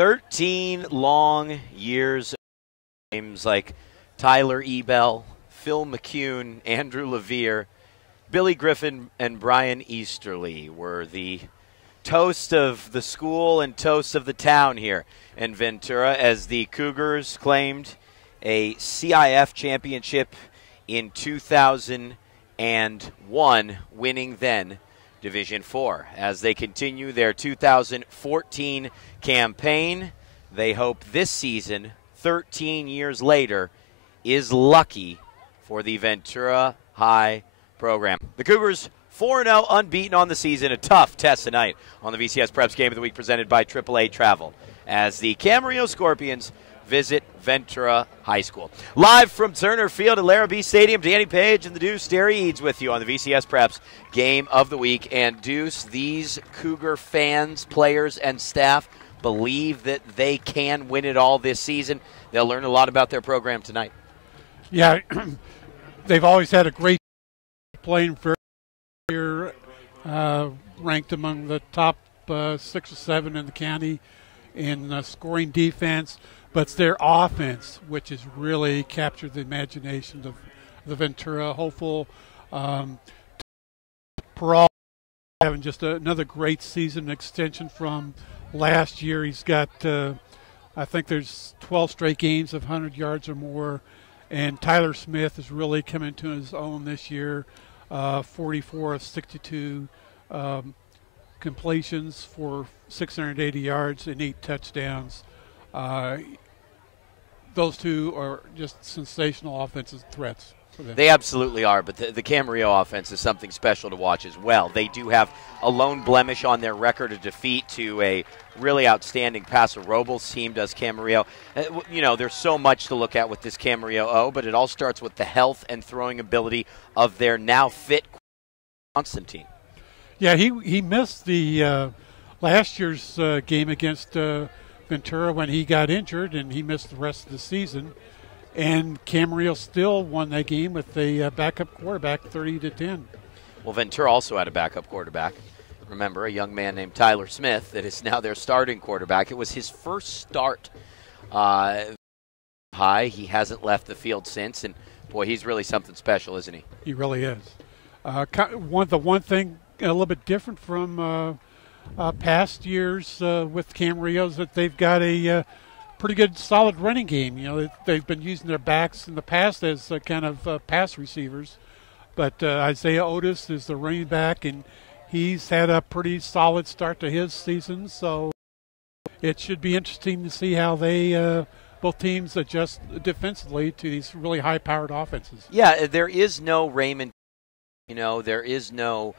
13 long years. Names like Tyler Ebell, Phil McCune, Andrew Levere, Billy Griffin, and Brian Easterly were the toast of the school and toast of the town here in Ventura as the Cougars claimed a CIF championship in 2001, winning then Division IV. As they continue their 2014 campaign, they hope this season, 13 years later, is lucky for the Ventura High program. The Cougars 4-0, unbeaten on the season. A tough test tonight on the VCS Preps Game of the Week presented by AAA Travel as the Camarillo Scorpions visit Ventura High School. Live from Turner Field at Larrabee Stadium, Danny Page and the Deuce Terry Eads with you on the VCS Preps Game of the Week. And Deuce, these Cougar fans, players, and staff believe that they can win it all this season. They'll learn a lot about their program tonight. Yeah, they've always had a great playing for ranked among the top 6 or 7 in the county in scoring defense. But it's their offense which has really captured the imagination of the Ventura hopeful. Peral having just another great season extension from last year. He's got, I think there's 12 straight games of 100 yards or more. And Tyler Smith is really coming to his own this year. 44 of 62 completions for 680 yards and 8 touchdowns. Those two are just sensational offensive threats for them. They absolutely are, but the Camarillo offense is something special to watch as well. They do have a lone blemish on their record of defeat to a really outstanding Paso Robles team, does Camarillo. You know, there's so much to look at with this Camarillo but it all starts with the health and throwing ability of their now fit Constantine. Yeah, he missed the last year's game against Ventura when he got injured, and he missed the rest of the season. And Camarillo still won that game with a backup quarterback, 30-10. Well, Ventura also had a backup quarterback. Remember, a young man named Tyler Smith that is now their starting quarterback. It was his first start high. He hasn't left the field since, and boy, he's really something special, isn't he? He really is. The one thing a little bit different from past years with Camarillo is that they've got a pretty good, solid running game. You know, they've been using their backs in the past as kind of pass receivers, but Isaiah Otis is the running back, and he's had a pretty solid start to his season. So it should be interesting to see how they both teams adjust defensively to these really high-powered offenses. Yeah, there is no Raymond. You know, there is no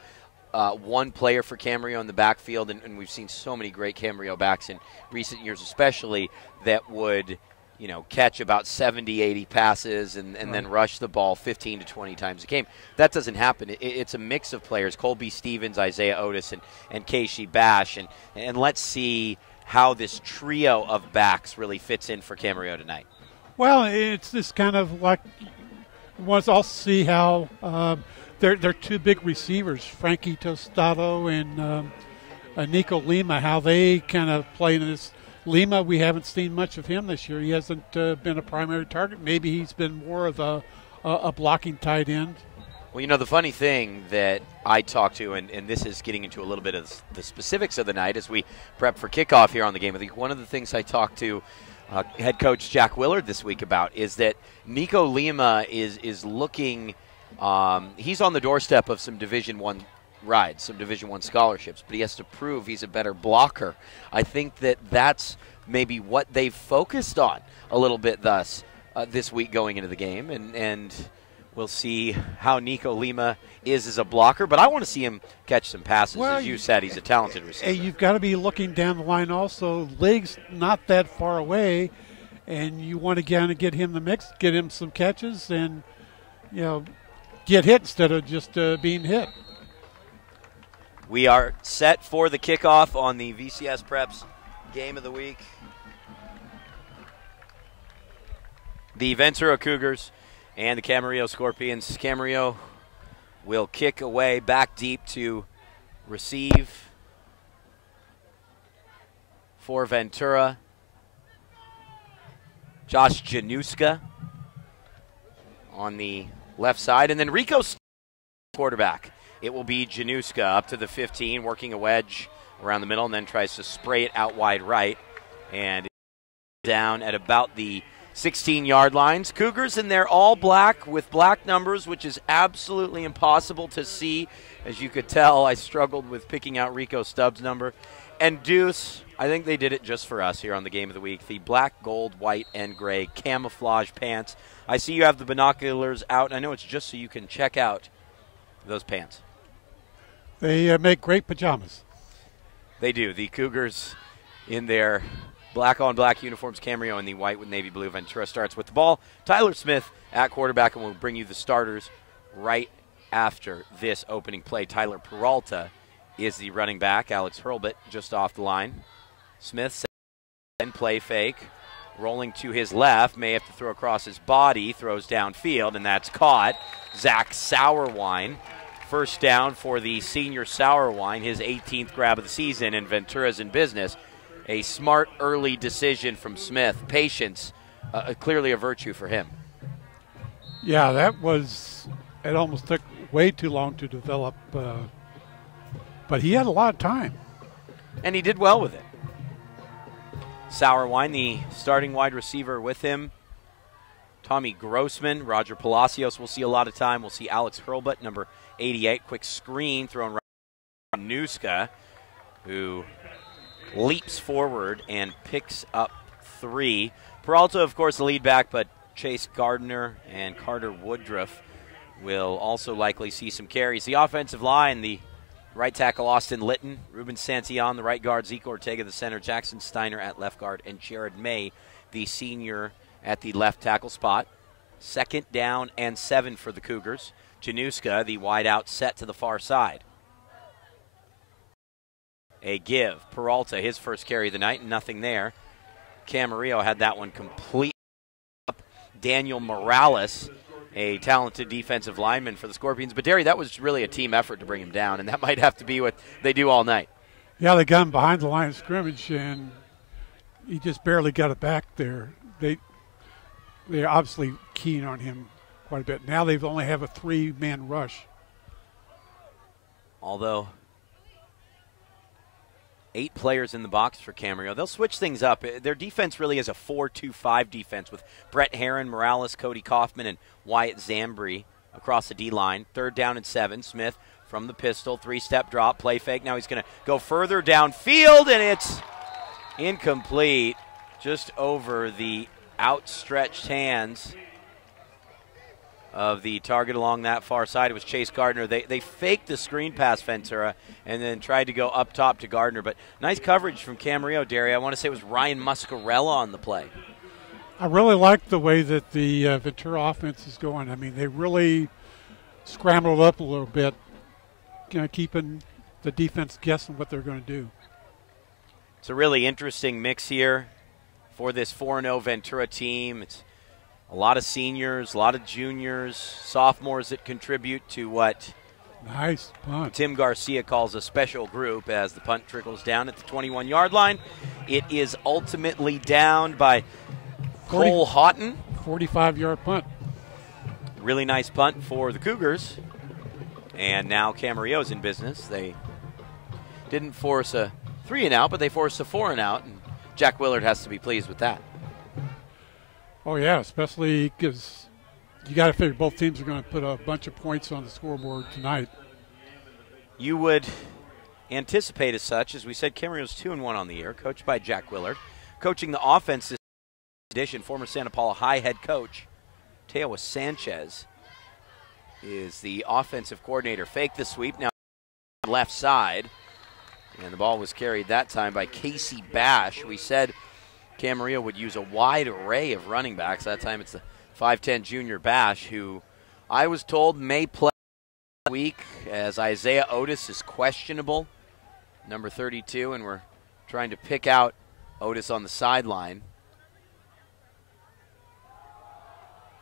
one player for Camarillo in the backfield, and we've seen so many great Camarillo backs in recent years especially that would, you know, catch about 70, 80 passes and then rush the ball 15 to 20 times a game. That doesn't happen. It's a mix of players, Colby Stevens, Isaiah Otis, and Casey Bash, and let's see how this trio of backs really fits in for Camarillo tonight. Well, it's this kind of like, once I'll see how they're two big receivers, Frankie Tostado and Nico Lima, how they kind of play in this. Lima, we haven't seen much of him this year. He hasn't been a primary target. Maybe he's been more of a blocking tight end. Well, you know, the funny thing that I talked to, and this is getting into a little bit of the specifics of the night as we prep for kickoff here on the game. I think one of the things I talked to head coach Jack Willard this week about is that Nico Lima is looking he's on the doorstep of some Division I rides, some Division I scholarships, but he has to prove he's a better blocker. I think that's maybe what they've focused on a little bit thus this week going into the game, and we'll see how Nico Lima is as a blocker, but I want to see him catch some passes. Well, as you said, he's a talented receiver. Hey, you've got to be looking down the line also. Legs not that far away, and you want to kind of get him the mix, get him some catches, and, you know, get hit instead of just being hit. We are set for the kickoff on the VCS Preps Game of the Week. The Ventura Cougars and the Camarillo Scorpions. Camarillo will kick away back deep to receive for Ventura. Josh Januska on the left side. And then Rico quarterback. It will be Januska up to the 15, working a wedge around the middle, and then tries to spray it out wide right. And down at about the 16-yard lines. Cougars in there all black with black numbers, which is absolutely impossible to see. As you could tell, I struggled with picking out Rico Stubbs' number. And Deuce, I think they did it just for us here on the Game of the Week. The black, gold, white, and gray camouflage pants. I see you have the binoculars out, and I know it's just so you can check out those pants. They make great pajamas. They do. The Cougars in their black-on-black uniforms, Camarillo in the white with navy blue. Ventura starts with the ball. Tyler Smith at quarterback, and we'll bring you the starters right after this opening play. Tyler Peralta is the running back. Alex Hurlbut just off the line. Smith and play fake. Rolling to his left, may have to throw across his body, throws downfield, and that's caught. Zach Sauerwein, first down for the senior Sauerwein, his 18th grab of the season, and Ventura's in business. A smart early decision from Smith. Patience, clearly a virtue for him. Yeah, it almost took way too long to develop, but he had a lot of time. And he did well with it. Sauerwein, the starting wide receiver with him. Tommy Grossman, Roger Palacios will see a lot of time. We'll see Alex Hurlbut, number 88. Quick screen thrown right to Nuska, who leaps forward and picks up 3. Peralta, of course, the lead back, but Chase Gardner and Carter Woodruff will also likely see some carries. The offensive line, the right tackle Austin Litton, Ruben Santillan, the right guard Zeke Ortega, the center Jackson Steiner at left guard, and Jared May, the senior, at the left tackle spot. 2nd down and 7 for the Cougars. Januska, the wide out, set to the far side. A give. Peralta, his first carry of the night, nothing there. Camarillo had that one complete up. Daniel Morales, a talented defensive lineman for the Scorpions. But, Derry, that was really a team effort to bring him down, and that might have to be what they do all night. Yeah, they got him behind the line of scrimmage, and he just barely got it back there. They're obviously keen on him quite a bit. Now they've only have a 3-man rush. Although 8 players in the box for Camarillo. They'll switch things up. Their defense really is a 4-2-5 defense with Brett Herron, Morales, Cody Kaufman, and Wyatt Zambry across the D-line. 3rd down and 7. Smith from the pistol. 3-step drop. Play fake. Now he's going to go further downfield, and it's incomplete. Just over the outstretched hands of the target along that far side. It was Chase Gardner. They faked the screen pass, Ventura, and then tried to go up top to Gardner. But nice coverage from Camarillo, Derry. I want to say it was Ryan Muscarella on the play. I really like the way that the Ventura offense is going. I mean, they really scrambled up a little bit, keeping the defense guessing what they're going to do. It's a really interesting mix here for this 4-0 Ventura team. It's a lot of seniors, a lot of juniors, sophomores that contribute to what nice punt. Tim Garcia calls a special group as the punt trickles down at the 21-yard line. It is ultimately down by Cole Houghton. 45-yard punt. Really nice punt for the Cougars. And now Camarillo's in business. They didn't force a 3-and-out, but they forced a 4-and-out, and Jack Willard has to be pleased with that. Oh, yeah, especially because you got to figure both teams are going to put a bunch of points on the scoreboard tonight. You would anticipate as such. As we said, Camarillo's 2-1 on the year, coached by Jack Willard. Coaching the offense this edition, former Santa Paula High head coach Teowa Sanchez is the offensive coordinator. Fake the sweep, now left side. And the ball was carried that time by Casey Bash. We said Camarillo would use a wide array of running backs. That time it's the 5'10 junior Bash, who I was told may play this week as Isaiah Otis is questionable, number 32, and we're trying to pick out Otis on the sideline.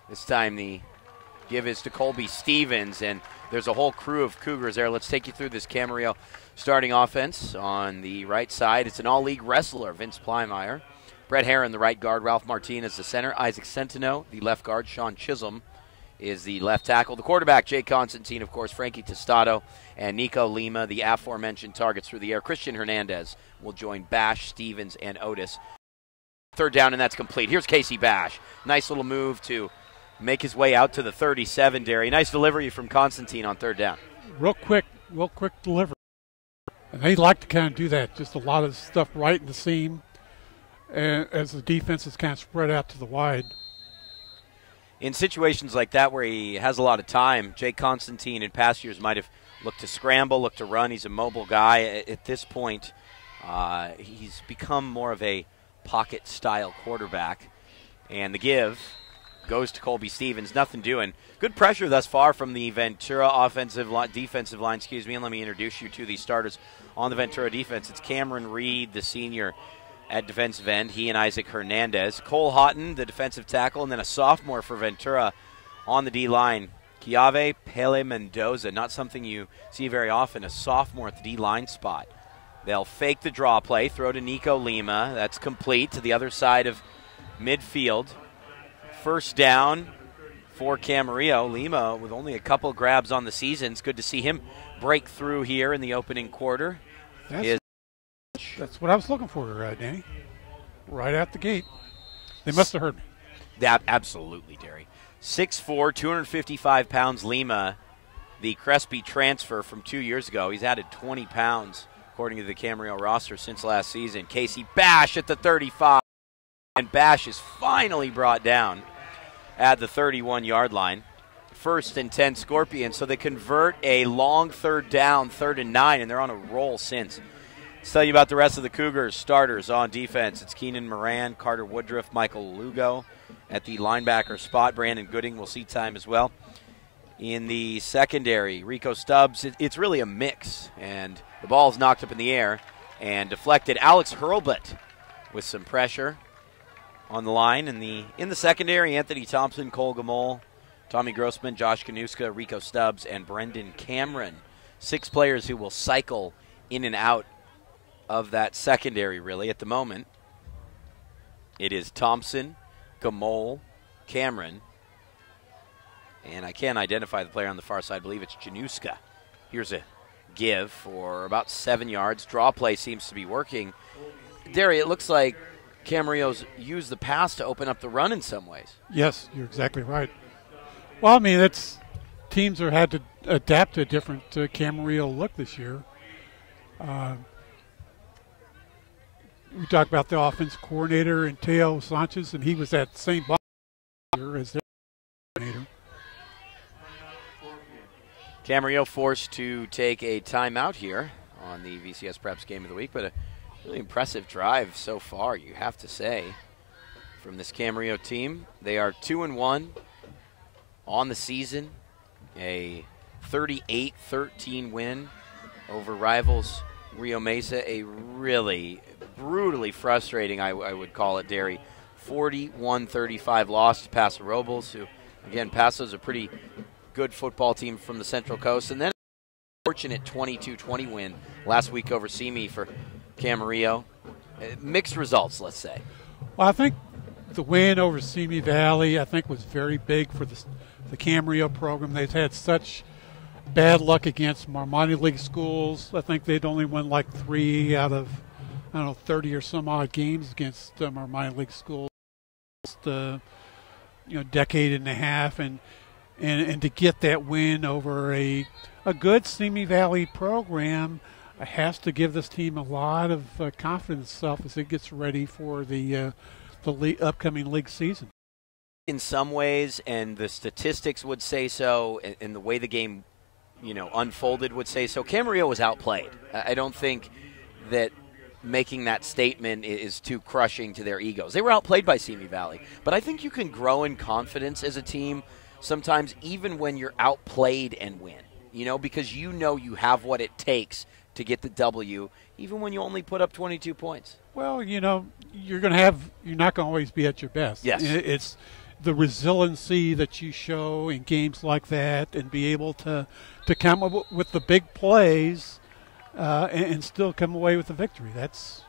This time the give is to Colby Stevens, and there's a whole crew of Cougars there. Let's take you through this Camarillo starting offense. On the right side, it's an all-league wrestler, Vince Plymeyer. Brett Herron, the right guard. Ralph Martinez, the center. Isaac Centeno, the left guard. Sean Chisholm is the left tackle. The quarterback, Jay Constantine, of course, Frankie Tostado, and Nico Lima, the aforementioned targets through the air. Christian Hernandez will join Bash, Stevens, and Otis. Third down, and that's complete. Here's Casey Bash. Nice little move to make his way out to the 37, Derry. Nice delivery from Constantine on third down. Real quick delivery. And they like to kind of do that, just a lot of stuff right in the seam as the defense is kind of spread out to the wide. In situations like that where he has a lot of time, Jake Constantine in past years might have looked to scramble, looked to run. He's a mobile guy. At this point, he's become more of a pocket-style quarterback. And the give goes to Colby Stevens. Nothing doing. Good pressure thus far from the Ventura defensive line. And let me introduce you to the starters on the Ventura defense. It's Cameron Reed, the senior at defensive end, he and Isaac Hernandez. Cole Houghton, the defensive tackle, and then a sophomore for Ventura on the D-line. Chiave Pele Mendoza, not something you see very often, a sophomore at the D-line spot. They'll fake the draw play, throw to Nico Lima. That's complete to the other side of midfield. First down for Camarillo. Lima with only a couple grabs on the season. It's good to see him break through here in the opening quarter. That's what I was looking for, Danny. Right out the gate. They must have heard me. That absolutely, Derry. 6'4", 255 pounds Lima, the Crespi transfer from 2 years ago. He's added 20 pounds, according to the Camarillo roster, since last season. Casey Bash at the 35. And Bash is finally brought down at the 31-yard line. 1st and 10 Scorpions. So they convert a long third down, 3rd and 9, and they're on a roll since. Let's tell you about the rest of the Cougars starters on defense. It's Keenan Moran, Carter Woodruff, Michael Lugo at the linebacker spot. Brandon Gooding will see time as well. In the secondary, Rico Stubbs. It's really a mix, and the ball's knocked up in the air and deflected. Alex Hurlbut with some pressure on the line. In the secondary, Anthony Thompson, Cole Gamol, Tommy Grossman, Josh Kanuska, Rico Stubbs, and Brendan Cameron. 6 players who will cycle in and out of that secondary, really, at the moment. It is Thompson, Gamol, Cameron, and I can't identify the player on the far side. I believe it's Januska. Here's a give for about 7 yards. Draw play seems to be working. Derry, it looks like Camarillo's used the pass to open up the run in some ways. Yes, you're exactly right. Well, I mean, teams have had to adapt to a different Camarillo look this year. We talked about the offense coordinator and Teo Sanchez, and he was that same year as their coordinator. Camarillo forced to take a timeout here on the VCS Preps Game of the Week, but a really impressive drive so far, you have to say, from this Camarillo team. They are 2-1 on the season, a 38-13 win over rivals Rio Mesa, a really brutally frustrating, I would call it, Derry, 41-35 loss to Paso Robles, who, again, Paso's a pretty good football team from the Central Coast. And then a fortunate 22-20 win last week over Simi for Camarillo. Mixed results, let's say. Well, I think the win over Simi Valley, I think, was very big for the Camarillo program. They've had such bad luck against Marmani League schools. I think they'd only won like 3 out of, 30 or some odd games against Marmani League schools. Decade and a half, and to get that win over a good Simi Valley program has to give this team a lot of confidence itself as it gets ready for the upcoming league season. In some ways, and the statistics would say so, and the way the game unfolded would say so, Camarillo was outplayed. I don't think that making that statement is too crushing to their egos. They were outplayed by Simi Valley, but I think you can grow in confidence as a team sometimes even when you're outplayed and win, because you have what it takes to get the W, even when you only put up 22 points. Well, you're not going to always be at your best. Yes. It's the resiliency that you show in games like that and be able to come up with the big plays and still come away with the victory. That's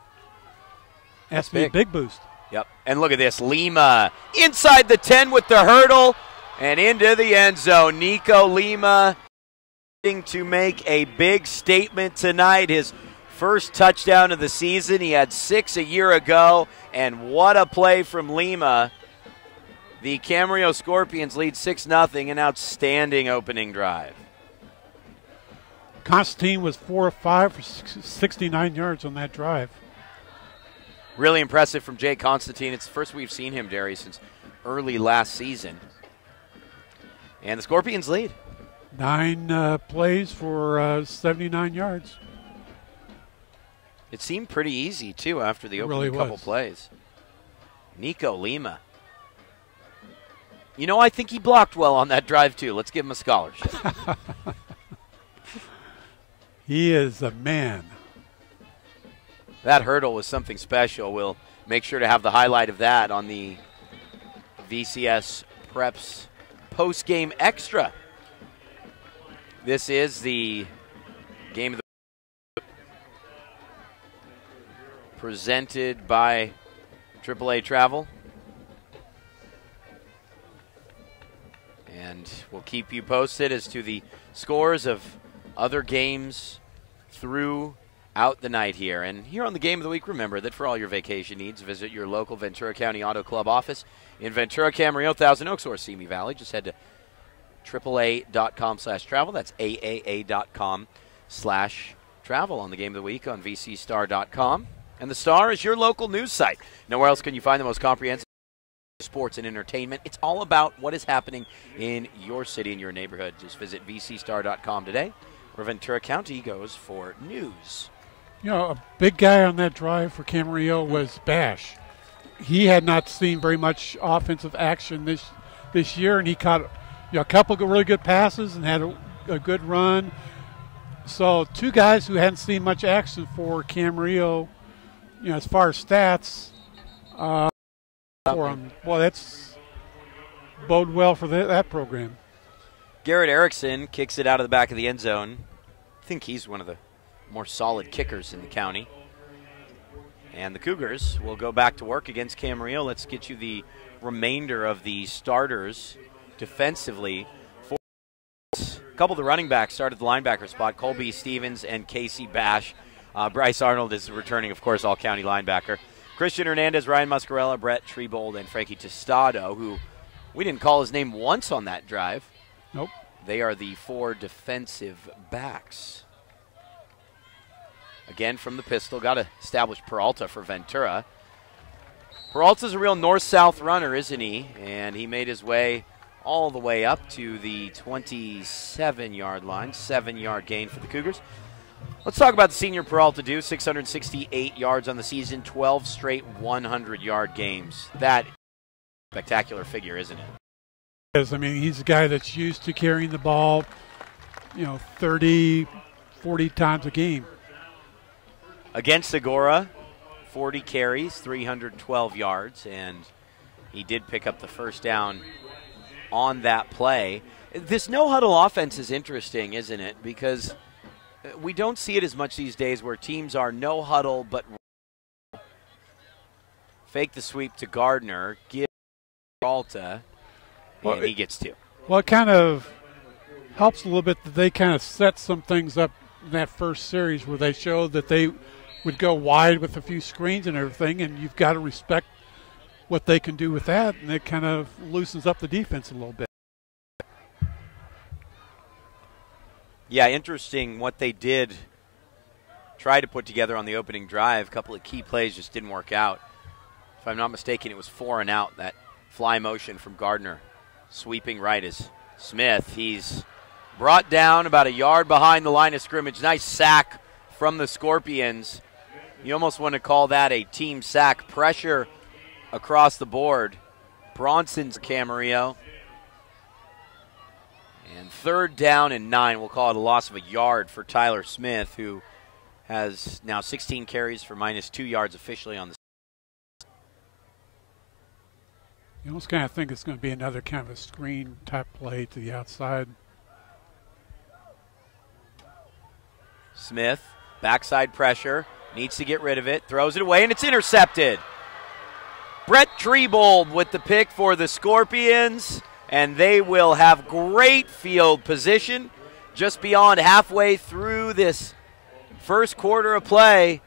to be a big boost. Yep, and look at this. Lima inside the 10 with the hurdle and into the end zone. Nico Lima to make a big statement tonight. His first touchdown of the season. He had 6 a year ago, and what a play from Lima. The Camarillo Scorpions lead 6-0, an outstanding opening drive. Constantine was 4 of 5 for 69 yards on that drive. Really impressive from Jay Constantine. It's the first we've seen him, Derry, since early last season. And the Scorpions lead. 9 plays for 79 yards. It seemed pretty easy, too, after the opening couple plays. Nico Lima. You know, I think he blocked well on that drive, too. Let's give him a scholarship. He is a man. That hurdle was something special. We'll make sure to have the highlight of that on the VCS Preps post-game extra. This is the game of the presented by AAA Travel. And we'll keep you posted as to the scores of other games throughout the night here. And here on the Game of the Week, remember that for all your vacation needs, visit your local Ventura County Auto Club office in Ventura, Camarillo, Thousand Oaks, or Simi Valley. Just head to AAA.com/travel. That's AAA.com/travel on the Game of the Week on VCStar.com. And the Star is your local news site. Nowhere else can you find the most comprehensive sports and entertainment. It's all about what is happening in your city and your neighborhood. Just visit VCStar.com today, where Ventura County goes for news. You know, a big guy on that drive for Camarillo was Bash. He had not seen very much offensive action this year, and he caught a couple of really good passes and had a good run. So 2 guys who hadn't seen much action for Camarillo, as far as stats, for him. Well, that's bode well for that program. Garrett Erickson kicks it out of the back of the end zone. I think he's one of the more solid kickers in the county. And the Cougars will go back to work against Camarillo. Let's get you the remainder of the starters defensively. A couple of the running backs started the linebacker spot, Colby Stevens and Casey Bash. Bryce Arnold is returning, of course, all-county linebacker. Christian Hernandez, Ryan Muscarella, Brett Trebold, and Frankie Tostado, who we didn't call his name once on that drive. Nope. They are the 4 defensive backs. Again, from the pistol, got to establish Peralta for Ventura. Peralta's a real north-south runner, isn't he? And he made his way all the way up to the 27-yard line, 7-yard gain for the Cougars. Let's talk about the senior Peralta do. 668 yards on the season, 12 straight 100-yard games. That spectacular figure, isn't it? I mean, he's a guy that's used to carrying the ball, 30, 40 times a game. Against Agora, 40 carries, 312 yards, and he did pick up the first down on that play. This no-huddle offense is interesting, isn't it? Because we don't see it as much these days where teams are no-huddle but fake the sweep to Gardner, give Peralta, and he gets 2. Well, it kind of helps a little bit that they kind of set some things up in that first series where they showed that they would go wide with a few screens and everything, and you've got to respect what they can do with that, and it kind of loosens up the defense a little bit. Yeah, interesting what they did try to put together on the opening drive. A couple of key plays just didn't work out. If I'm not mistaken, it was 4 and out, that fly motion from Gardner. Sweeping right is Smith. He's brought down about a yard behind the line of scrimmage. Nice sack from the Scorpions. You almost want to call that a team sack. Pressure across the board. Bronson's Camarillo. And 3rd down and 9. We'll call it a loss of a yard for Tyler Smith, who has now 16 carries for -2 yards officially on the. You almost kind of think it's going to be another kind of a screen type play to the outside. Smith, backside pressure, needs to get rid of it, throws it away, and it's intercepted. Brett Trebold with the pick for the Scorpions, and they will have great field position just beyond halfway through this first quarter of play.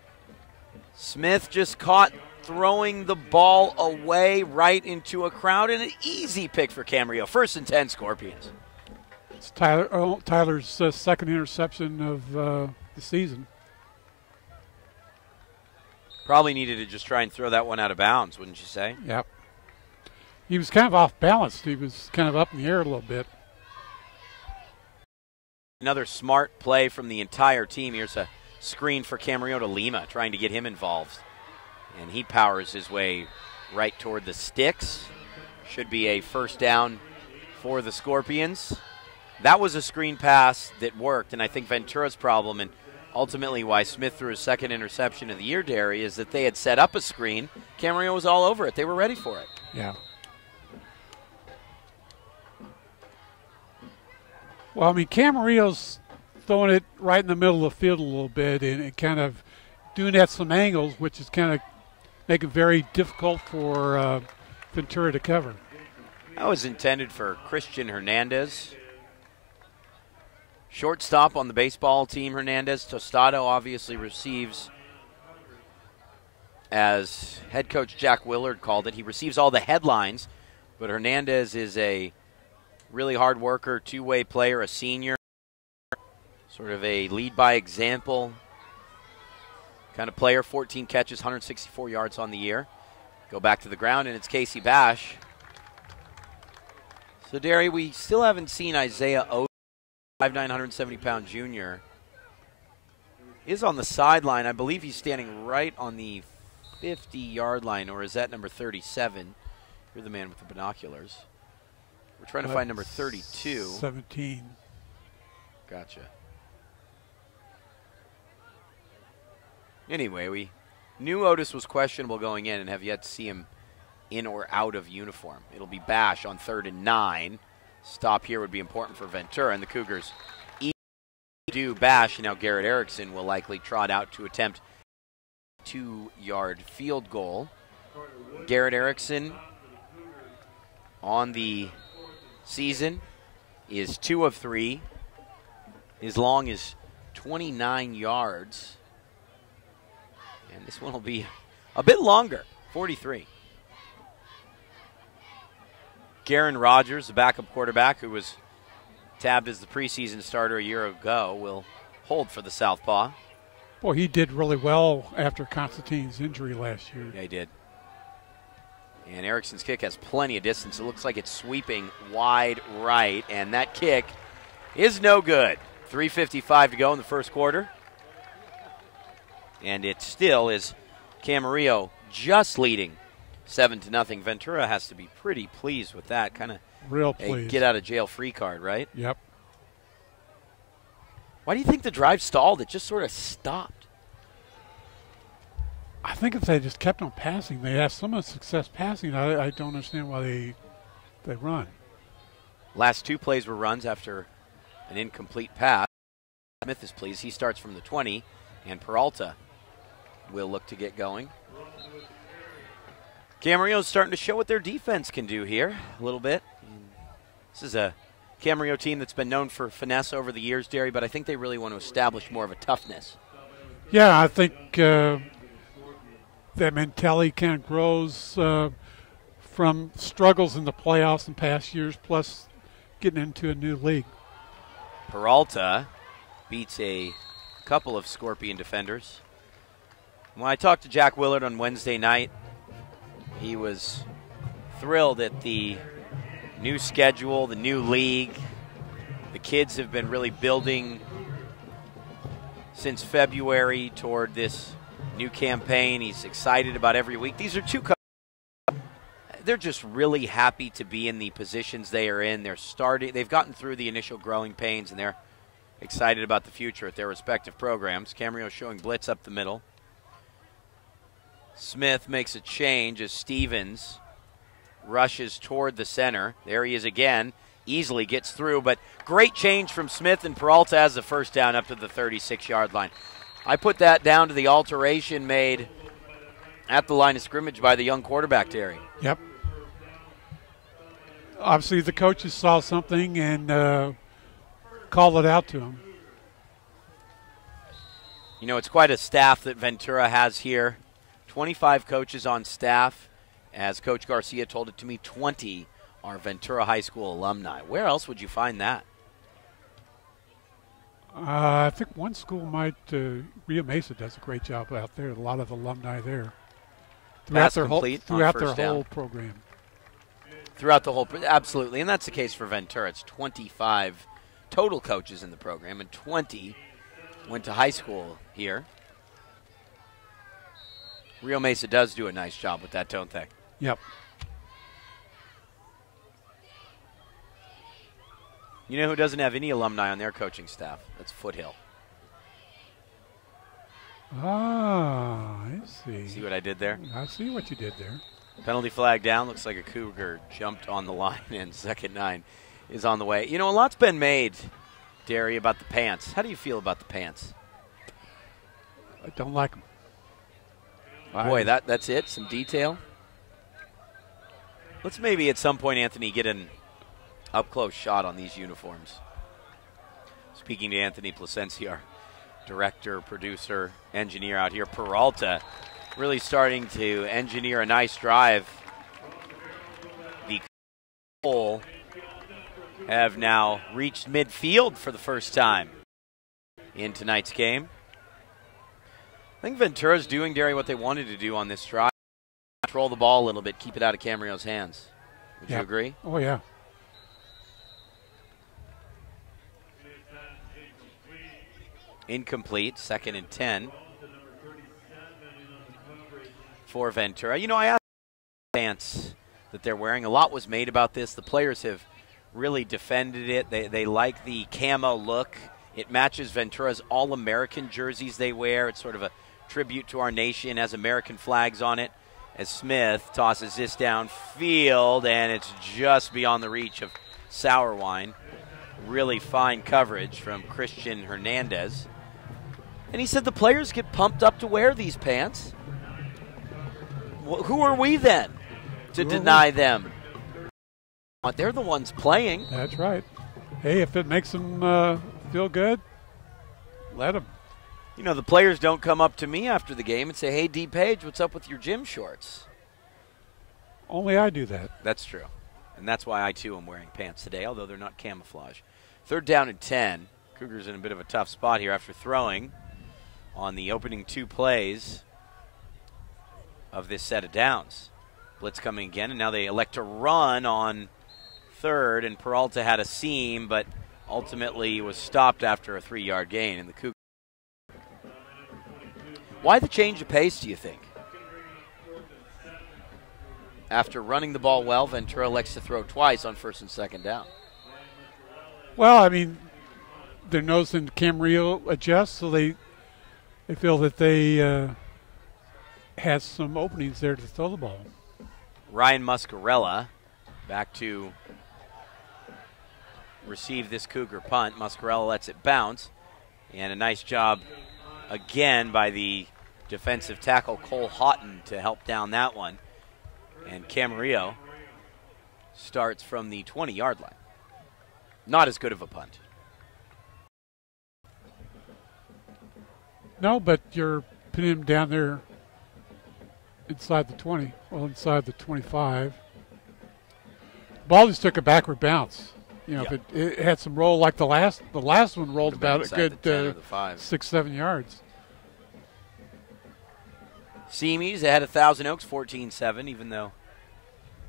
Smith just caught throwing the ball away right into a crowd, and an easy pick for Camarillo. 1st and 10 Scorpions. It's Tyler's second interception of the season. Probably needed to just try and throw that one out of bounds, wouldn't you say? Yep. He was kind of off balance. He was kind of up in the air a little bit. Another smart play from the entire team. Here's a screen for Camarillo to Lima, trying to get him involved. And he powers his way right toward the sticks. Should be a first down for the Scorpions. That was a screen pass that worked, and I think Ventura's problem, and ultimately why Smith threw his second interception of the year, Derry, is that they had set up a screen. Camarillo was all over it. They were ready for it. Yeah. Well, I mean, Camarillo's throwing it right in the middle of the field a little bit and kind of doing at some angles, which is kind of making it very difficult for Ventura to cover. That was intended for Christian Hernandez. Shortstop on the baseball team, Hernandez. Tostado obviously receives, as head coach Jack Willard called it, he receives all the headlines, but Hernandez is a really hard worker, two-way player, a senior, sort of a lead-by-example kind of player. 14 catches, 164 yards on the year. Go back to the ground, and it's Casey Bash. So, Derry, we still haven't seen Isaiah Oates, 5'9", 170-pound junior, is on the sideline. I believe he's standing right on the 50-yard line, or is that number 37? You're the man with the binoculars. We're trying to find number 32. 17. Gotcha. Anyway, we knew Otis was questionable going in and have yet to see him in or out of uniform. It'll be Bash on 3rd and 9. Stop here would be important for Ventura, and the Cougars do Bash, and now Garrett Erickson will likely trot out to attempt a 2-yard field goal. Garrett Erickson on the season is 2 of 3. His long is 29 yards. And this one will be a bit longer, 43. Garen Rogers, the backup quarterback who was tabbed as the preseason starter a year ago, will hold for the Southpaw. Boy, he did really well after Constantine's injury last year. Yeah, he did. And Erickson's kick has plenty of distance. It looks like it's sweeping wide right, and that kick is no good. 3:55 to go in the first quarter. And it still is Camarillo just leading 7-0. Ventura has to be pretty pleased with that. Kind of real pleased. A get-out-of-jail-free card, right? Yep. Why do you think the drive stalled? It just sort of stopped. I think if they just kept on passing, they had so much success passing. I don't understand why they run. Last 2 plays were runs after an incomplete pass. Smith is pleased. He starts from the 20, and Peralta will look to get going. Camarillo's starting to show what their defense can do here a little bit. This is a Camarillo team that's been known for finesse over the years, Derry, but I think they really want to establish more of a toughness. Yeah, I think that mentality kind of grows from struggles in the playoffs in past years, plus getting into a new league. Peralta beats a couple of Scorpion defenders. When I talked to Jack Willard on Wednesday night, he was thrilled at the new schedule, the new league. The kids have been really building since February toward this new campaign. He's excited about every week. These are 2 they're just really happy to be in the positions they are in. They've gotten through the initial growing pains, and they're excited about the future at their respective programs. Camarillo showing blitz up the middle. Smith makes a change as Stevens rushes toward the center. There he is again. Easily gets through, but great change from Smith, and Peralta has the first down up to the 36-yard line. I put that down to the alteration made At the line of scrimmage by the young quarterback, Terry. Yep. Obviously, the coaches saw something and called it out to him. You know, it's quite a staff that Ventura has here. 25 coaches on staff. As Coach Garcia told it to me, 20 are Ventura High School alumni. Where else would you find that? I think one school might, Rio Mesa does a great job out there. A lot of alumni there. Throughout their whole program. Throughout the whole, absolutely. And that's the case for Ventura. It's 25 total coaches in the program, and 20 went to high school here. Rio Mesa does do a nice job with that, don't they? Yep. You know who doesn't have any alumni on their coaching staff? That's Foothill. Ah, I see. See what I did there? I see what you did there. Penalty flag down. Looks like a Cougar jumped on the line, and 2nd 9 is on the way. You know, a lot's been made, Derry, about the pants. How do you feel about the pants? I don't like them. Boy, that's it? Some detail? Let's maybe at some point, Anthony, get an up-close shot on these uniforms. Speaking to Anthony Placencia, our director, producer, engineer out here. Peralta really starting to engineer a nice drive. The Cole have now reached midfield for the first time in tonight's game. I think Ventura's doing, Derry, what they wanted to do on this drive. Control the ball a little bit, keep it out of Camarillo's hands. Would you agree? Oh, yeah. Incomplete, 2nd and 10 for Ventura. You know, I asked the pants that they're wearing. A lot was made about this. The players have really defended it. They like the camo look. It matches Ventura's All-American jerseys they wear. It's sort of a tribute to our nation, has American flags on it. As Smith tosses this downfield, and it's just beyond the reach of Sourwine. Really fine coverage from Christian Hernandez. And he said the players get pumped up to wear these pants. Who are we then to deny them? They're the ones playing. That's right. Hey, if it makes them feel good, let them. You know, the players don't come up to me after the game and say, hey, D. Page, what's up with your gym shorts? Only I do that. That's true. And that's why I, too, am wearing pants today, although they're not camouflage. 3rd down and 10. Cougars in a bit of a tough spot here after throwing on the opening 2 plays of this set of downs. Blitz coming again, and now they elect to run on 3rd, and Peralta had a seam, but ultimately was stopped after a 3-yard gain, and the Cougars. Why the change of pace, do you think? After running the ball well, Ventura elects to throw twice on 1st and 2nd down. Well, I mean, they're noticing Camarillo adjust, so they feel that they has some openings there to throw the ball. Ryan Muscarella back to receive this Cougar punt. Muscarella lets it bounce, and a nice job again by the defensive tackle Cole Houghton to help down that one. And Camarillo starts from the 20-yard line. Not as good of a punt. No, but you're putting him down there inside the 20, well, inside the 25. Ball just took a backward bounce. You know, if it had some roll like the last one rolled about a good 6, 7 yards. Seamies ahead of Thousand Oaks 14-7, even though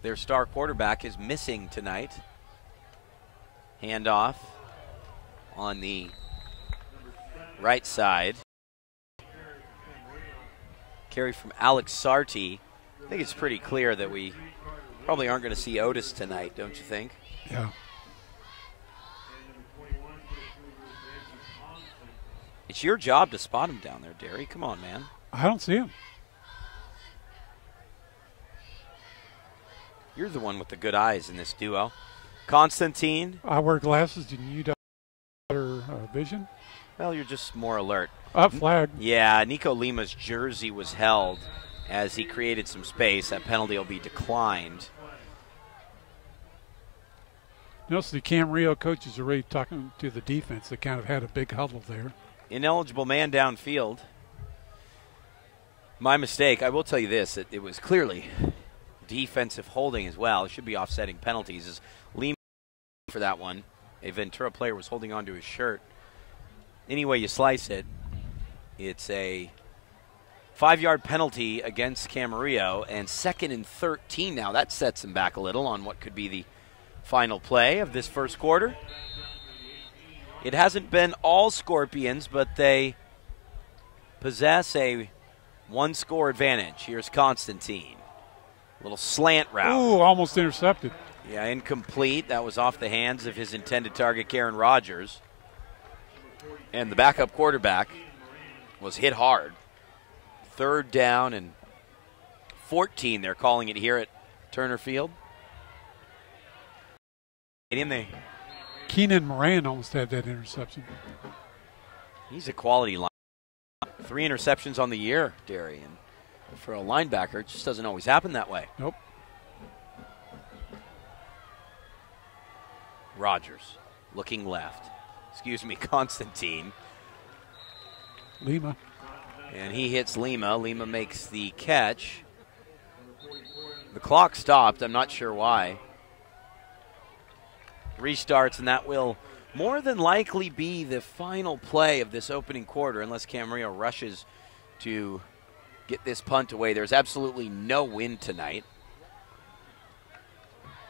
their star quarterback is missing tonight. Handoff on the right side. Carry from Alex Sarti. I think it's pretty clear that we probably aren't going to see Otis tonight, don't you think? Yeah. It's your job to spot him down there, Derry. Come on, man. I don't see him. You're the one with the good eyes in this duo. Constantine. I wear glasses. Do you got better vision? Well, you're just more alert. Up flag. Yeah, Nico Lima's jersey was held as he created some space. That penalty will be declined. Notice the Camarillo coaches are already talking to the defense. They kind of had a big huddle there. Ineligible man downfield. My mistake. I will tell you this. It was clearly defensive holding as well. It should be offsetting penalties. As Lima for that one, a Ventura player was holding onto his shirt. Any way you slice it, it's a 5-yard penalty against Camarillo, and 2nd and 13 now. That sets him back a little on what could be the final play of this first quarter. It hasn't been all Scorpions, but they possess a one-score advantage. Here's Constantine. Little slant route. Ooh, almost intercepted. Yeah, incomplete. That was off the hands of his intended target, Karen Rogers. And the backup quarterback was hit hard. 3rd down and 14, they're calling it here at Turner Field. Keenan Moran almost had that interception. He's a quality line. 3 interceptions on the year, Derry. And for a linebacker, it just doesn't always happen that way. Nope. Rogers looking left. Excuse me, Constantine. Lima. And he hits Lima. Lima makes the catch. The clock stopped. I'm not sure why. Restarts, and that will more than likely be the final play of this opening quarter unless Camarillo rushes to get this punt away. There's absolutely no wind tonight.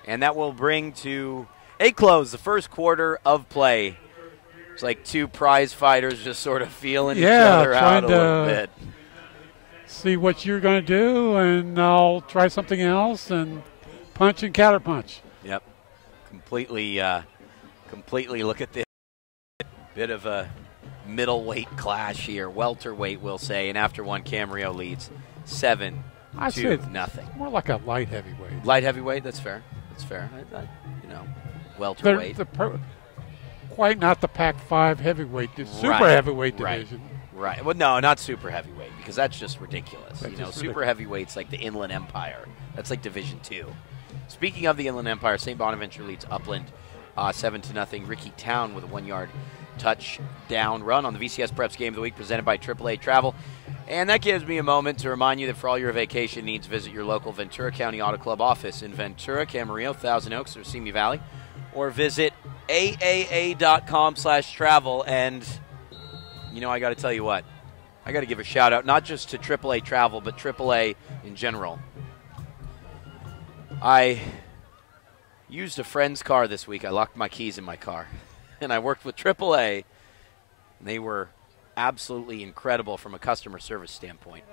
And that will bring to a close the first quarter of play. It's like two prize fighters just sort of feeling each other out a little bit. See what you're going to do, and I'll try something else, and punch and counterpunch. Yep. Completely look at this. Bit of a middleweight clash here. Welterweight, we'll say. And after one, Camarillo leads 7-2. Nothing. More like a light heavyweight. Light heavyweight, that's fair. That's fair. Welterweight. Quite not the Pac-5 heavyweight, the super heavyweight division. Right. Well, no, not super heavyweight, because that's just ridiculous. Super heavyweight's like the Inland Empire. That's like Division II. Speaking of the Inland Empire, St. Bonaventure leads Upland 7-0. Ricky Town with a 1-yard touchdown run on the VCS Preps Game of the Week presented by AAA Travel. And that gives me a moment to remind you that for all your vacation needs, visit your local Ventura County Auto Club office in Ventura, Camarillo, Thousand Oaks, or Simi Valley, or visit aaa.com/travel. And, I got to tell you what. I got to give a shout-out, not just to AAA Travel, but AAA in general. I used a friend's car this week. I locked my keys in my car. And I worked with AAA. And they were absolutely incredible from a customer service standpoint.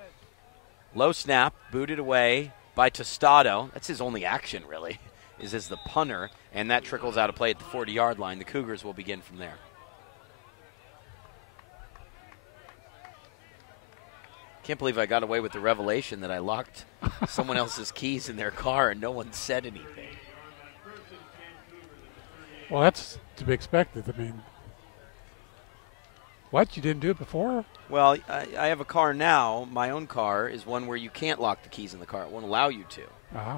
Low snap, booted away by Tostado. That's his only action, really, is as the punter. And that trickles out of play at the 40-yard line. The Cougars will begin from there. Can't believe I got away with the revelation that I locked someone else's keys in their car and no one said anything. Well, that's to be expected. I mean, what? You didn't do it before? Well, I have a car now. My own car is one where you can't lock the keys in the car. It won't allow you to. Uh-huh.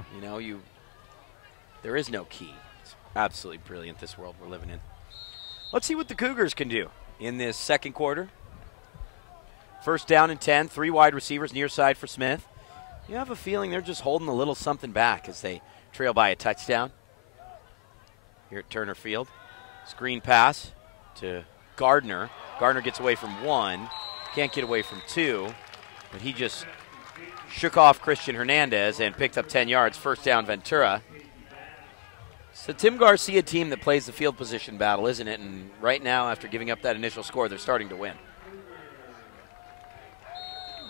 There is no key. It's absolutely brilliant, this world we're living in. Let's see what the Cougars can do in this second quarter. 1st down and 10, 3 wide receivers near side for Smith. You have a feeling they're just holding a little something back as they trail by a touchdown here at Turner Field. Screen pass to Gardner. Gardner gets away from 1, can't get away from 2, but he just shook off Christian Hernandez and picked up 10 yards. 1st down, Ventura. It's the Tim Garcia team that plays the field position battle, isn't it? And right now, after giving up that initial score, they're starting to win.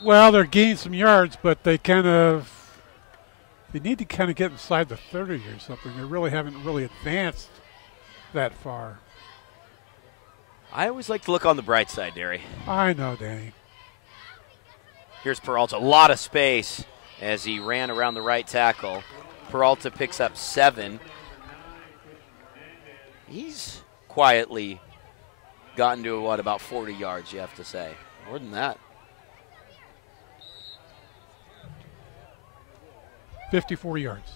Well, they're gaining some yards, but they need to kind of get inside the 30 or something. They really haven't really advanced that far. I always like to look on the bright side, Derry. I know, Danny. Here's Peralta. A lot of space as he ran around the right tackle. Peralta picks up 7. He's quietly gotten to, about 40 yards, you have to say. More than that. 54 yards.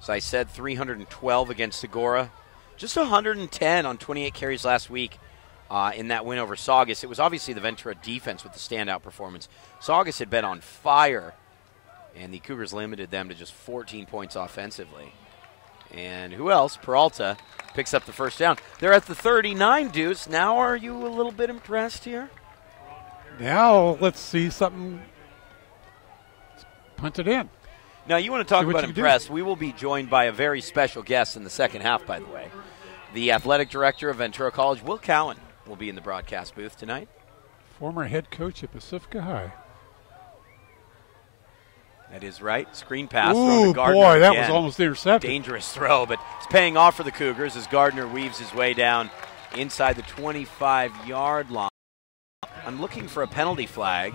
So I said 312 against Segura. Just 110 on 28 carries last week in that win over Saugus. It was obviously the Ventura defense with the standout performance. Saugus had been on fire, and the Cougars limited them to just 14 points offensively. And who else? Peralta picks up the first down. They're at the 39, Deuce. Now are you a little bit impressed here? Now let's see something punted in. Now, you want to talk about impressed. We will be joined by a very special guest in the second half, by the way. The athletic director of Ventura College, Will Cowan, will be in the broadcast booth tonight. Former head coach at Pacifica High. That is right. Screen pass. Ooh, Gardner boy, that again. was almost intercepted. Dangerous throw, but it's paying off for the Cougars as Gardner weaves his way down inside the 25-yard line. I'm looking for a penalty flag.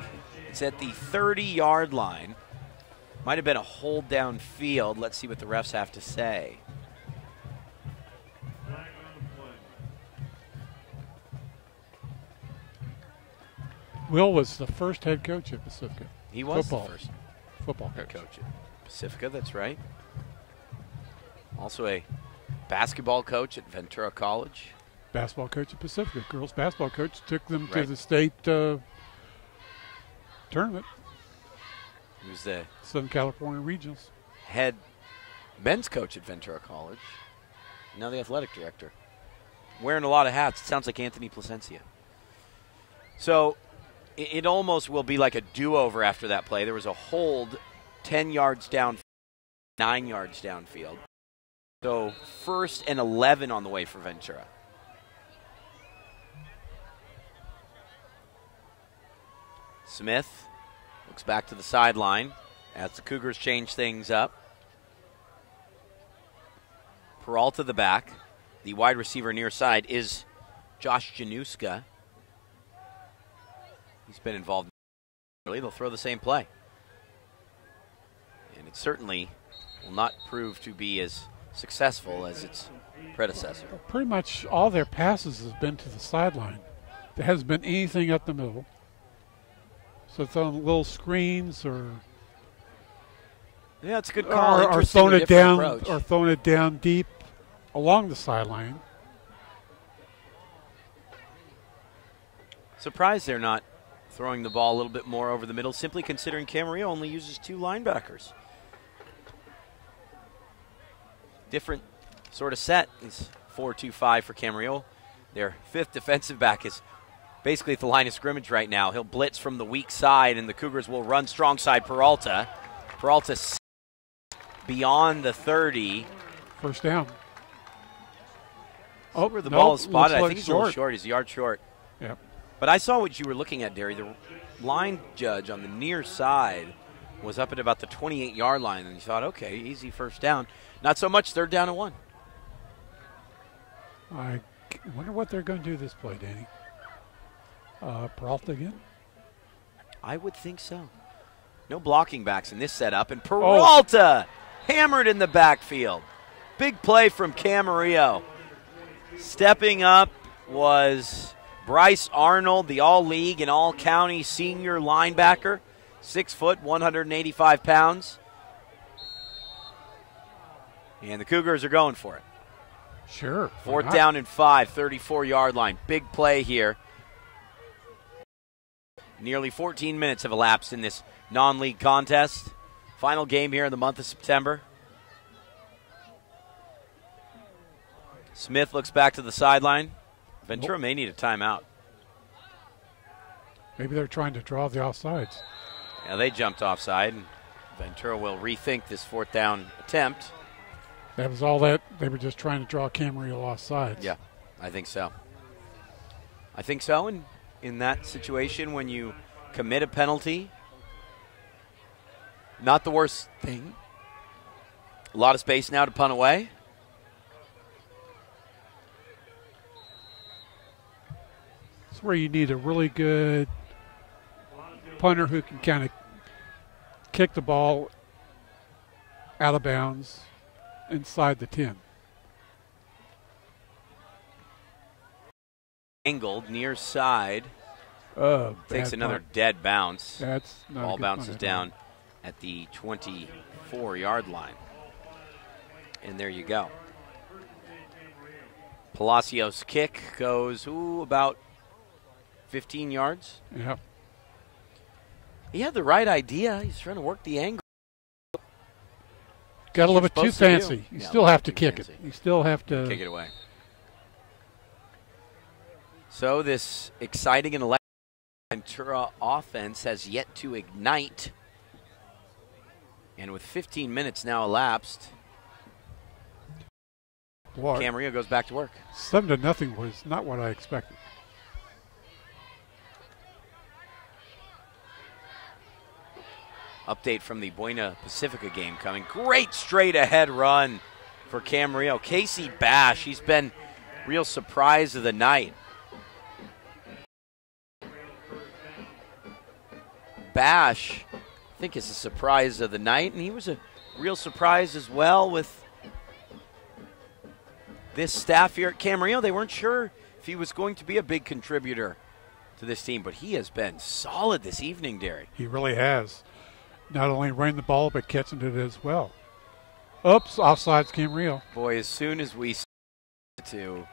It's at the 30-yard line. Might have been a hold downfield. Let's see what the refs have to say. Will was the first head coach at Pacifica. He was the first football coach at Pacifica, that's right. Also a basketball coach at Ventura College. Basketball coach at Pacifica. Girls basketball coach took them Right. to the state tournament. He was the Southern California Regionals. head men's coach at Ventura College. Now the athletic director. Wearing a lot of hats. It sounds like Anthony Placencia. So it almost will be like a do-over after that play. There was a hold 10 yards down, 9 yards downfield. So 1st and 11 on the way for Ventura. Smith looks back to the sideline as the Cougars change things up. Peralta the back. The wide receiver near side is Josh Januska. He's been involved. They'll throw the same play. And it certainly will not prove to be as successful as its predecessor. Pretty much all their passes have been to the sideline. There hasn't been anything up the middle. So it's on little screens or yeah, it's a good call. Or throwing it down approach. or throwing it down deep along the sideline. Surprised they're not throwing the ball a little bit more over the middle, simply considering Camarillo only uses 2 linebackers. Different sort of set is 4-2-5 for Camarillo. Their 5th defensive back is basically at the line of scrimmage right now. He'll blitz from the weak side, and the Cougars will run strong side Peralta. Peralta beyond the 30. First down. Oh, where the ball is spotted. I think he's a little short. He's a yard short. Yep. But I saw what you were looking at, Derry. The line judge on the near side was up at about the 28-yard line, and you thought, okay, easy first down. Not so much, 3rd down and 1. I wonder what they're going to do this play, Danny. Peralta again? I would think so. No blocking backs in this setup, and Peralta hammered in the backfield. Big play from Camarillo. Stepping up was Bryce Arnold, the all-league and all-county senior linebacker, 6 foot, 185 pounds. And the Cougars are going for it. Sure. 4th down and 5, 34-yard line. Big play here. Nearly 14 minutes have elapsed in this non-league contest. Final game here in the month of September. Smith looks back to the sideline. Ventura may need a timeout. Maybe they're trying to draw the offsides. Yeah, they jumped offside, and Ventura will rethink this 4th down attempt. That was all that. They were just trying to draw Camarillo offsides. Yeah, I think so. I think so, and in that situation when you commit a penalty, not the worst thing. A lot of space now to punt away. It's where you need a really good punter who can kind of kick the ball out of bounds inside the 10. Angled near side. Takes another dead bounce. That's not Ball a good bounces punt down at the 24-yard line. And there you go. Palacios' kick goes, about 15 yards. Yeah. He had the right idea. He's trying to work the angle. Got a little bit too fancy. You still have to kick it. You still have to kick it away. So this exciting and electric Ventura offense has yet to ignite. And with 15 minutes now elapsed, Camarillo goes back to work. 7-0 was not what I expected. Update from the Buena Pacifica game coming. Great straight ahead run for Camarillo. Casey Bash, he's been real surprise of the night. Bash, I think, is a surprise of the night, and he was a real surprise as well with this staff here at Camarillo. They weren't sure if he was going to be a big contributor to this team, but he has been solid this evening, Derek. He really has. Not only running the ball, but catching it as well. Oops, offsides Camarillo. Boy, as soon as we to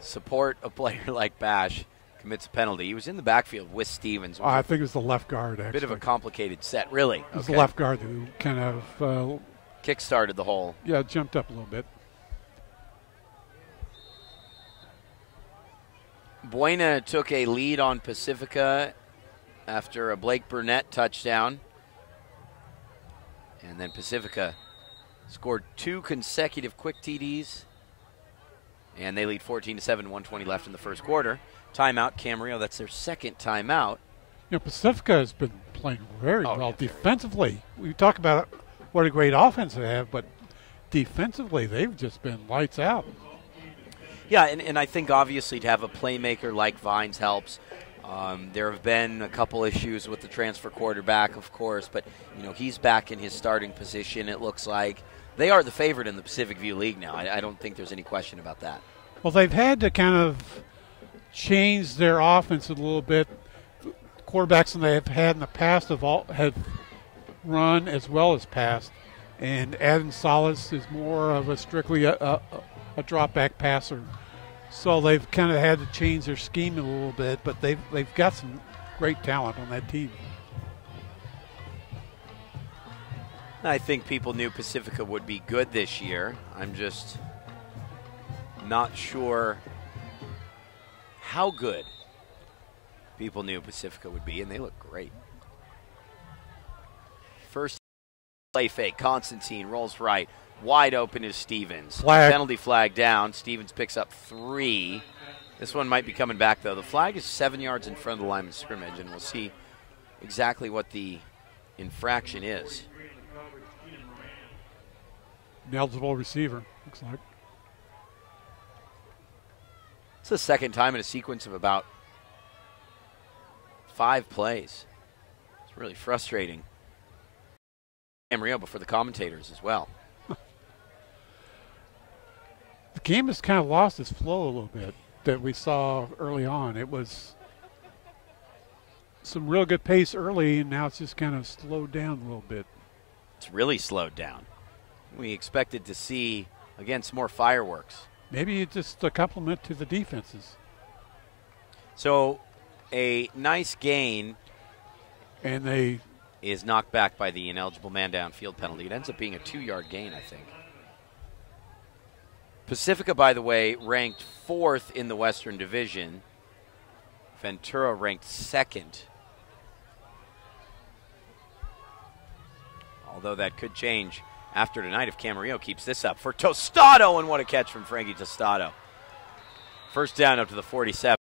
support a player like Bash commits a penalty. He was in the backfield with Stevens. I think it was the left guard, actually. Bit of a complicated set, really. It was the left guard who kind of kick-started the whole. Yeah, jumped up a little bit. Buena took a lead on Pacifica after a Blake Burnett touchdown. And then Pacifica scored 2 consecutive quick TDs. And they lead 14-7, 1:20 left in the first quarter. Timeout, Camarillo. That's their second timeout. You know, Pacifica has been playing very well defensively. We talk about what a great offense they have, but defensively they've just been lights out. Yeah, and I think obviously to have a playmaker like Vines helps. There have been a couple issues with the transfer quarterback, of course, but he's back in his starting position. It looks like they are the favorite in the Pacific View League now. I don't think there's any question about that. Well, they've had to kind of change their offense a little bit. Quarterbacks that they've had in the past have run as well as passed, and Adam Salas is more of a strictly a drop-back passer. So they've kind of had to change their scheme a little bit, but they've got some great talent on that team. I think people knew Pacifica would be good this year. I'm just not sure how good people knew Pacifica would be, and they look great. First play fake. Constantine rolls right. Wide open is Stevens. Penalty flag down. Stevens picks up 3. This one might be coming back, though. The flag is 7 yards in front of the line of scrimmage, and we'll see exactly what the infraction is. Eligible receiver, looks like. It's the second time in a sequence of about 5 plays. It's really frustrating. Camarillo before the commentators as well. The game has kind of lost its flow a little bit that we saw early on. It was some real good pace early, and now it's just kind of slowed down a little bit. It's really slowed down. We expected to see, again, some more fireworks. Maybe it's just a compliment to the defenses. So a nice gain. And they is knocked back by the ineligible man downfield penalty. It ends up being a 2-yard gain, I think. Pacifica, by the way, ranked 4th in the Western Division. Ventura ranked 2nd. Although that could change after tonight if Camarillo keeps this up. For Tostado, and what a catch from Frankie Tostado. First down up to the 47.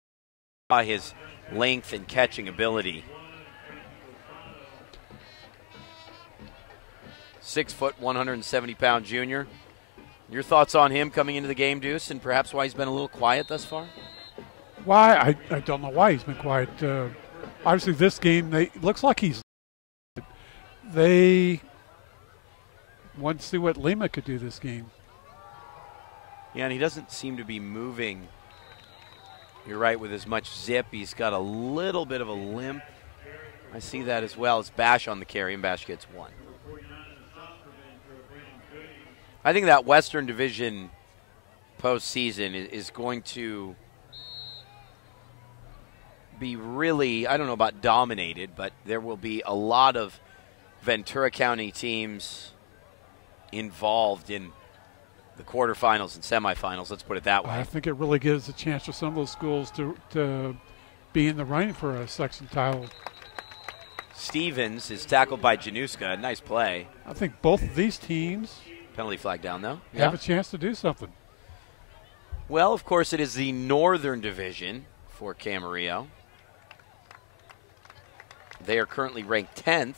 By his length and catching ability. 6 foot, 170-pound junior. Your thoughts on him coming into the game, Deuce, and perhaps why he's been a little quiet thus far? Why? I don't know why he's been quiet. Obviously, this game, looks like they want to see what Lima could do this game. Yeah, and he doesn't seem to be moving, you're right, with as much zip. He's got a little bit of a limp. I see that as well. It's Bash on the carry, and Bash gets 1. I think that Western Division postseason is going to be really, I don't know about dominated, but there will be a lot of Ventura County teams involved in the quarterfinals and semifinals. Let's put it that way. I think it really gives a chance for some of those schools to be in the running for a section title. Stevens is tackled by Januska. Nice play. I think both of these teams Penalty flag down, though. have a chance to do something. Well, of course, it is the Northern Division for Camarillo. They are currently ranked 10th,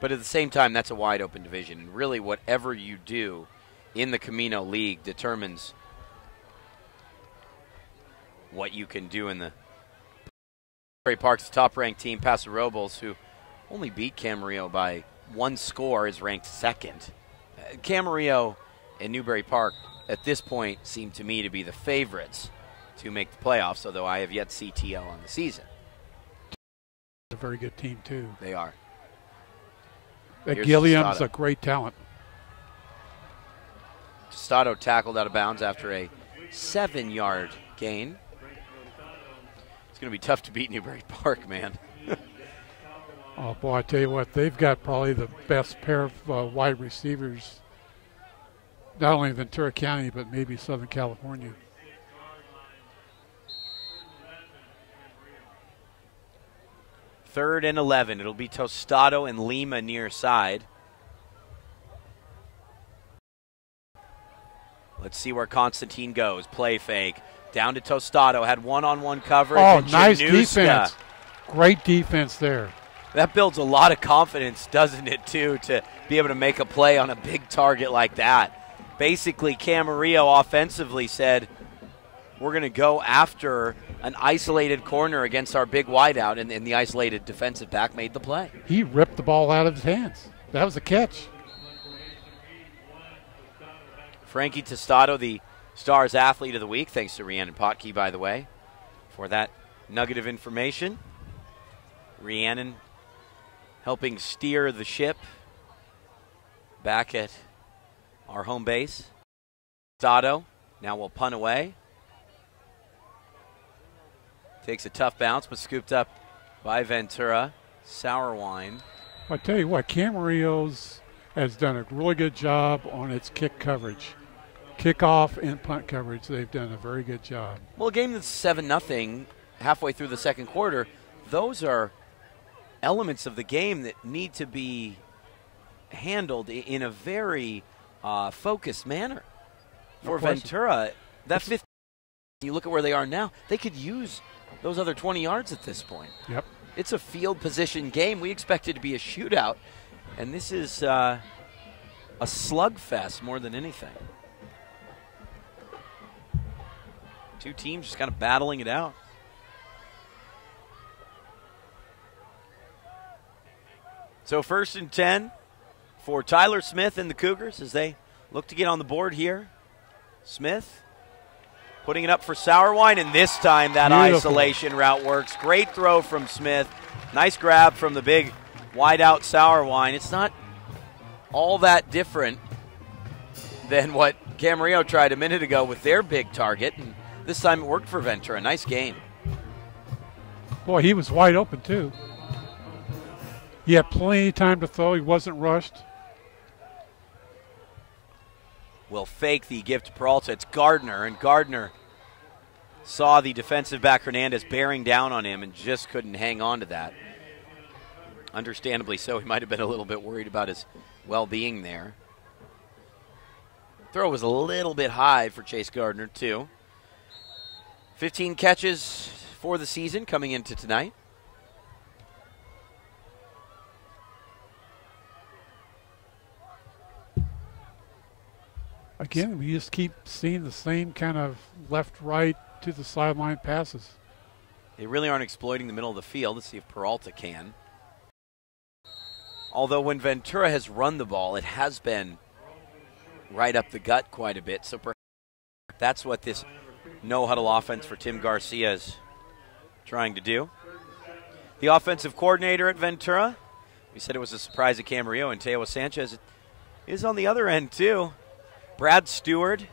but at the same time, that's a wide-open division. And really, whatever you do in the Camino League determines what you can do in the Newberry Park's top-ranked team, Paso Robles, who only beat Camarillo by 1 score, is ranked 2nd. Camarillo and Newberry Park, at this point, seem to me to be the favorites to make the playoffs, although I have yet to see TL on the season. A very good team, too. They are. Gilliam's a great talent. Tostado tackled out of bounds after a 7-yard gain. It's going to be tough to beat Newberry Park, man. Oh, boy, I tell you what, they've got probably the best pair of wide receivers, not only in Ventura County, but maybe Southern California. Third and 11. It'll be Tostado and Lima near side. Let's see where Constantine goes. Play fake. Down to Tostado. Had one-on-one coverage. Oh, nice Januska. defense. Great defense there. That builds a lot of confidence, doesn't it, too, to be able to make a play on a big target like that. Basically, Camarillo offensively said, we're going to go after an isolated corner against our big wideout, and the isolated defensive back made the play. He ripped the ball out of his hands. That was a catch. Frankie Tostado, the Stars Athlete of the Week, thanks to Rhiannon Potke, by the way, for that nugget of information. Rhiannon helping steer the ship back at our home base. Tostado now will punt away. Takes a tough bounce, but scooped up by Ventura. Sour wine. I tell you what, Camarillo's has done a really good job on its kick coverage. Kickoff and punt coverage, they've done a very good job. Well, a game that's 7-0 halfway through the second quarter, those are elements of the game that need to be handled in a very focused manner. For Ventura, that 15, you look at where they are now, they could use those other 20 yards at this point. Yep. It's a field position game. We expect it to be a shootout, and this is a slugfest more than anything. Two teams just kind of battling it out. So 1st and 10 for Tyler Smith and the Cougars as they look to get on the board here. Smith putting it up for Sourwine, and this time that isolation route works. Great throw from Smith. Nice grab from the big wide-out Sourwine. It's not all that different than what Camarillo tried a minute ago with their big target, and this time it worked for Ventura. Nice game. Boy, he was wide open, too. He had plenty of time to throw. He wasn't rushed. Will fake the gift to Peralta. It's Gardner, and Gardner saw the defensive back Hernandez bearing down on him and just couldn't hang on to that. Understandably so. He might have been a little bit worried about his well-being there. Throw was a little bit high for Chase Gardner, too. 15 catches for the season coming into tonight. Again, we just keep seeing the same kind of left-right to the sideline passes. They really aren't exploiting the middle of the field. Let's see if Peralta can. Although when Ventura has run the ball, it has been right up the gut quite a bit. So perhaps that's what this no-huddle offense for Tim Garcia is trying to do. the offensive coordinator at Ventura. We said it was a surprise at Camarillo, and Teo Sanchez is on the other end too. Brad Stewart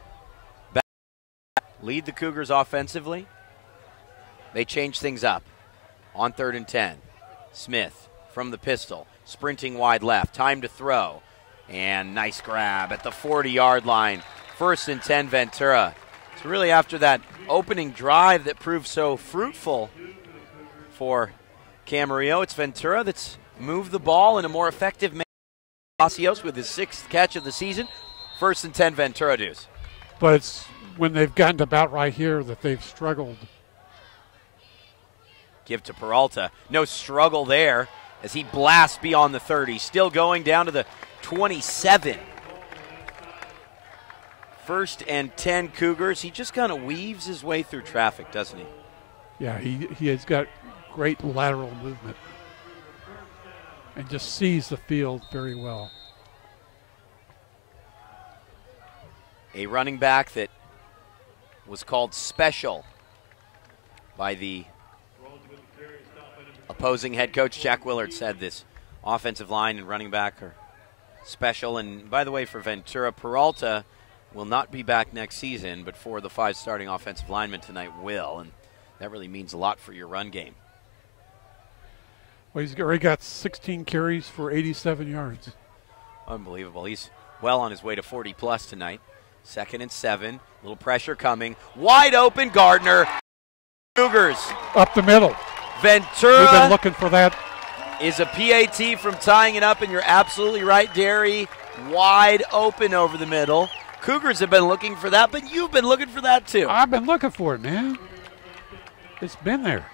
lead the Cougars offensively. They change things up on 3rd and 10. Smith from the pistol, sprinting wide left, time to throw, and nice grab at the 40-yard line. 1st and 10 Ventura. It's really after that opening drive that proved so fruitful for Camarillo. It's Ventura that's moved the ball in a more effective manner. Palacios with his 6th catch of the season. 1st and 10 Ventura Deuce. But it's when they've gotten about right here that they've struggled. Give to Peralta. No struggle there as he blasts beyond the 30. Still going down to the 27. 1st and 10 Cougars. He just kind of weaves his way through traffic, doesn't he? Yeah, he has got great lateral movement and just sees the field very well. A running back that was called special by the opposing head coach. Jack Willard said this offensive line and running back are special. And by the way, for Ventura, Peralta will not be back next season, but for the 5 starting offensive linemen tonight will, and that really means a lot for your run game. Well, he's already got 16 carries for 87 yards. Unbelievable. He's well on his way to 40-plus tonight. 2nd and 7, little pressure coming. Wide open, Gardner. Cougars. Up the middle. Ventura. We've been looking for that. Is a PAT from tying it up, and you're absolutely right, Derry. Wide open over the middle. Cougars have been looking for that, but you've been looking for that too. I've been looking for it, man. It's been there.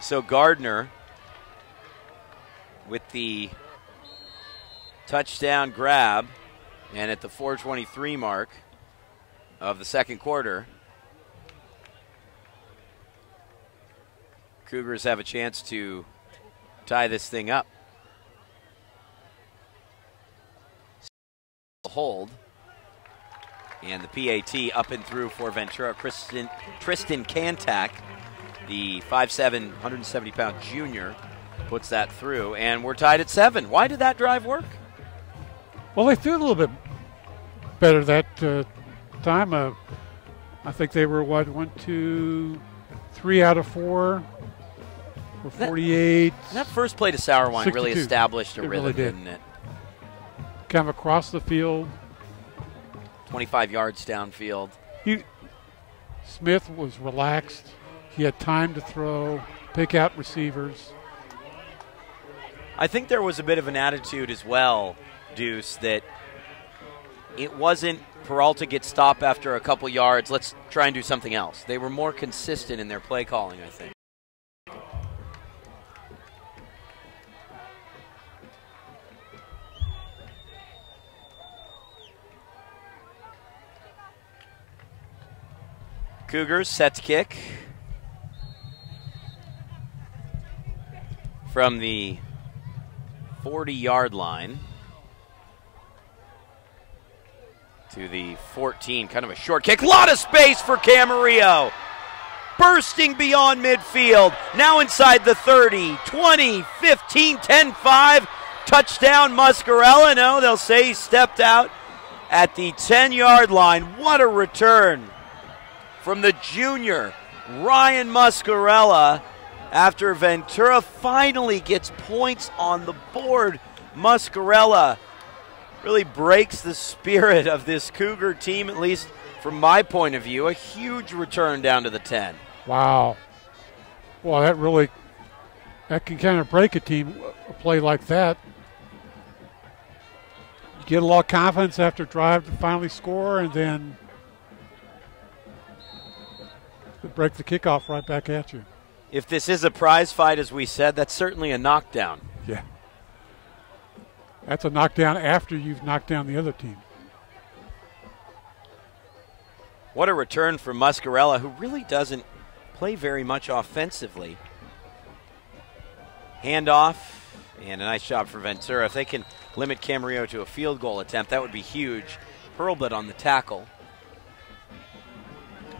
So Gardner with the touchdown grab, and at the 4:23 mark of the 2nd quarter, Cougars have a chance to tie this thing up. Hold, and the PAT up and through for Ventura. Tristan Kantak, the 5'7", 170-pound junior, puts that through, and we're tied at 7. Why did that drive work? Well, they threw a little bit better that time. I think they were, 1, 2, 3 out of 4 for 48. That first play to Sourwine 62. really established a rhythm, really did. didn't it? Kind of across the field. 25 yards downfield. Smith was relaxed. He had time to throw, pick out receivers. I think there was a bit of an attitude as well, Deuce, that it wasn't Peralta gets stopped after a couple yards, let's try and do something else. They were more consistent in their play calling, I think. Cougars set to kick from the 40-yard line to the 14. Kind of a short kick. A lot of space for Camarillo. Bursting beyond midfield. Now inside the 30, 20, 15, 10, 5. Touchdown Muscarella. No, they'll say he stepped out at the 10-yard line. What a return from the junior, Ryan Muscarella, after Ventura finally gets points on the board. Muscarella really breaks the spirit of this Cougar team, at least from my point of view. A huge return down to the 10. Wow. Well, that can kind of break a team, a play like that. Get a lot of confidence after drive to finally score, and then break the kickoff right back at you. If this is a prize fight, as we said, that's certainly a knockdown. Yeah. That's a knockdown after you've knocked down the other team. What a return from Muscarella, who really doesn't play very much offensively. Handoff, and a nice job for Ventura. If they can limit Camarillo to a field goal attempt, that would be huge. Hurlbut on the tackle.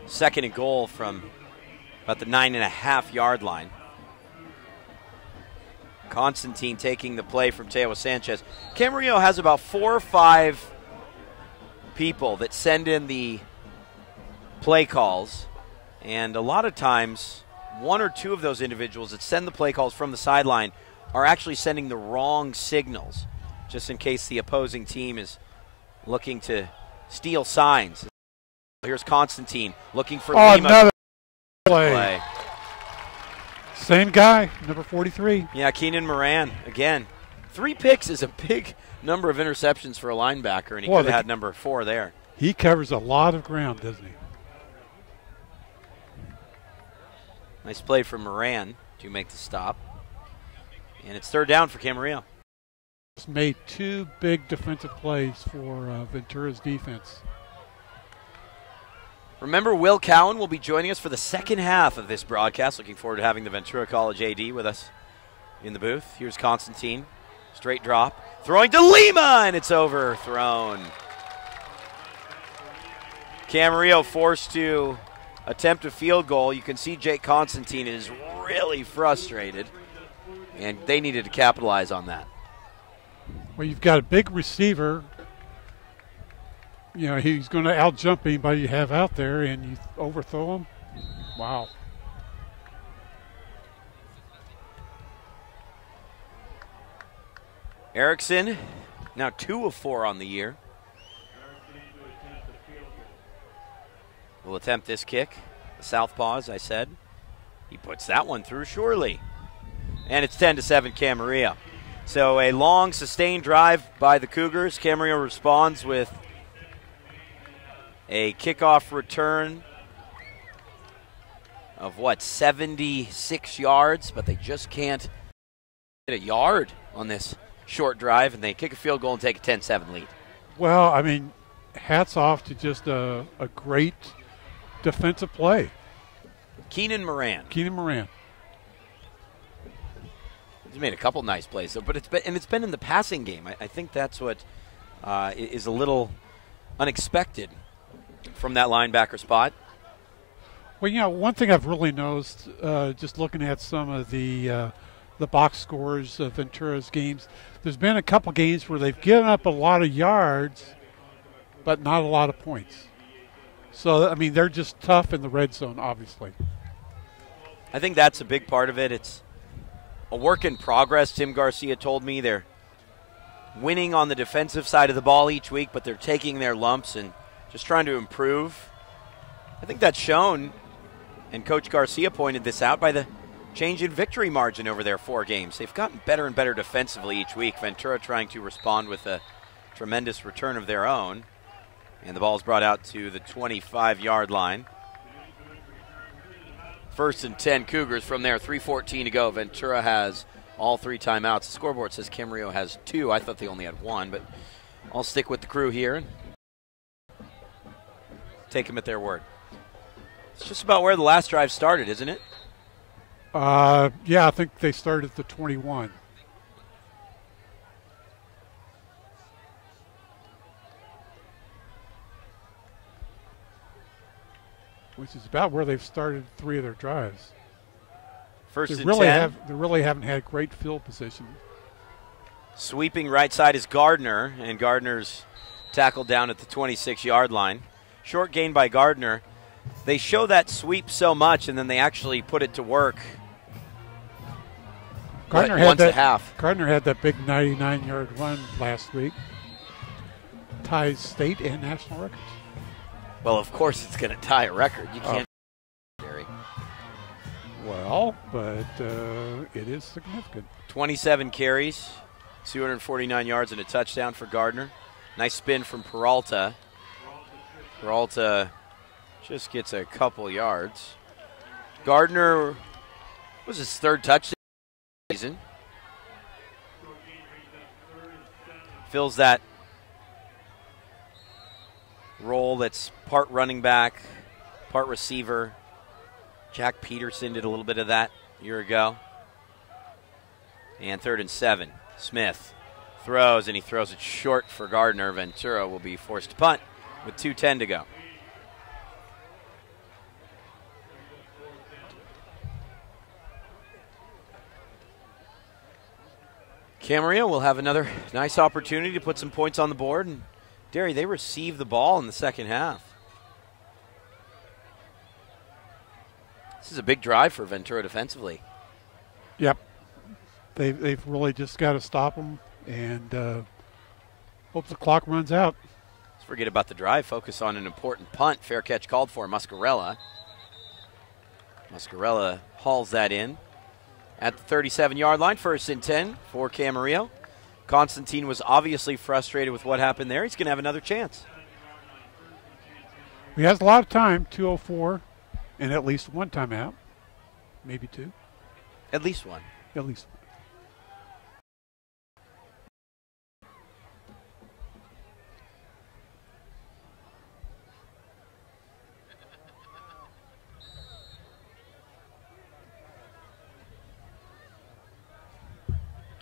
2nd and goal from about the 9.5-yard line. Constantine taking the play from Teo Sanchez. Camarillo has about 4 or 5 people that send in the play calls, and a lot of times 1 or 2 of those individuals that send the play calls from the sideline are actually sending the wrong signals, just in case the opposing team is looking to steal signs. Here's Constantine looking for Lima. Another play. Same guy, number 43. Yeah, Keenan Moran again. 3 picks is a big number of interceptions for a linebacker, and he could have had number 4 there. He covers a lot of ground, doesn't he? Nice play from Moran to make the stop. And it's 3rd down for Camarillo. He's made 2 big defensive plays for Ventura's defense. Remember, Will Cowan will be joining us for the second half of this broadcast. Looking forward to having the Ventura College AD with us in the booth. Here's Constantine. Straight drop. Throwing to Lima, and it's overthrown. Camarillo forced to attempt a field goal. You can see Jake Constantine is really frustrated, and they needed to capitalize on that. Well, you've got a big receiver. You know, he's going to out-jump anybody you have out there, and you overthrow him. Wow. Erickson, now 2 of 4 on the year. Will attempt this kick. The southpaw, as I said. He puts that one through surely. And it's 10-7 Camarillo. So a long, sustained drive by the Cougars. Camarillo responds with a kickoff return of 76 yards, but they just can't get a yard on this short drive, and they kick a field goal and take a 10-7 lead. Well, I mean, hats off to just a great defensive play. Keenan Moran. He's made a couple nice plays, though, but it's been in the passing game. I think that's what is a little unexpected from that linebacker spot. Well, you know, one thing I've really noticed, just looking at some of the box scores of Ventura's games, there's been a couple games where they've given up a lot of yards, but not a lot of points. So, I mean, they're just tough in the red zone, obviously. I think that's a big part of it. It's a work in progress. Tim Garcia told me they're winning on the defensive side of the ball each week, but they're taking their lumps and just trying to improve. I think that's shown, and Coach Garcia pointed this out, by the change in victory margin over their 4 games. They've gotten better and better defensively each week. Ventura trying to respond with a tremendous return of their own. And the ball is brought out to the 25-yard line. 1st and 10 Cougars from there, 3:14 to go. Ventura has all 3 timeouts. The scoreboard says Camarillo has 2. I thought they only had 1, but I'll stick with the crew here and take them at their word. It's just about where the last drive started, isn't it? Yeah, I think they started at the 21. Which is about where they've started 3 of their drives. First they and really 10. They really haven't had great field position. Sweeping right side is Gardner, and Gardner's tackled down at the 26-yard line. Short gain by Gardner. They show that sweep so much, and then they actually put it to work. Gardner once a half. Gardner had that big 99-yard run last week. Ties state and national records. Well, of course it's going to tie a record. You can't. Well, but it is significant. 27 carries, 249 yards, and a touchdown for Gardner. Nice spin from Peralta. Peralta just gets a couple yards. Gardner was his 3rd touchdown this season. Fills that role that's part running back, part receiver. Jack Peterson did a little bit of that a year ago. And 3rd and 7. Smith throws, and he throws it short for Gardner. Ventura will be forced to punt with 2:10 to go. Camarillo will have another nice opportunity to put some points on the board. And Derry, they received the ball in the second half. This is a big drive for Ventura defensively. Yep. They've really just got to stop them and hope the clock runs out. Let's forget about the drive. Focus on an important punt. Fair catch called for Muscarella. Muscarella hauls that in at the 37-yard line. 1st and 10 for Camarillo. Constantine was obviously frustrated with what happened there. He's going to have another chance. He has a lot of time, 2:04, and at least one timeout. Maybe two. At least one. At least one.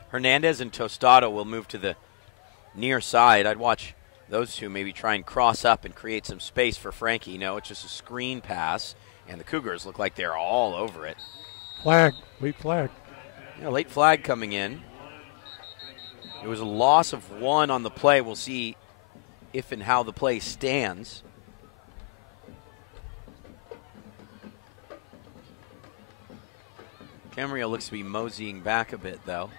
Hernandez and Tostado will move to the near side. I'd watch those two maybe try and cross up and create some space for Frankie. No, it's just a screen pass, and the Cougars look like they're all over it. Flag. Late flag. Yeah, late flag coming in. It was a loss of 1 on the play. We'll see if and how the play stands. Camarillo looks to be moseying back a bit, though.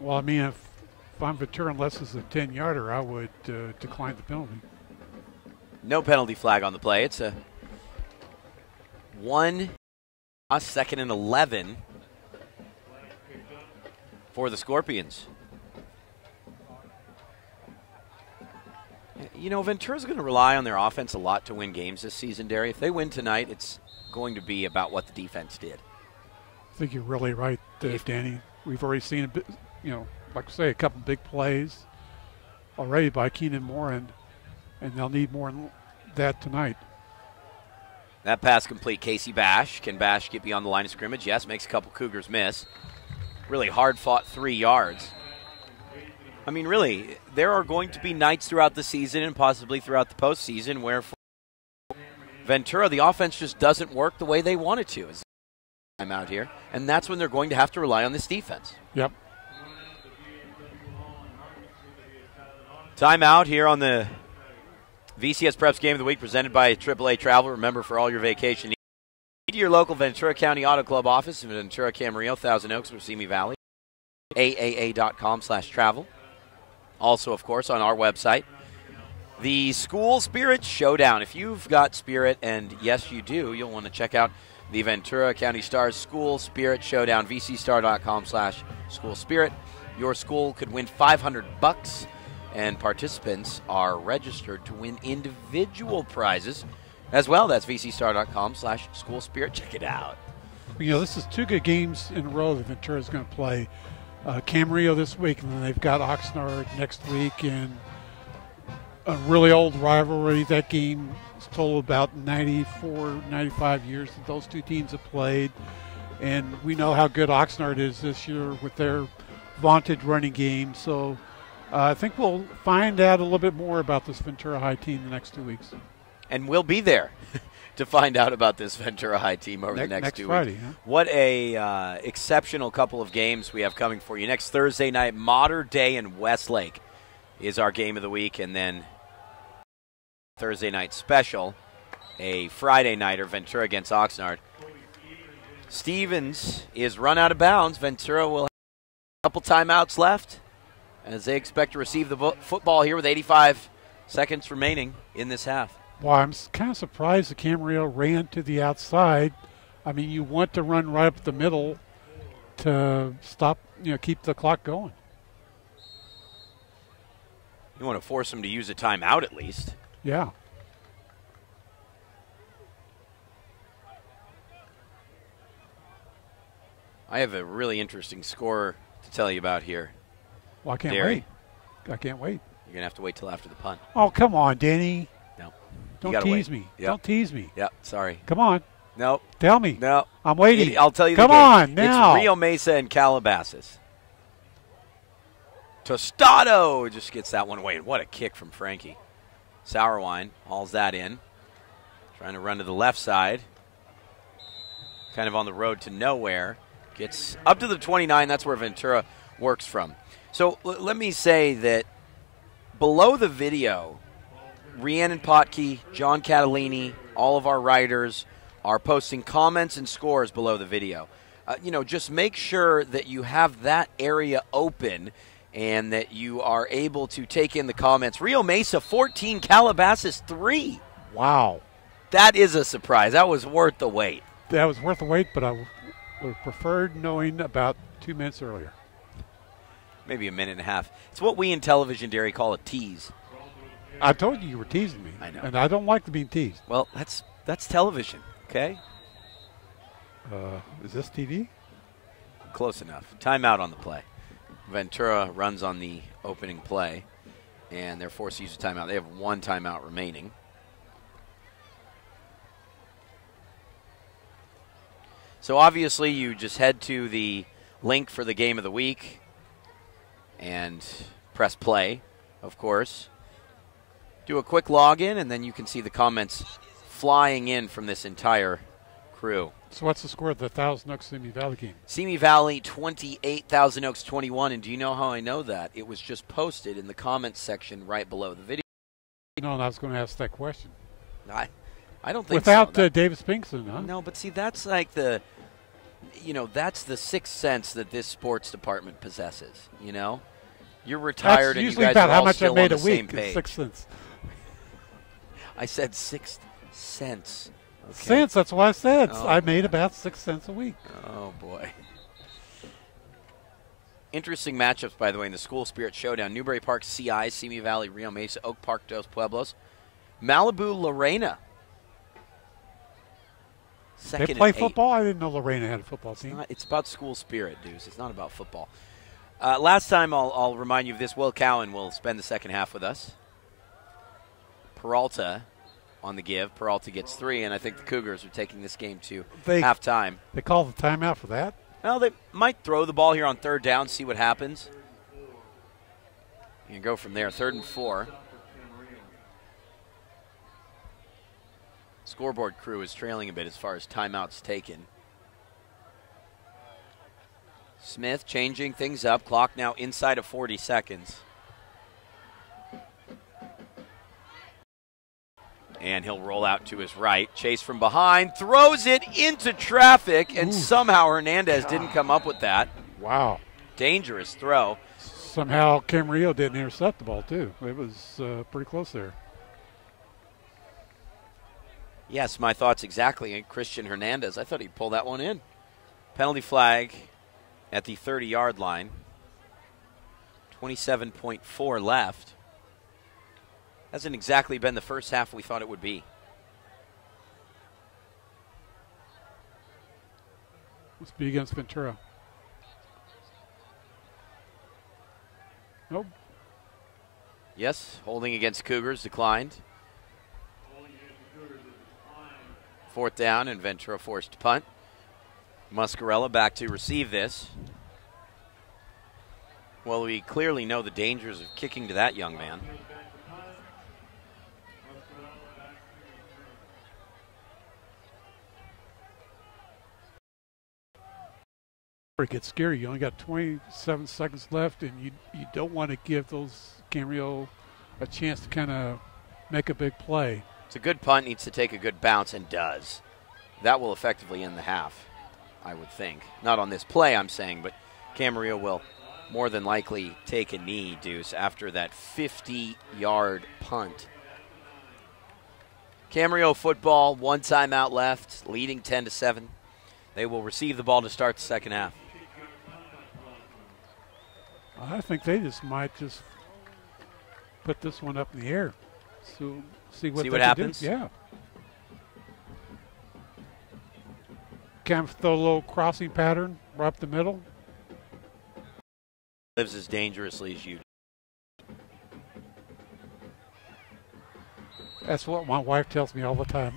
Well, I mean, if I'm Ventura, unless it's a 10-yarder, I would decline the penalty. No penalty flag on the play. It's a 2nd and 11 for the Scorpions. You know, Ventura's going to rely on their offense a lot to win games this season, Derry. If they win tonight, it's going to be about what the defense did. I think you're really right, Danny. We've already seen a bit, like I say, a couple big plays already by Keenan Moore, and they'll need more than that tonight. That pass complete. Casey Bash. Can Bash get beyond the line of scrimmage? Yes, makes a couple Cougars miss. Really hard-fought 3 yards. I mean, really, there are going to be nights throughout the season and possibly throughout the postseason where for Ventura, the offense just doesn't work the way they want it to. I'm out here, and that's when they're going to have to rely on this defense. Yep. Timeout here on the VCS Preps Game of the Week presented by AAA Travel. Remember, for all your vacation needs, to your local Ventura County Auto Club office in Ventura, Camarillo, Thousand Oaks, or Simi Valley. AAA.com/travel. Also, of course, on our website. The School Spirit Showdown. If you've got Spirit, and yes, you do, you'll want to check out the Ventura County Stars School Spirit Showdown. VCStar.com/School Spirit. Your school could win $500, and participants are registered to win individual prizes as well. That's VCStar.com/School Spirit. Check it out. This is 2 good games in a row that Ventura's going to play. Camarillo this week, and then they've got Oxnard next week, and a really old rivalry. That game is total about 94, 95 years that those two teams have played. And we know how good Oxnard is this year with their vaunted running game. So I think we'll find out a little bit more about this Ventura High team the next 2 weeks. And we'll be there to find out about this Ventura High team over the next 2 Friday, weeks. Huh? What a exceptional couple of games we have coming for you. Next Thursday night, Mater Day in Westlake is our game of the week. And then Thursday night special, a Friday nighter, Ventura against Oxnard. Stevens is run out of bounds. Ventura will have a couple timeouts left as they expect to receive the football here with 85 seconds remaining in this half. Well, I'm kind of surprised the Camarillo ran to the outside. I mean, you want to run right up the middle to stop, keep the clock going. You want to force them to use a timeout at least. Yeah. I have a really interesting score to tell you about here. Well, I can't Derry. wait. I can't wait. You're going to have to wait till after the punt. Oh, come on, Danny. No. Don't tease me. Yep. Don't tease me. Yeah, sorry. Come on. Nope. Tell me. No. I'm waiting. I'll tell you Come the game. on, now. It's Rio Mesa and Calabasas. Tostado just gets that one away. And what a kick from Frankie. Sourwine hauls that in. Trying to run to the left side. Kind of on the road to nowhere. Gets up to the 29. That's where Ventura works from. So let me say that below the video, Rhiannon Potke, John Catalini, all of our writers are posting comments and scores below the video. Just make sure that you have that area open and that you are able to take in the comments. Rio Mesa 14, Calabasas 3. Wow. That is a surprise. That was worth the wait. That was worth the wait, but I would have preferred knowing about 2 minutes earlier. Maybe a minute and a half. It's what we in television, Derry, call a tease. I told you were teasing me. I know. And I don't like being teased. Well, that's television, okay? Is this TV? Close enough. Timeout on the play. Ventura runs on the opening play, and they're forced to use a timeout. They have one timeout remaining. So obviously you just head to the link for the game of the week and press play, of course. Do a quick login, and then you can see the comments flying in from this entire crew. So what's the score of the Thousand Oaks Simi Valley game? Simi Valley 28, Thousand Oaks 21. And do you know how I know that? It was just posted in the comments section right below the video. No, I was going to ask that question. I don't think Without so. Davis Pinkson, huh? No, but see, that's like that's the sixth sense that this sports department possesses, You're retired and you guys are all still on the same page. Sixth sense. I said sixth sense. Okay. Cents, that's what I said. Oh. I made about 6 cents a week. Oh, boy. Interesting matchups, by the way, in the School Spirit Showdown. Newbury Park, CI, Simi Valley, Rio Mesa, Oak Park, Dos Pueblos. Malibu, Lorena. They play football? I didn't know Lorena had a football team. It's about school spirit, Deuce. It's not about football. Last time, I'll remind you of this. Will Cowan will spend the second half with us. Peralta on the give. Peralta gets 3, and I think the Cougars are taking this game to halftime. They call the timeout for that? Well, they might throw the ball here on third down, see what happens. You can go from there. 3rd and 4. Scoreboard crew is trailing a bit as far as timeouts taken. Smith changing things up. Clock now inside of 40 seconds. And he'll roll out to his right. Chase from behind. Throws it into traffic. And somehow Hernandez didn't come up with that. Wow. Dangerous throw. Somehow Camarillo didn't intercept the ball, too. It was pretty close there. Yes, my thoughts exactly. Christian Hernandez, I thought he'd pull that one in. Penalty flag at the 30-yard line. 27.4 left. Hasn't exactly been the first half we thought it would be. Let's be against Ventura. Nope. Yes, holding against Cougars declined. 4th down, and Ventura forced to punt. Muscarella back to receive this. Well, we clearly know the dangers of kicking to that young man. It gets scary. You only got 27 seconds left, and you don't want to give those Camarillo a chance to kind of make a big play. It's a good punt, needs to take a good bounce, and does. That will effectively end the half, I would think. Not on this play, I'm saying, but Camarillo will more than likely take a knee, Deuce, after that 50-yard punt. Camarillo football, 1 timeout left, leading 10-7. They will receive the ball to start the second half. I think they might put this one up in the air. So see what happens. Do. Yeah. Kind of throw a little crossing pattern right up the middle. Lives as dangerously as you. That's what my wife tells me all the time.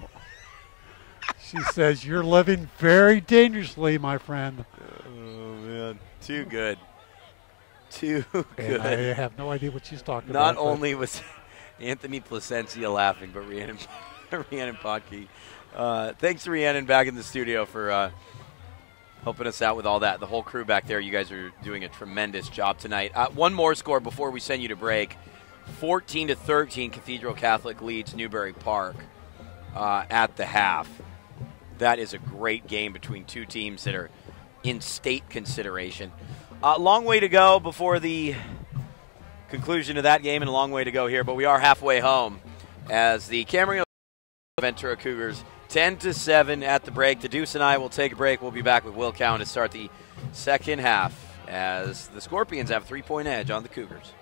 She says, "You're living very dangerously, my friend." Oh, man. Too good. Too good. And I have no idea what she's talking about. Not only was Anthony Placencia laughing, but Rhiannon Potke. Thanks to Rhiannon back in the studio for helping us out with all that. The whole crew back there, you guys are doing a tremendous job tonight. One more score before we send you to break. 14-13, Cathedral Catholic leads Newbury Park at the half. That is a great game between two teams that are in state consideration. Long way to go before the conclusion of that game, and a long way to go here, but we are halfway home as the Camarillo Ventura Cougars 10-7 at the break. The Deuce and I will take a break. We'll be back with Will Cowan to start the second half as the Scorpions have a 3-point edge on the Cougars.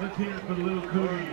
Let's hear it for the little cooties.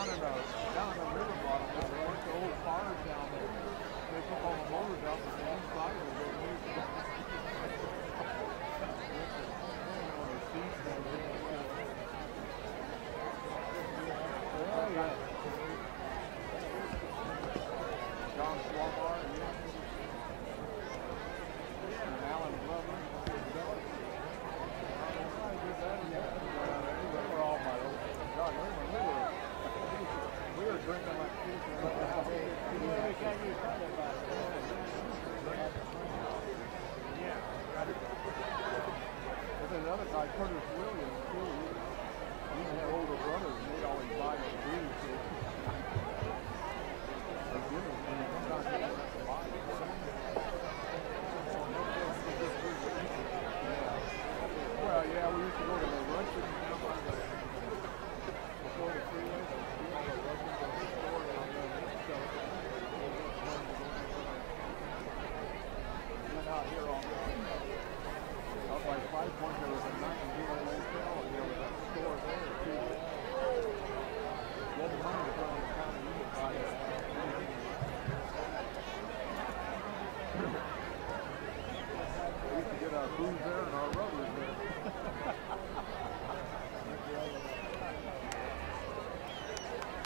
down in the river bottom, there's a bunch of old cars down there. They took all the motors out the inside of it. John Swamar and Alan Glover. They were all my old God, we were drinking like this. Yeah. There's another guy, Curtis Williams, too. He had older brothers, and they'd always buy him beers. Well, yeah, we used to go to the Russian down by the before the freeway. All the Russians on the store down there. And then out here on out by 5 Point, there was a Nightingale Hotel, and there was a store there too. Wasn't money to put on the counter. You could buy it. We used to get our booze there and our rubbers there.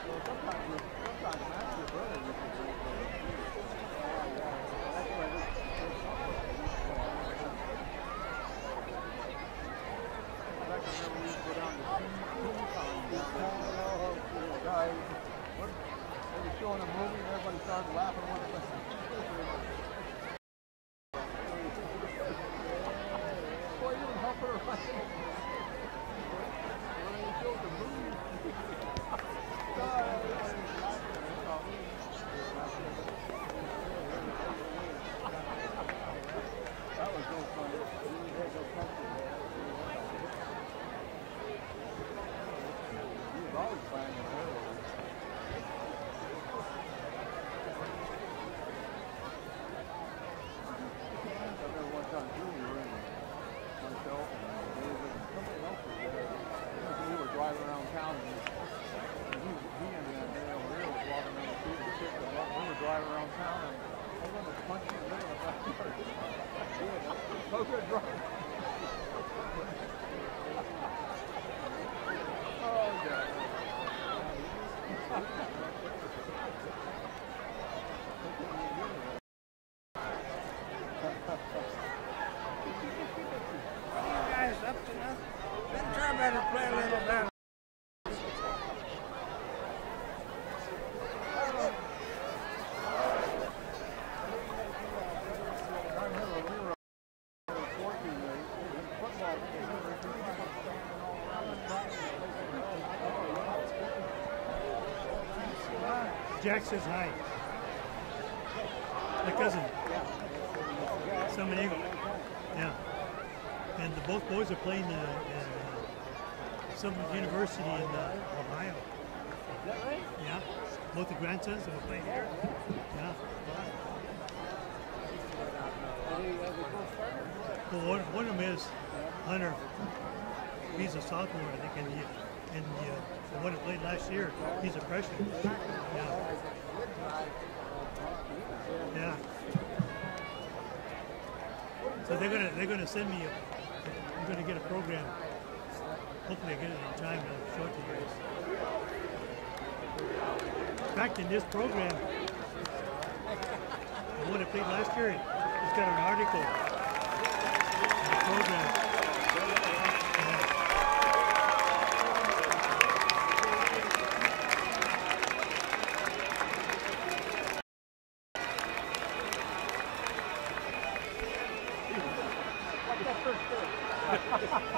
Well, sometimes Max, your brother, used to drink those too. That's why I remember we used to go down to Toontown down there. They were showing a movie and everybody started laughing when it was. Boy, you would help her around. When they showed the movie. That was so funny. He was always playing the hell. I remember one time too, we were in myself and David and somebody else was there. We were driving around town and he and that man over there was walking around the street and picked us up. We were driving around town and I was punching him in the backyard. So good driving. Oh, God. Guys, up to nothing. Ventura better play a little better. Jack says hi. My cousin. San Diego. Yeah. And both boys are playing some university in Ohio. Is that right? Yeah. Both the grandsons are playing here. Yeah. Well, one of them is Hunter. He's a sophomore, I think, and the one that played last year, he's a freshman. Yeah. Yeah. So they're gonna send me I'm gonna get a program. Hopefully I get it in time and I'll show it to you guys. In fact, in this program, the one that played last year, it's got an article in the program.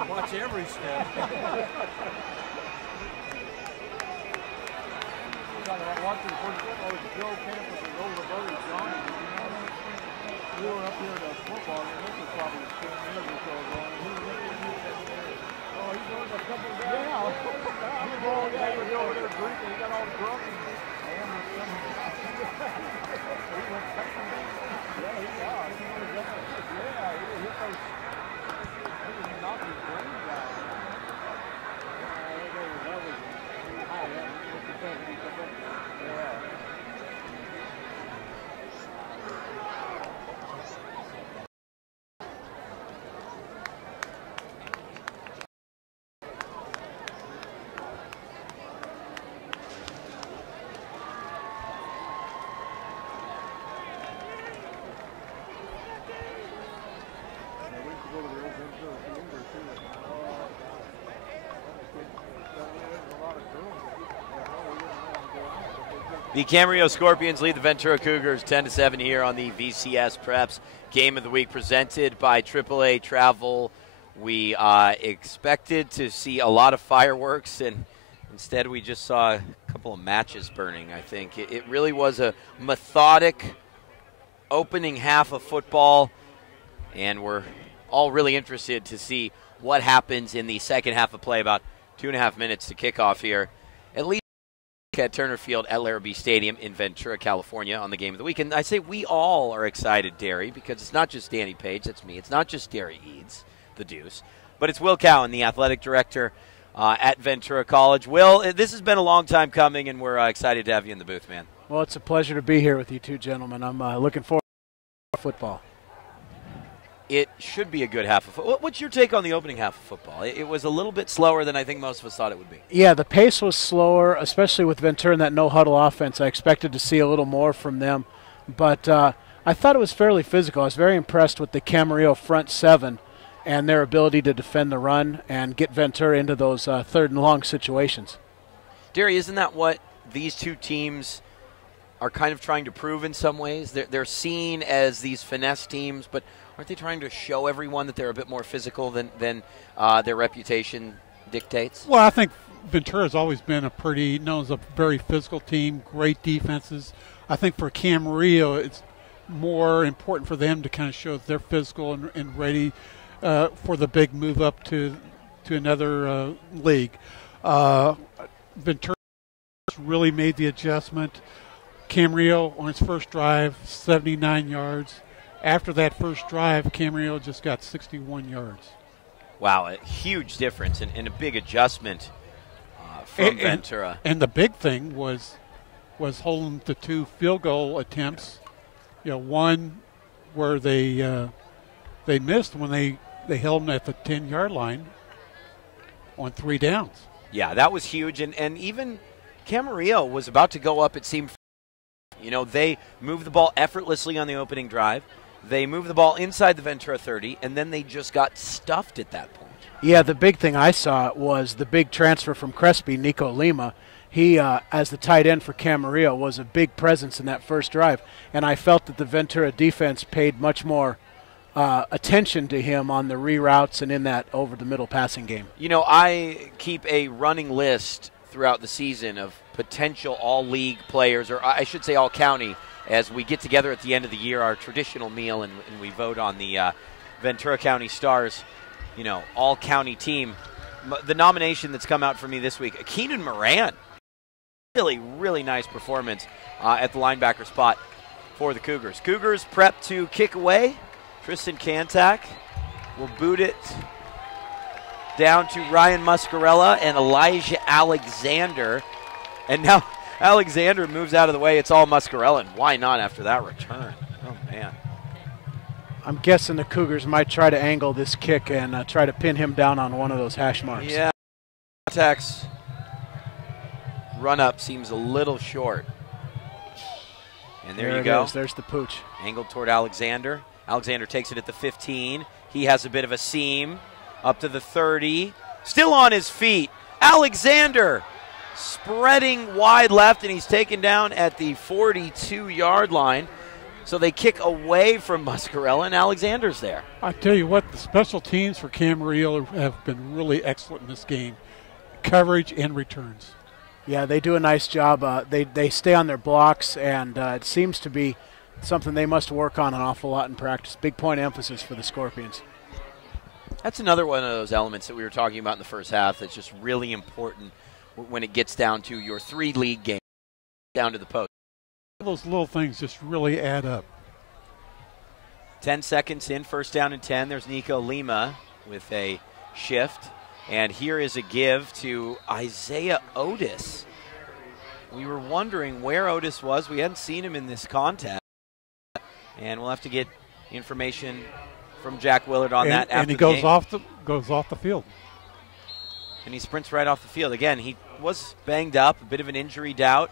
Watch every step. Watching the first football with Joe Campus and older brother Johnny. We were up here at a football game. This was probably 10 years or so ago. Oh, he's going to a couple of guys? Yeah. He was over there drinking. He got all drunk. And he The Camarillo Scorpions lead the Ventura Cougars 10-7 here on the VCS Preps Game of the Week presented by AAA Travel. We expected to see a lot of fireworks, and instead we just saw a couple of matches burning, I think. It really was a methodic opening half of football, and we're all really interested to see what happens in the second half of play. About 2.5 minutes to kickoff here, at least at Turner Field at Larrabee Stadium in Ventura, California, on the Game of the Week. And I say we all are excited, Derry, because it's not just Danny Page, that's me. It's not just Derry Eads, the Deuce, but it's Will Cowan, the athletic director at Ventura College. Will, this has been a long time coming, and we're excited to have you in the booth, man. Well, it's a pleasure to be here with you two gentlemen. I'm looking forward to football. It should be a good half of football. What's your take on the opening half of football? It was a little bit slower than I think most of us thought it would be. Yeah, the pace was slower, especially with Ventura and that no-huddle offense. I expected to see a little more from them. But I thought it was fairly physical. I was very impressed with the Camarillo front seven and their ability to defend the run and get Ventura into those third and long situations. Derry, isn't that what these two teams are kind of trying to prove in some ways? They're seen as these finesse teams, but aren't they trying to show everyone that they're a bit more physical than their reputation dictates? Well, I think Ventura's always been known as a very physical team, great defenses. I think for Camarillo, it's more important for them to kind of show that they're physical and ready for the big move up to another league. Ventura really made the adjustment. Camarillo, on its first drive, 79 yards. After that first drive, Camarillo just got 61 yards. Wow, a huge difference and a big adjustment from Ventura. And the big thing was holding the two field goal attempts. You know, one where they missed when they held them at the 10-yard line on 3 downs. Yeah, that was huge. And even Camarillo was about to go up, it seemed. You know, they moved the ball effortlessly on the opening drive. They moved the ball inside the Ventura 30, and then they just got stuffed at that point. Yeah, the big thing I saw was the big transfer from Crespi, Nico Lima. He, as the tight end for Camarillo, was a big presence in that first drive, and I felt that the Ventura defense paid much more attention to him on the reroutes and in that over-the-middle passing game. You know, I keep a running list throughout the season of potential all-league players, or I should say all-county, as we get together at the end of the year, our traditional meal, and we vote on the Ventura County Stars, you know, all-county team. The nomination that's come out for me this week, Keenan Moran. Really, really nice performance at the linebacker spot for the Cougars. Cougars prep to kick away. Tristan Kantak will boot it down to Ryan Muscarella and Elijah Alexander. And now Alexander moves out of the way. It's all Muscarella, and why not after that return? Oh, man. I'm guessing the Cougars might try to angle this kick and try to pin him down on one of those hash marks. Yeah. Kantak's run-up seems a little short. And there you go. There's the pooch. Angled toward Alexander. Alexander takes it at the 15. He has a bit of a seam. Up to the 30. Still on his feet. Alexander spreading wide left, and he's taken down at the 42-yard line. So they kick away from Muscarella, and Alexander's there. I tell you what, the special teams for Camarillo have been really excellent in this game. Coverage and returns. Yeah, they do a nice job. They stay on their blocks, and it seems to be something they must work on an awful lot in practice. Big point of emphasis for the Scorpions. That's another one of those elements that we were talking about in the first half that's just really important when it gets down to your 3 league games, down to the post. Those little things just really add up. 10 seconds in, first down and 10. There's Nico Lima with a shift. And here is a give to Isaiah Otis. We were wondering where Otis was. We hadn't seen him in this contest. And we'll have to get information from Jack Willard on that after and he the goes game. goes off the field. And he sprints right off the field. Again, he was banged up, a bit of an injury doubt.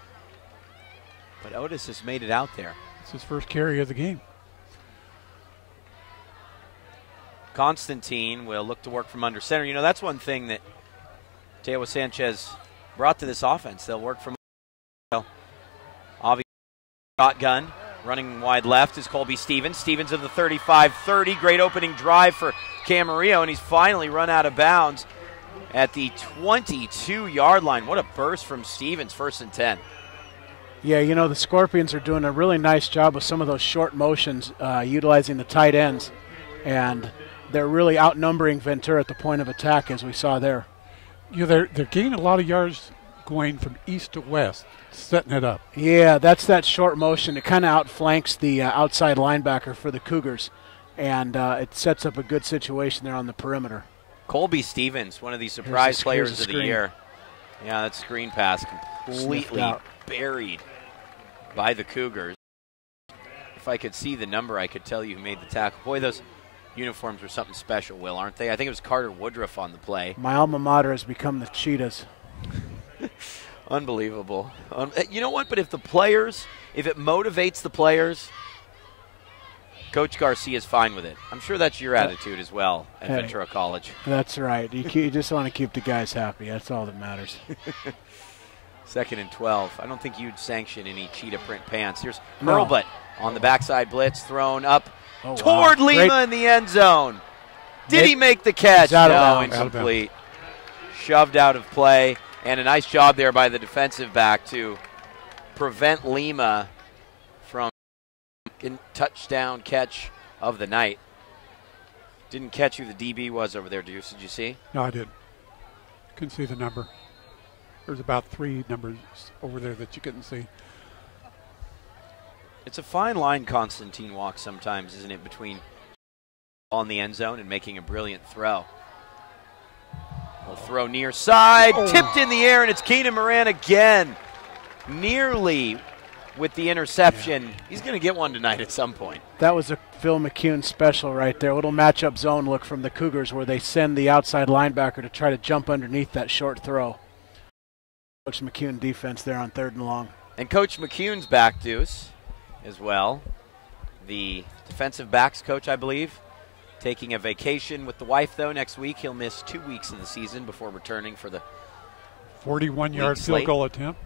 But Otis has made it out there. It's his first carry of the game. Constantine will look to work from under center. You know, that's one thing that Teo Sanchez brought to this offense. They'll work from Shotgun. Running wide left is Colby Stevens. Stevens of the 35-30. Great opening drive for Camarillo, and he's finally run out of bounds at the 22-yard line. What a burst from Stevens, 1st and 10. Yeah, you know, the Scorpions are doing a really nice job with some of those short motions, utilizing the tight ends, and they're really outnumbering Ventura at the point of attack, as we saw there. You know, they're gaining a lot of yards going from east to west, setting it up. Yeah, that's that short motion. It kind of outflanks the outside linebacker for the Cougars, and it sets up a good situation there on the perimeter. Colby Stevens, one of the surprise players of the year. Yeah, that screen pass completely buried by the Cougars. If I could see the number, I could tell you who made the tackle. Boy, those uniforms were something special, Will, aren't they? I think it was Carter Woodruff on the play. My alma mater has become the Cheetahs. Unbelievable. You know what? But if it motivates the players, Coach Garcia's fine with it. I'm sure that's your attitude as well at Ventura College. That's right. You just want to keep the guys happy. That's all that matters. 2nd and 12. I don't think you'd sanction any cheetah print pants. Here's Hurlbut on the backside blitz, thrown up toward Lima in the end zone. Did he make the catch? No, incomplete. Shoved out of play, and a nice job there by the defensive back to prevent Lima from touchdown catch of the night. Didn't catch who the DB was over there, Deuce. Did you see? No, I didn't. Couldn't see the number. There's about 3 numbers over there that you couldn't see. It's a fine line Constantine walks sometimes, isn't it, between on the end zone and making a brilliant throw. We'll throw near side, tipped in the air, and it's Keenan Moran again. Nearly with the interception. Yeah. He's going to get one tonight at some point. That was a Phil McCune special right there. A little matchup zone look from the Cougars where they send the outside linebacker to try to jump underneath that short throw. Coach McCune defense there on 3rd and long. And Coach McCune's back, Deuce, as well. The defensive backs coach, I believe, taking a vacation with the wife, though, next week. He'll miss 2 weeks of the season before returning for the 41-yard field goal attempt.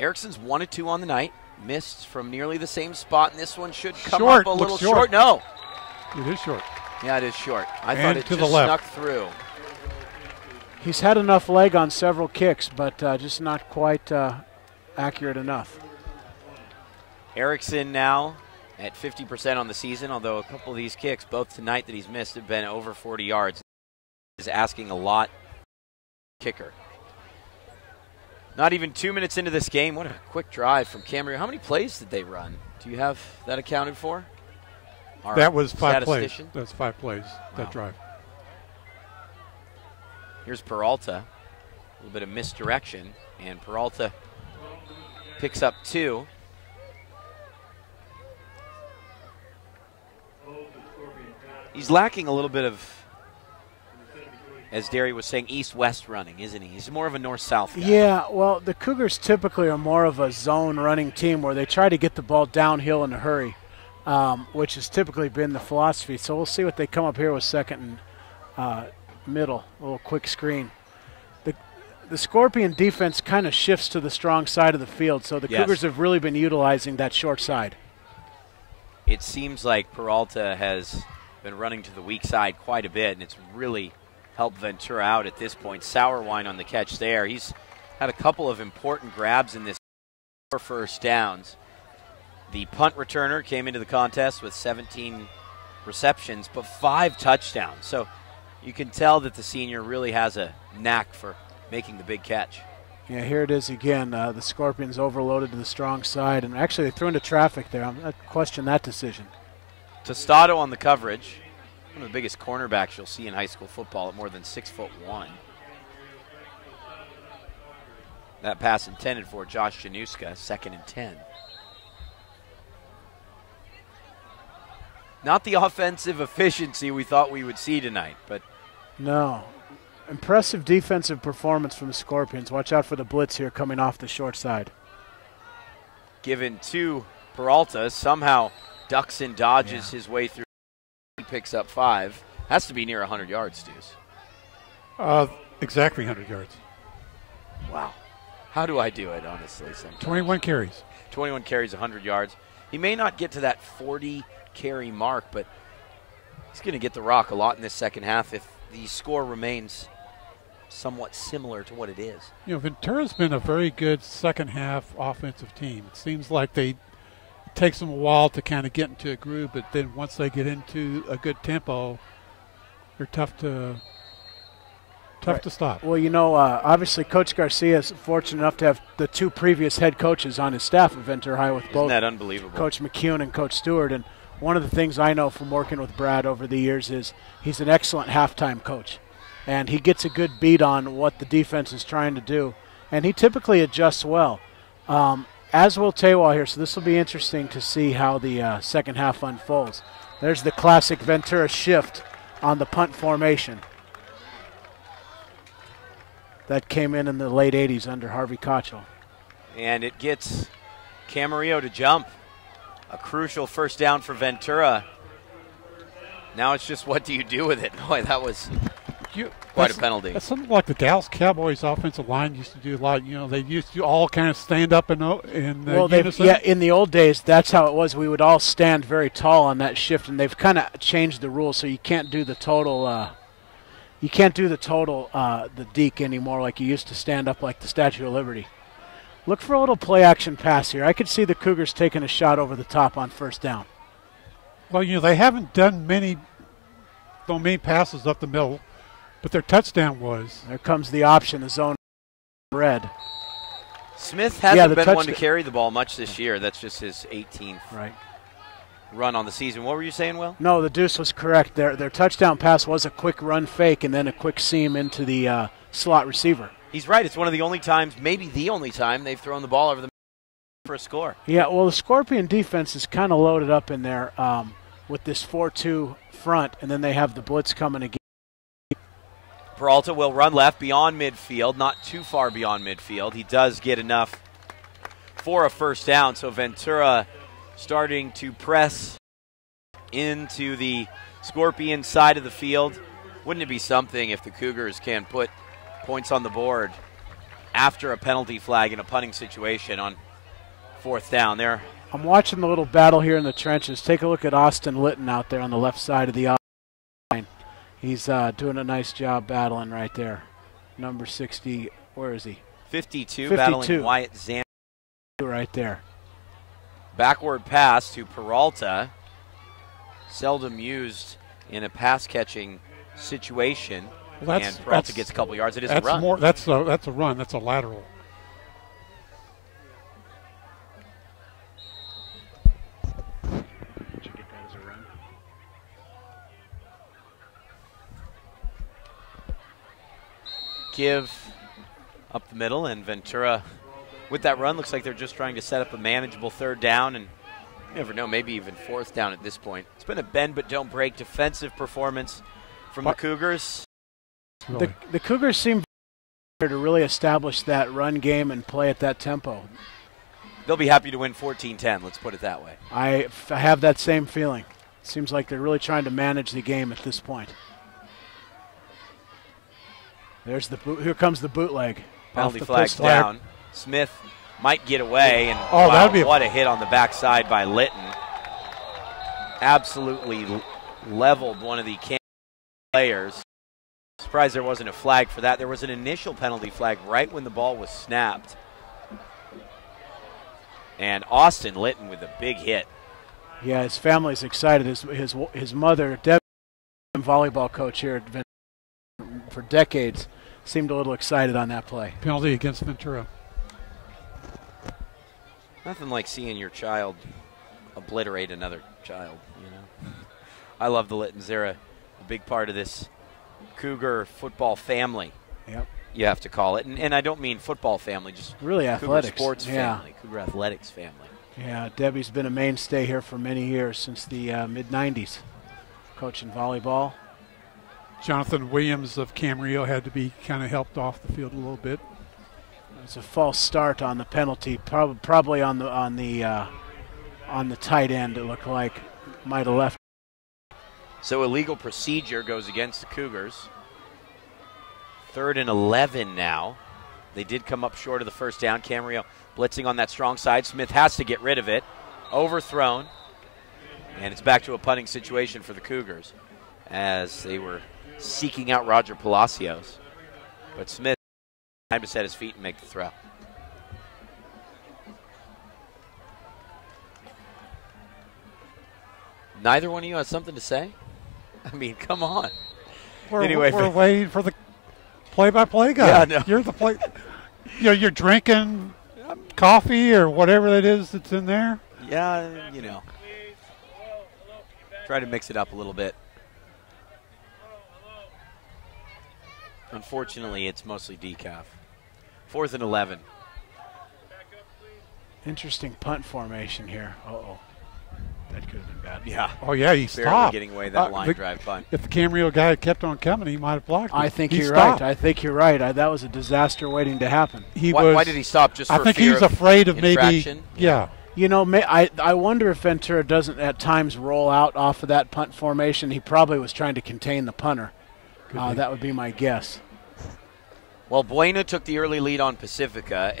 Erickson's 1 of 2 on the night. Missed from nearly the same spot, and this one should come up a little short. No. It is short. Yeah, it is short. I thought it just snuck through. He's had enough leg on several kicks, but just not quite accurate enough. Erickson now at 50% on the season, although a couple of these kicks, both tonight that he's missed, have been over 40 yards. Is asking a lot. Kicker. Not even 2 minutes into this game. What a quick drive from Camarillo. How many plays did they run? Do you have that accounted for? That was 5 plays. That's 5 plays, that drive. Here's Peralta. A little bit of misdirection, and Peralta picks up 2. He's lacking a little bit of, as Derry was saying, east-west running, isn't he? He's more of a north-south guy. Yeah, well, the Cougars typically are more of a zone running team where they try to get the ball downhill in a hurry, which has typically been the philosophy. So we'll see what they come up here with 2nd and middle, a little quick screen. The Scorpion defense kind of shifts to the strong side of the field, so the Cougars have really been utilizing that short side. It seems like Peralta has been running to the weak side quite a bit, and it's really helped Ventura out at this point. Sauerwein on the catch there. He's had a couple of important grabs in this 4 first downs. The punt returner came into the contest with 17 receptions, but 5 touchdowns. So you can tell that the senior really has a knack for making the big catch. Yeah, here it is again. The Scorpions overloaded to the strong side, and actually they threw into traffic there. I question that decision. Tostado on the coverage. One of the biggest cornerbacks you'll see in high school football at more than 6'1". That pass intended for Josh Januska, 2nd and 10. Not the offensive efficiency we thought we would see tonight, but no. Impressive defensive performance from the Scorpions. Watch out for the blitz here coming off the short side. Given to Peralta, somehow ducks and dodges his way through. He picks up 5. Has to be near 100 yards, Deuce. Exactly 100 yards. Wow. How do I do it, honestly, sometimes? 21 carries. 21 carries, 100 yards. He may not get to that 40 carry mark, but he's going to get the rock a lot in this second half if the score remains somewhat similar to what it is. You know, Ventura's been a very good second half offensive team. It seems like it takes them a while to kind of get into a groove, but then once they get into a good tempo, they're tough to stop. Well, you know, obviously Coach Garcia is fortunate enough to have the two previous head coaches on his staff at Ventura High with both. Isn't that unbelievable? Coach McCune and Coach Stewart. And one of the things I know from working with Brad over the years is he's an excellent halftime coach. And he gets a good beat on what the defense is trying to do. And he typically adjusts well. As will Tewa here, so this will be interesting to see how the second half unfolds. There's the classic Ventura shift on the punt formation that came in the late 80s under Harvey Kochel. And it gets Camarillo to jump. A crucial first down for Ventura. Now it's just what do you do with it? Boy, that was quite a penalty. That's something like the Dallas Cowboys offensive line used to do a lot. You know, they used to all kind of stand up in unison. Yeah, in the old days, that's how it was. We would all stand very tall on that shift, and they've kind of changed the rules, so you can't do the total the deke anymore like you used to stand up like the Statue of Liberty. Look for a little play-action pass here. I could see the Cougars taking a shot over the top on first down. Well, you know, they haven't done many passes up the middle, but their touchdown was. There comes the option, the zone red. Smith hasn't been one to carry the ball much this year. That's just his 18th run on the season. What were you saying, Will? No, the Deuce was correct. Their touchdown pass was a quick run fake and then a quick seam into the slot receiver. He's right. It's one of the only times, maybe the only time, they've thrown the ball over the for a score. Yeah, well, the Scorpion defense is kind of loaded up in there with this 4-2 front, and then they have the blitz coming again. Peralta will run left beyond midfield, not too far beyond midfield. He does get enough for a first down, so Ventura starting to press into the Scorpion side of the field. Wouldn't it be something if the Cougars can put points on the board after a penalty flag in a punting situation on fourth down there? I'm watching the little battle here in the trenches. Take a look at Austin Litton out there on the left side of the line. He's doing a nice job battling right there. Number 60, where is he? 52. Battling Wyatt Zan. Right there. Backward pass to Peralta. Seldom used in a pass-catching situation. Well, and Peralta gets a couple yards. It is a run. That's a run. That's a lateral. Did you get that as a run? Give up the middle, and Ventura with that run looks like they're just trying to set up a manageable third down, and you never know, maybe even fourth down at this point. It's been a bend but don't break defensive performance from the Cougars. The Cougars seem to really establish that run game and play at that tempo. They'll be happy to win 14-10, let's put it that way. I have that same feeling. It seems like they're really trying to manage the game at this point. There's here comes the bootleg. Penalty flag down. Smith might get away, and what a hit on the backside by Litton. Absolutely leveled one of the players. Surprised there wasn't a flag for that. There was an initial penalty flag right when the ball was snapped. And Austin Litton with a big hit. Yeah, his family's excited. His mother, Deb, volleyball coach here at Ventura for decades, seemed a little excited on that play. Penalty against Ventura. Nothing like seeing your child obliterate another child, you know. I love the Littons. They're a big part of this Cougar football family. Yep. You have to call it. And I don't mean football family, just really Cougar athletics. Sports family, Cougar Athletics family. Yeah, Debbie's been a mainstay here for many years, since the mid-'90s, coaching volleyball. Jonathan Williams of Camarillo had to be kind of helped off the field a little bit. It's a false start on the penalty, probably on the tight end. It looked like might have left. So illegal procedure goes against the Cougars. 3rd and 11 now. They did come up short of the first down. Camarillo blitzing on that strong side. Smith has to get rid of it. Overthrown. And it's back to a punting situation for the Cougars as they were seeking out Roger Palacios. But Smith had time to set his feet and make the throw. Neither one of you has something to say? I mean, come on. We're waiting for the play-by-play guy. Yeah, no. You're the play. You're drinking coffee or whatever it is that's in there. Yeah, Try to mix it up a little bit. Unfortunately, it's mostly decaf. 4th and 11. Interesting punt formation here. Uh-oh. That could have been bad. Yeah. Oh, yeah, he Barely stopped. getting away that line drive punt. If the Camarillo guy had kept on coming, he might have blocked it. I think He you're stopped. right. I think you're right. That was a disaster waiting to happen. Why did he stop? Just for I think fear he's of afraid of infraction? maybe. Yeah. I wonder if Ventura doesn't at times roll out off of that punt formation. He probably was trying to contain the punter. That would be my guess. Well, Buena took the early lead on Pacifica.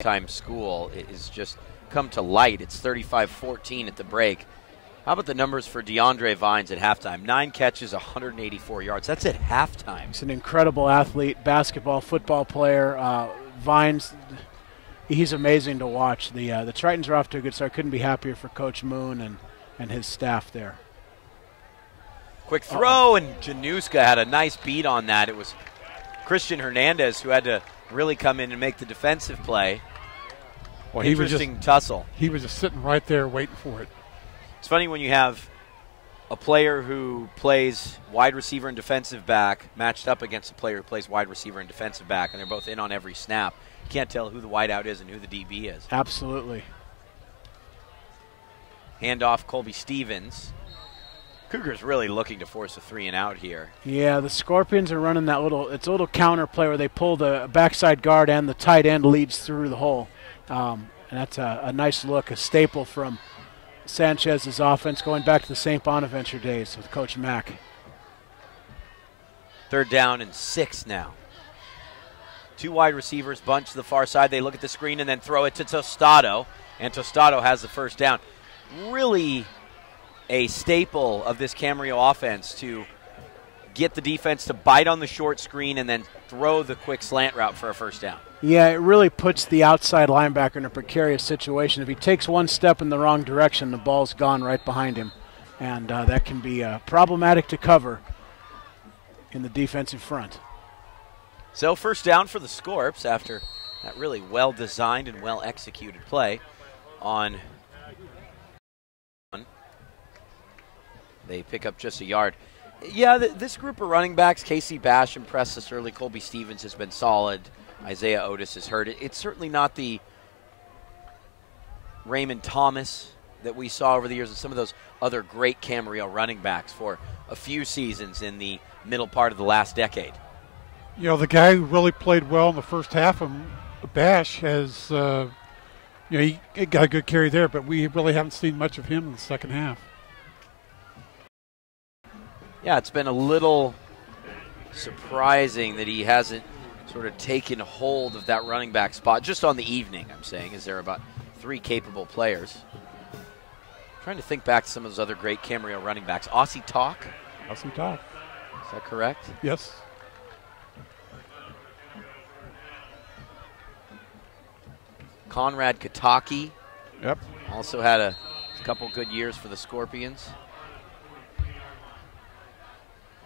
Time school is just come to light. It's 35-14 at the break. How about the numbers for DeAndre Vines at halftime? 9 catches, 184 yards. That's at halftime. He's an incredible athlete, basketball, football player. Vines, he's amazing to watch. The Tritons are off to a good start. Couldn't be happier for Coach Moon and his staff there. Quick throw, and Januska had a nice beat on that. It was Christian Hernandez who had to really come in and make the defensive play. Well, Interesting tussle. He was just sitting right there waiting for it. It's funny when you have a player who plays wide receiver and defensive back matched up against a player who plays wide receiver and defensive back, and they're both in on every snap. You can't tell who the wideout is and who the DB is. Absolutely. Handoff, Colby Stevens. Cougars really looking to force a 3 and out here. Yeah, the Scorpions are running it's a little counter play where they pull the backside guard and the tight end leads through the hole. And that's a nice look, a staple from Sanchez's offense going back to the St. Bonaventure days with Coach Mack. 3rd down and 6 now. 2 wide receivers bunch to the far side. They look at the screen and then throw it to Tostado, and Tostado has the 1st down. Really a staple of this Camarillo offense to get the defense to bite on the short screen and then throw the quick slant route for a 1st down. Yeah, it really puts the outside linebacker in a precarious situation. If he takes one step in the wrong direction, the ball's gone right behind him. And that can be problematic to cover in the defensive front. So 1st down for the Scorps after that really well-designed and well-executed play on. They pick up just a yard. Yeah, this group of running backs, Casey Bash impressed us early. Colby Stevens has been solid. Isaiah Otis has hurt it. It's certainly not the Raymond Thomas that we saw over the years and some of those other great Camarillo running backs for a few seasons in the middle part of the last decade. The guy who really played well in the first half of Bash has, he got a good carry there, but we really haven't seen much of him in the second half. Yeah, it's been a little surprising that he hasn't sort of taken hold of that running back spot just on the evening, I'm saying, is there about 3 capable players. Trying to think back to some of those other great Camarillo running backs. Aussie Talk? Aussie Talk. Is that correct? Yes. Conrad Kataki. Yep. Also had a couple good years for the Scorpions.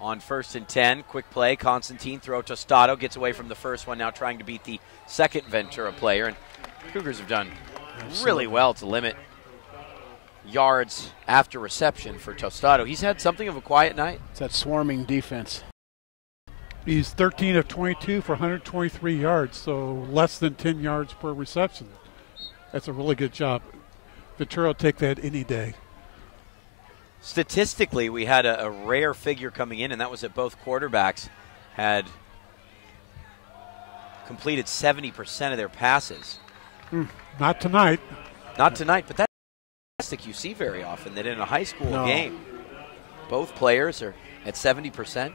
On 1st and 10, quick play. Constantine throw Tostado, gets away from the first one, now trying to beat the second Ventura player. And Cougars have done really well to limit yards after reception for Tostado. He's had something of a quiet night. It's that swarming defense. He's 13 of 22 for 123 yards, so less than 10 yards per reception. That's a really good job. Ventura will take that any day. Statistically, we had a rare figure coming in, and that was that both quarterbacks had completed 70% of their passes. Not tonight. Not tonight, but that's a statistic you see very often, that in a high school game, both players are at 70%.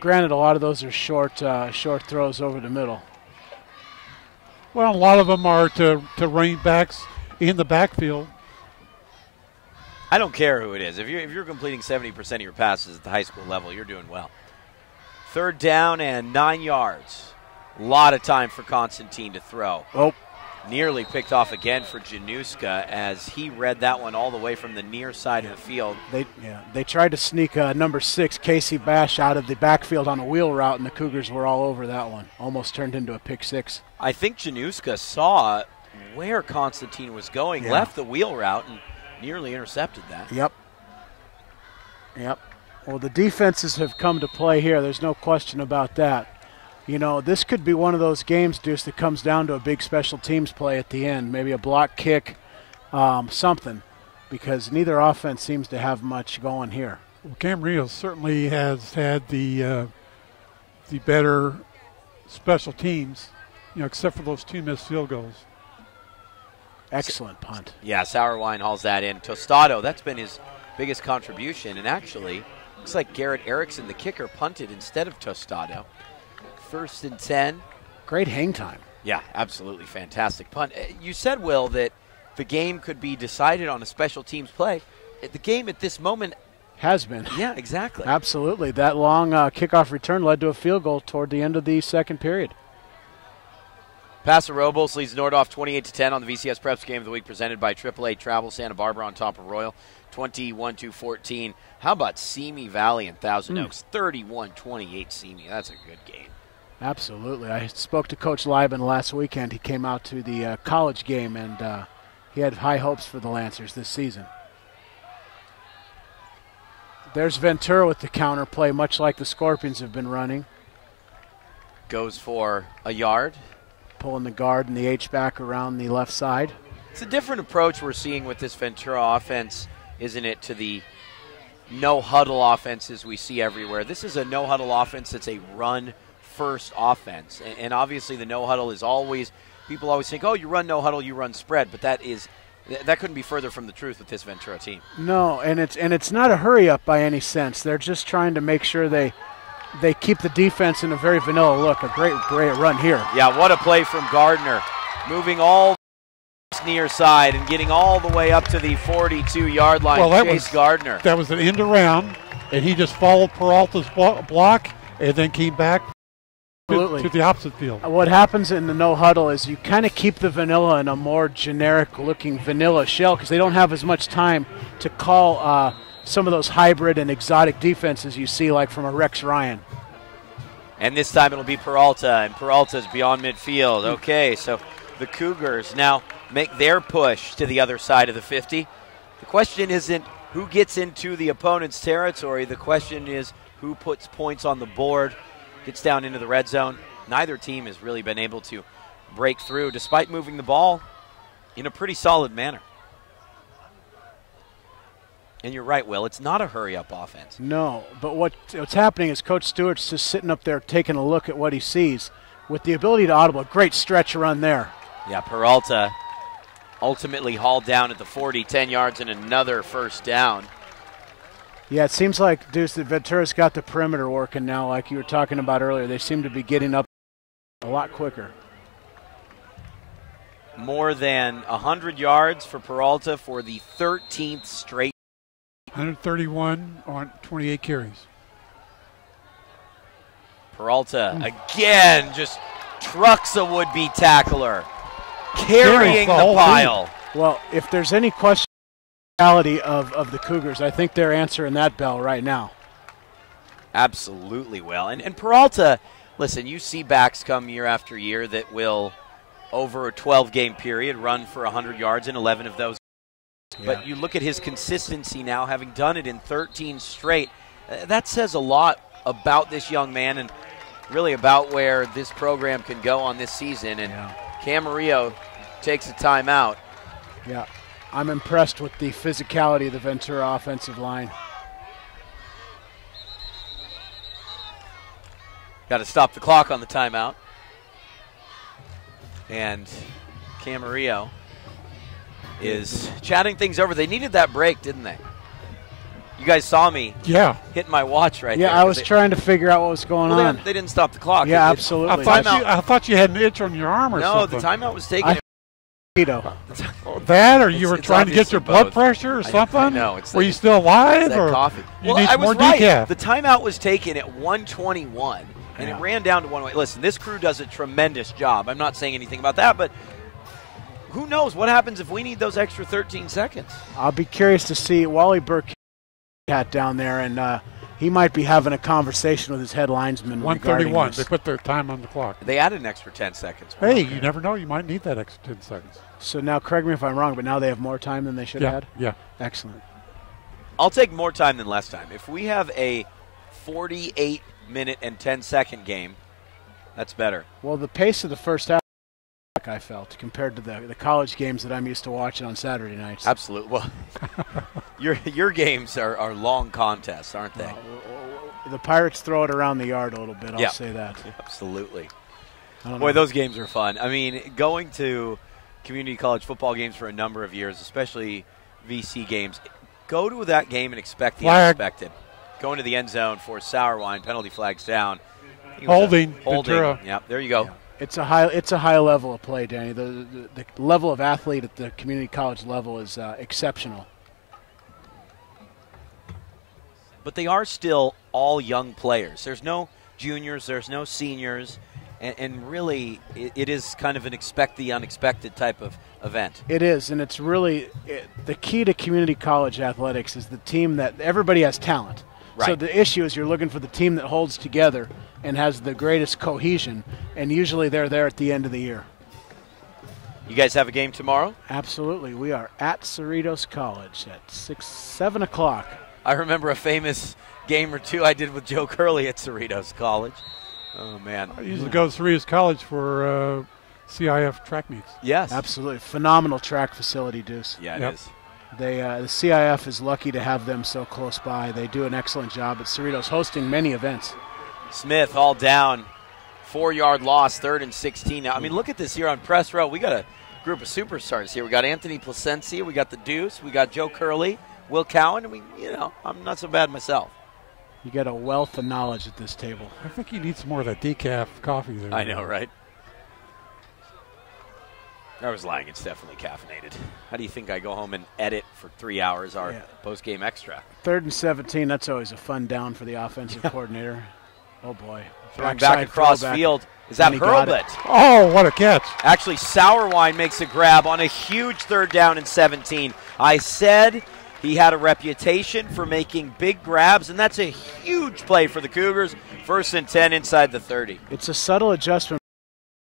Granted, a lot of those are short throws over the middle. Well, a lot of them are to running backs in the backfield. I don't care who it is. If you're completing 70% of your passes at the high school level, you're doing well. 3rd down and 9 yards. A lot of time for Constantine to throw. Oh. Nearly picked off again for Januska as he read that one all the way from the near side of the field. They tried to sneak number 6, Casey Bash, out of the backfield on a wheel route, and the Cougars were all over that one. Almost turned into a pick 6. I think Januska saw where Constantine was going, left the wheel route, and nearly intercepted that. Yep. Well, the defenses have come to play here. There's no question about that. You know, this could be one of those games, Deuce, that comes down to a big special teams play at the end, maybe a block kick, something, because neither offense seems to have much going here. Well, Camarillo certainly has had the better special teams, except for those 2 missed field goals. Excellent punt. Yeah, Sauerwein hauls that in. Tostado, that's been his biggest contribution, and actually, looks like Garrett Erickson, the kicker, punted instead of Tostado. 1st and 10. Great hang time. Yeah, absolutely fantastic punt. You said, Will, that the game could be decided on a special teams play. The game at this moment has been. Yeah, exactly. Absolutely. That long kickoff return led to a field goal toward the end of the second period. Paso Robles leads Nordhoff 28-10 on the VCS Preps Game of the Week, presented by AAA Travel Santa Barbara on top of Royal, 21-14. How about Simi Valley and Thousand Oaks, 31-28 Simi. That's a good game. Absolutely. I spoke to Coach Lieben last weekend. He came out to the college game, and he had high hopes for the Lancers this season. There's Ventura with the counter play, much like the Scorpions have been running. Goes for a yard. Pulling the guard and the H-back around the left side. It's a different approach we're seeing with this Ventura offense, isn't it, to the no-huddle offenses we see everywhere. This is a no-huddle offense that's a run-first offense. And obviously the no-huddle is always – people always think, oh, you run no-huddle, you run spread. But that couldn't be further from the truth with this Ventura team. No, and it's not a hurry-up by any sense. They're just trying to make sure they keep the defense in a very vanilla look. A great run here. Yeah, what a play from Gardner. Moving all near side and getting all the way up to the 42-yard line. Well, Gardner. That was an end around, and he just followed Peralta's block and then came back to the opposite field. What happens in the no huddle is you kind of keep the vanilla in a more generic-looking vanilla shell because they don't have as much time to call some of those hybrid and exotic defenses you see, like from a Rex Ryan. And this time it'll be Peralta, and Peralta's beyond midfield. Okay, so the Cougars now make their push to the other side of the 50. The question isn't who gets into the opponent's territory. The question is who puts points on the board, gets down into the red zone. Neither team has really been able to break through, despite moving the ball in a pretty solid manner. And you're right, Will. It's not a hurry-up offense. No, but what's happening is Coach Stewart's just sitting up there taking a look at what he sees with the ability to audible. A great stretch run there. Yeah, Peralta ultimately hauled down at the 40, 10 yards and another first down. Yeah, it seems like, Deuce, that Ventura's got the perimeter working now like you were talking about earlier. They seem to be getting up a lot quicker. More than 100 yards for Peralta for the 13th straight. 131 on 28 carries. Peralta again just trucks a would-be tackler, carrying the pile. Team. Well, if there's any question of the Cougars, I think they're answering that bell right now. Absolutely will. And Peralta, listen, you see backs come year after year that will, over a 12-game period, run for 100 yards in 11 of those. Yeah. But you look at his consistency now, having done it in 13 straight. That says a lot about this young man and really about where this program can go on this season. And Camarillo takes a timeout. Yeah, I'm impressed with the physicality of the Ventura offensive line. Got to stop the clock on the timeout. And Camarillo is chatting things over. They needed that break, didn't they? You guys saw me Yeah. hitting my watch right there. Yeah, I was trying to figure out what was going on. They didn't stop the clock. Yeah, It- absolutely. I thought you had an itch on your arm or No, something. the timeout was taken. That, or you It's- were it's trying to get your obviously blood both. pressure or something? I know. It's Were like- you still alive? It's that or coffee. You Well, need I more was right. decaf? The timeout was taken at 1:21, and it ran down to 1. Listen, this crew does a tremendous job. I'm not saying anything about that, but who knows what happens if we need those extra 13 seconds? I'll be curious to see Wally Burke hat down there, and he might be having a conversation with his head linesman. 1:31. They This. put their time on the clock. They added an extra 10 seconds. Hey, you never know. You might need that extra 10 seconds. So now, correct me if I'm wrong, but now they have more time than they should have had? Yeah. Excellent. I'll take more time than less time. If we have a 48-minute and 10-second game, that's better. Well, the pace of the first half, I felt, compared to the college games that I'm used to watching on Saturday nights. Absolutely. Well, your games are long contests, aren't they? The Pirates throw it around the yard a little bit, I'll Yeah. say that. Absolutely. I don't Boy, know. those games are fun. I mean, going to community college football games for a number of years, especially VC games, go to that game and expect the Flag. unexpected. Going to the end zone for sour wine, penalty flags down. I think it was Holding, holding. Ventura. Yeah, there you go. Yeah. It's a high level of play, Danny. The level of athlete at the community college level is exceptional. But they are still all young players. There's no juniors, there's no seniors, and really it is kind of an expect the unexpected type of event. It is, and it's really the key to community college athletics is the team that everybody has talent. So Right. the issue is you're looking for the team that holds together and has the greatest cohesion, and usually they're there at the end of the year. You guys have a game tomorrow? Absolutely. We are at Cerritos College at 7 o'clock. I remember a famous game or two I did with Joe Curley at Cerritos College. Oh, man. I usually go to Cerritos College for CIF track meets. Yes. Absolutely. Phenomenal track facility, Deuce. Yeah, it Yep. is. The CIF is lucky to have them so close by. They do an excellent job at Cerritos hosting many events. Smith all down. 4-yard loss, 3rd and 16 now. I mean, look at this here on press row. We got a group of superstars here. We got Anthony Placencia, we got the Deuce, we got Joe Curley, Will Cowan, and I'm not so bad myself. You get a wealth of knowledge at this table. I think you need some more of that decaf coffee there. I know, right? I was lying. It's definitely caffeinated. How do you think I go home and edit for 3 hours our post-game extra? 3rd and 17, that's always a fun down for the offensive coordinator. Oh, boy. Throwing Backside back across throwback. field. Is that And he got it. Hurlbut? Oh, what a catch. Actually, Sourwine makes a grab on a huge 3rd down and 17. I said he had a reputation for making big grabs, and that's a huge play for the Cougars. 1st and 10 inside the 30. It's a subtle adjustment.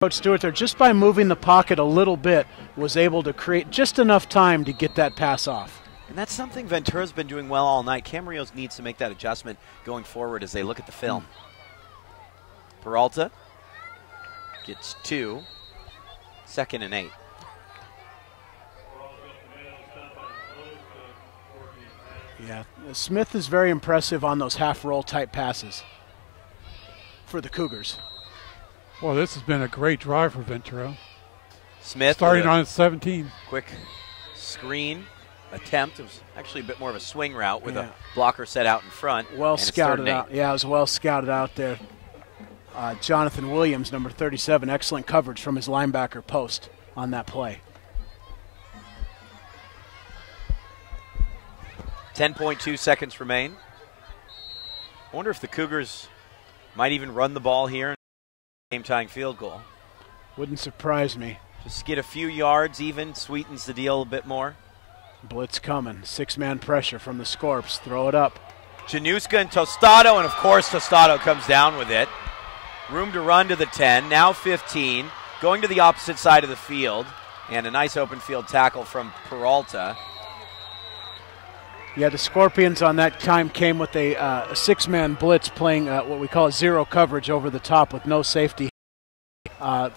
Coach Stewart there, just by moving the pocket a little bit, was able to create just enough time to get that pass off. And that's something Ventura's been doing well all night. Camarillo needs to make that adjustment going forward as they look at the film. Peralta gets 2. 2nd and 8. Yeah, Smith is very impressive on those half-roll type passes for the Cougars. Well, this has been a great drive for Ventura. Smith Starting with a on 17. quick screen attempt. It was actually a bit more of a swing route with Yeah. a blocker set out in front. Well and it's 3rd scouted and 8. out. Yeah, it was well scouted out there. Jonathan Williams, number 37, excellent coverage from his linebacker post on that play. 10.2 seconds remain. I wonder if the Cougars might even run the ball here and game-tying field goal. Wouldn't surprise me. Just get a few yards even, sweetens the deal a bit more. Blitz coming. 6-man pressure from the Scorps. Throw it up. Januska and Tostado, and of course Tostado comes down with it. Room to run to the 10, now 15, going to the opposite side of the field, and a nice open field tackle from Peralta. Yeah, the Scorpions on that time came with a 6-man blitz playing what we call a zero coverage over the top with no safety,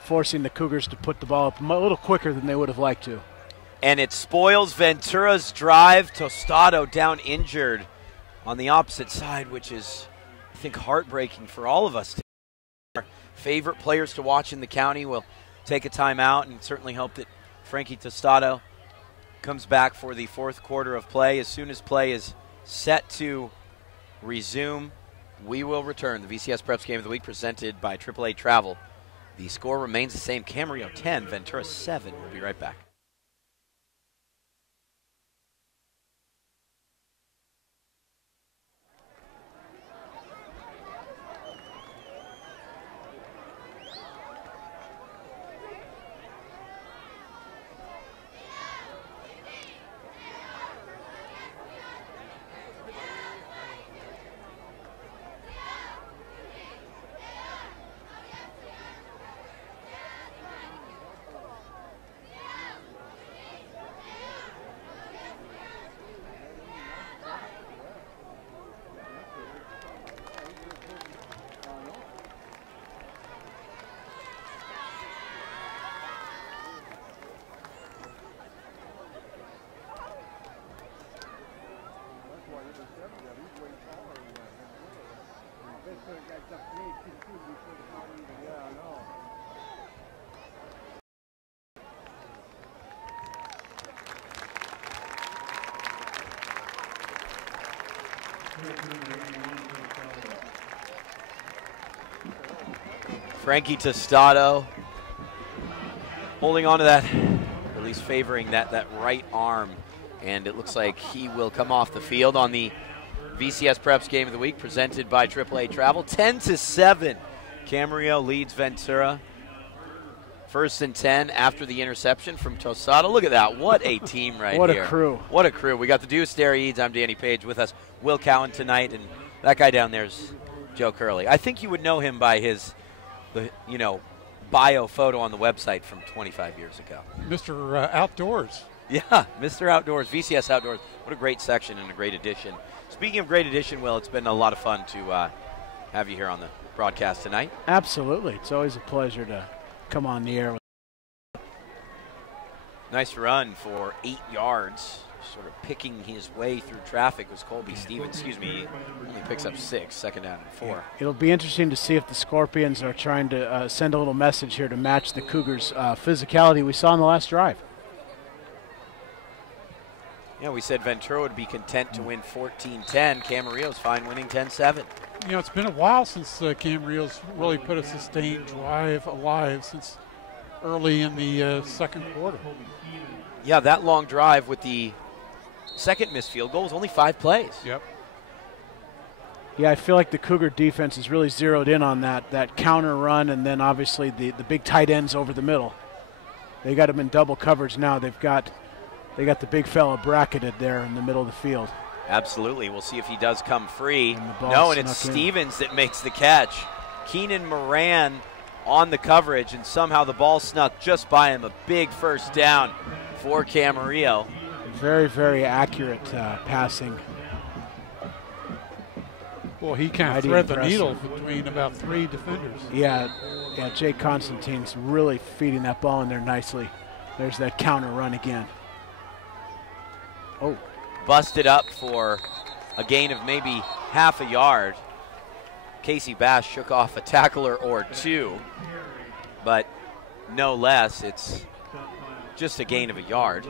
forcing the Cougars to put the ball up a little quicker than they would have liked to. And it spoils Ventura's drive. Tostado down injured on the opposite side, which is, I think, heartbreaking for all of us. Our favorite players to watch in the county will take a timeout and certainly hope that Frankie Tostado comes back for the 4th quarter of play as soon as play is set to resume. We will return. The VCS Preps Game of the Week presented by AAA Travel. The score remains the same. Camarillo 10, Ventura 7. We'll be right back. Frankie Tostado holding on to that, or at least favoring that right arm, and it looks like he will come off the field on the VCS Preps Game of the Week presented by AAA Travel. 10-7, Camarillo leads Ventura. 1st and 10 after the interception from Tostado. Look at that. What a team right what here. What a crew. What a crew. We got the Deuce, Derry Eads. I'm Danny Page. With us, Will Cowan tonight, and that guy down there is Joe Curley. I think you would know him by his bio photo on the website from 25 years ago. Mr. Outdoors. Yeah, Mr. Outdoors, VCS Outdoors. What a great section and a great addition. Speaking of great addition, Will, it's been a lot of fun to have you here on the broadcast tonight. Absolutely. It's always a pleasure to come on the air. Nice run for 8 yards. Sort of picking his way through traffic was Colby Stevens. He only picks up 6, 2nd down and 4. It'll be interesting to see if the Scorpions are trying to send a little message here to match the Cougars' physicality we saw in the last drive. Yeah, we said Ventura would be content to win 14-10. Camarillo's fine winning 10-7. You know, it's been a while since Camarillo's really put a sustained drive alive since early in the second quarter. Yeah, that long drive with the second missed field goal was only 5 plays. Yep. Yeah, I feel like the Cougar defense is really zeroed in on that counter run, and then obviously the big tight ends over the middle. They got them in double coverage now. They got the big fella bracketed there in the middle of the field. Absolutely. We'll see if he does come free. No, and it's Stevens that makes the catch. Keenan Moran on the coverage, and somehow the ball snuck just by him. A big first down for Camarillo. Very, very accurate passing. Well, he can't thread the needle between about 3 defenders. Yeah, Jake Constantine's really feeding that ball in there nicely. There's that counter run again. Oh. Busted up for a gain of maybe half a yard. Casey Bash shook off a tackler or 2, but no less. It's just a gain of a yard.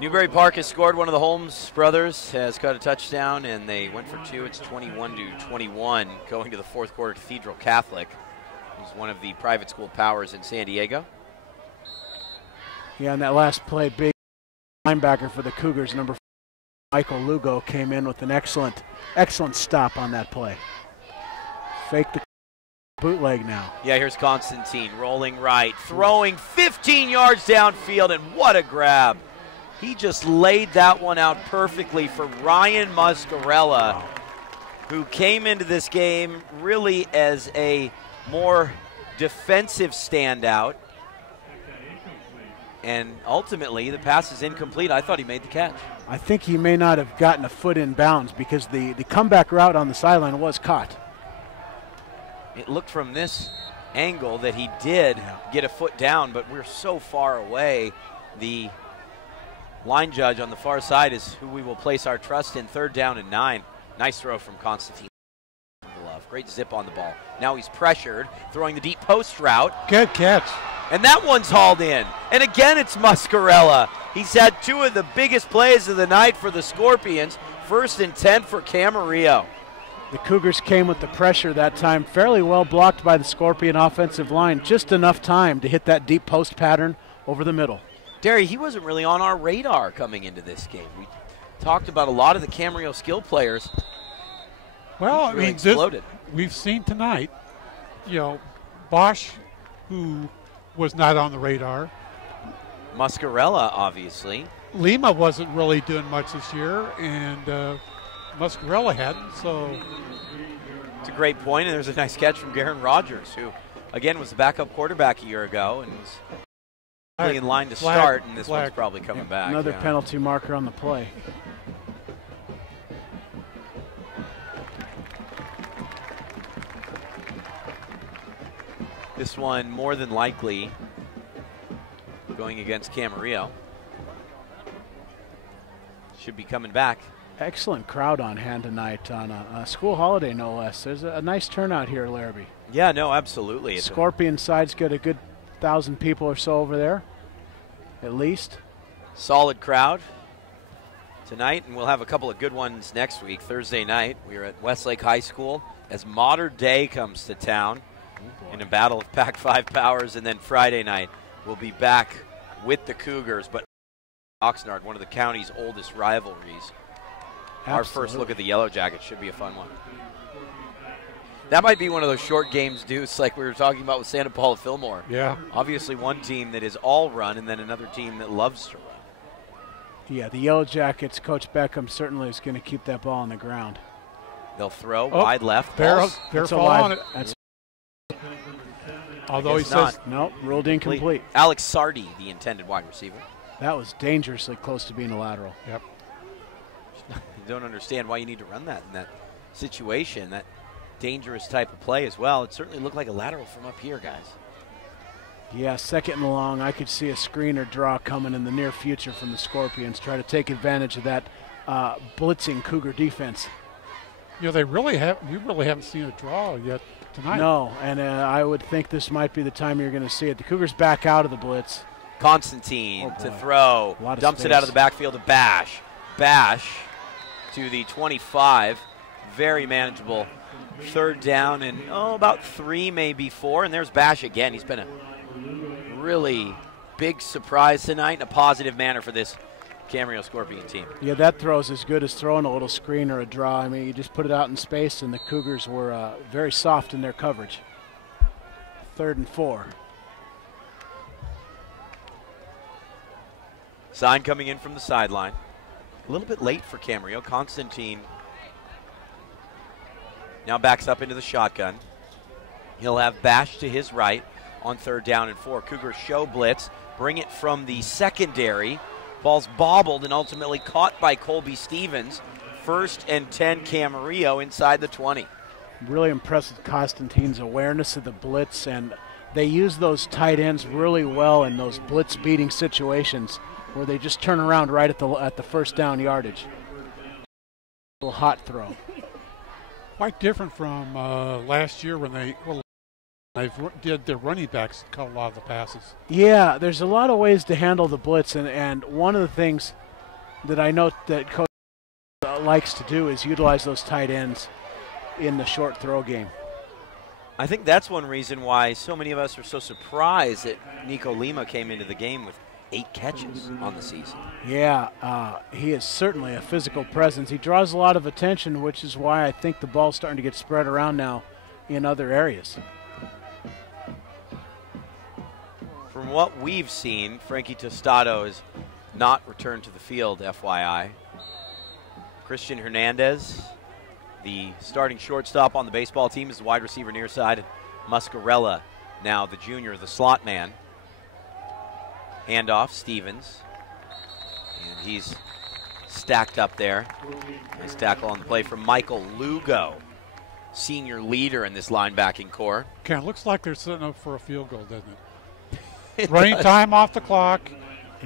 Newbury Park has scored. One of the Holmes brothers has got a touchdown, and they went for 2. It's 21-21 going to the fourth quarter. Cathedral Catholic is one of the private school powers in San Diego. Yeah, and that last play, big linebacker for the Cougars, number 4, Michael Lugo, came in with an excellent stop on that play. Fake the bootleg now. Yeah, here's Constantine rolling right, throwing 15 yards downfield, and what a grab. He just laid that one out perfectly for Ryan Muscarella, who came into this game really as a more defensive standout. And ultimately, the pass is incomplete. I thought he made the catch. I think he may not have gotten a foot in bounds because the comeback route on the sideline was caught. It looked from this angle that he did get a foot down, but we're so far away. The line judge on the far side is who we will place our trust in. 3rd down and 9. Nice throw from Constantine. Great zip on the ball. Now he's pressured, throwing the deep post route. Good catch. And that one's hauled in. And again, it's Muscarella. He's had 2 of the biggest plays of the night for the Scorpions. 1st and 10 for Camarillo. The Cougars came with the pressure that time, fairly well blocked by the Scorpion offensive line. Just enough time to hit that deep post pattern over the middle. Derry, he wasn't really on our radar coming into this game. We talked about a lot of the Camarillo skill players. Well, Really exploded. We've seen tonight, Bosch, who was not on the radar. Muscarella, obviously. Lima wasn't really doing much this year, and Muscarella hadn't, so. It's a great point, and there's a nice catch from Garen Rogers, who, again, was the backup quarterback a year ago and was really in line to start, and this one's probably coming back. Another penalty marker on the play. This one more than likely going against Camarillo. Should be coming back. Excellent crowd on hand tonight on a school holiday, no less. There's a nice turnout here, Larrabee. Yeah, no, absolutely. Scorpion side's got a good 1,000 people or so over there, at least. Solid crowd tonight, and we'll have a couple of good ones next week. Thursday night, we're at Westlake High School as Modern Day comes to town in a battle of Pac-5 powers, and then Friday night we'll be back with the Cougars, but Oxnard, one of the county's oldest rivalries. Absolutely. Our first look at the Yellow Jackets should be a fun one. That might be one of those short games, Deuce, like we were talking about with Santa Paula Fillmore. Yeah. Obviously one team that is all run, and then another team that loves to run. Yeah, the Yellow Jackets, Coach Beckham certainly is going to keep that ball on the ground. They'll throw wide left. They're following it. That's Although he says no, ruled incomplete. Alex Sardi, the intended wide receiver. That was dangerously close to being a lateral. Yep. You don't understand why you need to run that in that situation, that dangerous type of play as well. It certainly looked like a lateral from up here, guys. Yeah, 2nd and long. I could see a screen or draw coming in the near future from the Scorpions. Try to take advantage of that blitzing Cougar defense. We really haven't seen a draw yet tonight. No, and I would think this might be the time you're going to see it. The Cougars back out of the blitz. Constantine to throw. Dumps it out of the backfield to Bash. Bash to the 25. Very manageable 3rd down and, about 3, maybe 4. And there's Bash again. He's been a really big surprise tonight in a positive manner for this Camarillo Scorpion team. Yeah, that throw's as good as throwing a little screen or a draw. I mean, you just put it out in space, and the Cougars were very soft in their coverage. 3rd and 4. Sign coming in from the sideline. A little bit late for Camarillo. Constantine now backs up into the shotgun. He'll have Bash to his right on 3rd down and 4. Cougars show blitz, bring it from the secondary. Ball's bobbled and ultimately caught by Colby Stevens. 1st and 10 Camarillo inside the 20. Really impressed with Constantine's awareness of the blitz, and they use those tight ends really well in those blitz beating situations where they just turn around right at the 1st down yardage. A little hot throw. Quite different from last year when they did their running backs caught a lot of the passes. Yeah, there's a lot of ways to handle the blitz, and one of the things that I know that Coach likes to do is utilize those tight ends in the short throw game. I think that's one reason why so many of us are so surprised that Nico Lima came into the game with 8 catches on the season. Yeah, he is certainly a physical presence. He draws a lot of attention, which is why I think the ball's starting to get spread around now in other areas. From what we've seen, Frankie Tostado has not returned to the field, FYI. Christian Hernandez, the starting shortstop on the baseball team, is the wide receiver near side. Muscarella, now the junior, the slot man. Handoff, Stevens. And he's stacked up there. Nice tackle on the play from Michael Lugo, senior leader in this linebacking core. Ken, looks like they're setting up for a field goal, doesn't it? Running time off the clock,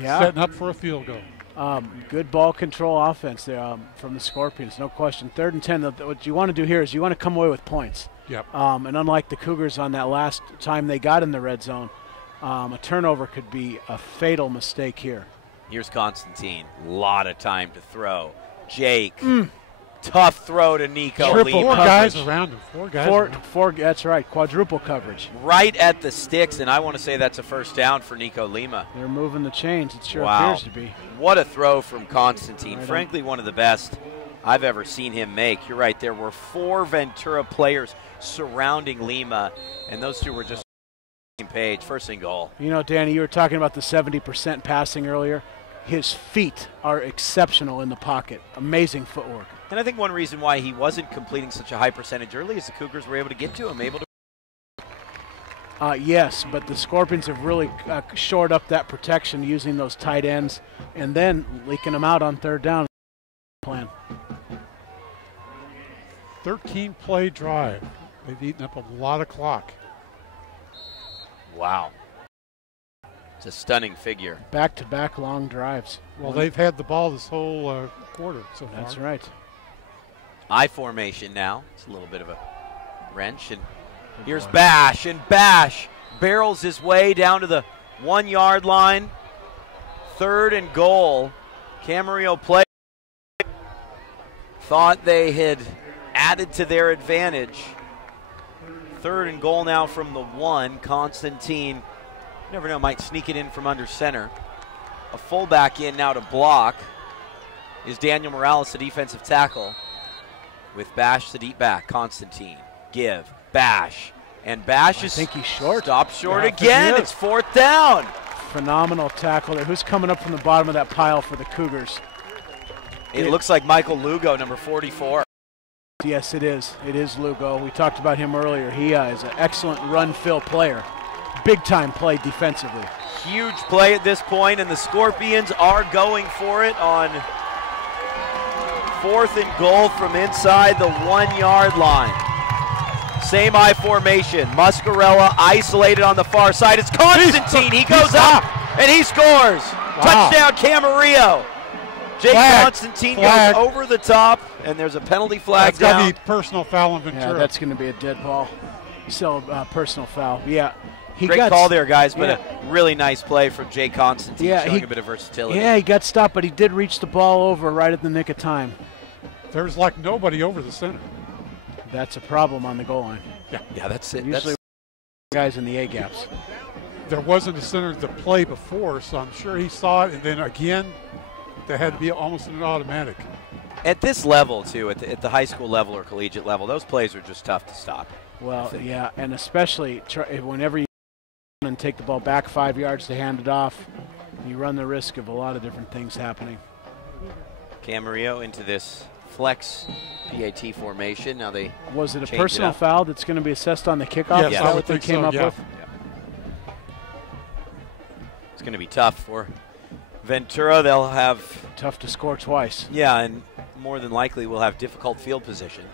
setting up for a field goal. Good ball control offense there from the Scorpions, no question. 3rd and 10, what you want to do here is you want to come away with points. Yep. And unlike the Cougars on that last time they got in the red zone, A turnover could be a fatal mistake here. Here's Constantine. A lot of time to throw. Jake. Tough throw to Nico. Four guys around him. Four, that's right. Quadruple coverage. Right at the sticks, and I want to say that's a first down for Nico Lima. They're moving the chains. It sure Wow. appears to be. What a throw from Constantine. Right Frankly, one of the best I've ever seen him make. You're right. There were 4 Ventura players surrounding Lima, and those two were just on the same page. First and goal. You know, Danny, you were talking about the 70% passing earlier. His feet are exceptional in the pocket. Amazing footwork. And I think one reason why he wasn't completing such a high percentage early is the Cougars were able to get to him, Yes, but the Scorpions have really shored up that protection using those tight ends and then leaking them out on third down. Plan. 13-play drive. They've eaten up a lot of clock. Wow. It's a stunning figure. Back-to-back long drives. Well, they've had the ball this whole quarter so far. That's right. I formation now. It's a little bit of a wrench. And here's Bash, and Bash barrels his way down to the 1-yard line. Third and goal. Camarillo play. Thought they had added to their advantage. Third and goal now from the 1. Constantine, you never know, might sneak it in from under center. A fullback in now to block is Daniel Morales, the defensive tackle. With Bash the deep back, Constantine, give, Bash. And Bash is he's short. Stopped short again. It's 4th down. Phenomenal tackle there. Who's coming up from the bottom of that pile for the Cougars? It looks like Michael Lugo, number 44. Yes, it is. It is Lugo. We talked about him earlier. He is an excellent run-fill player. Big-time play defensively. Huge play at this point, and the Scorpions are going for it on 4th and goal from inside the 1-yard line. Same I formation. Muscarella isolated on the far side. It's Constantine. He goes up, and he scores. Wow. Touchdown, Camarillo. Jake Constantine goes over the top, and there's a penalty flag down. That's got to be personal foul in Ventura. Yeah, that's going to be a dead ball. So, personal foul. Yeah. Great call there, guys, but a really nice play from Jake Constantine, showing a bit of versatility. Yeah, he got stopped, but he did reach the ball over right at the nick of time. There's like nobody over the center. That's a problem on the goal line. Yeah, that's it. Usually guys in the A-gaps. There wasn't a center to play before, so I'm sure he saw it, and then again, that had to be almost an automatic. At this level, too, at the high school level or collegiate level, those plays are just tough to stop. Well, yeah, and especially whenever you and take the ball back 5 yards to hand it off, you run the risk of a lot of different things happening. Camarillo into this flex PAT formation. Now they was it a personal foul that's going to be assessed on the kickoff? Yes, Is that what they came up with? Yeah. It's going to be tough for Ventura. They'll have tough to score twice. Yeah, and more than likely will have difficult field position.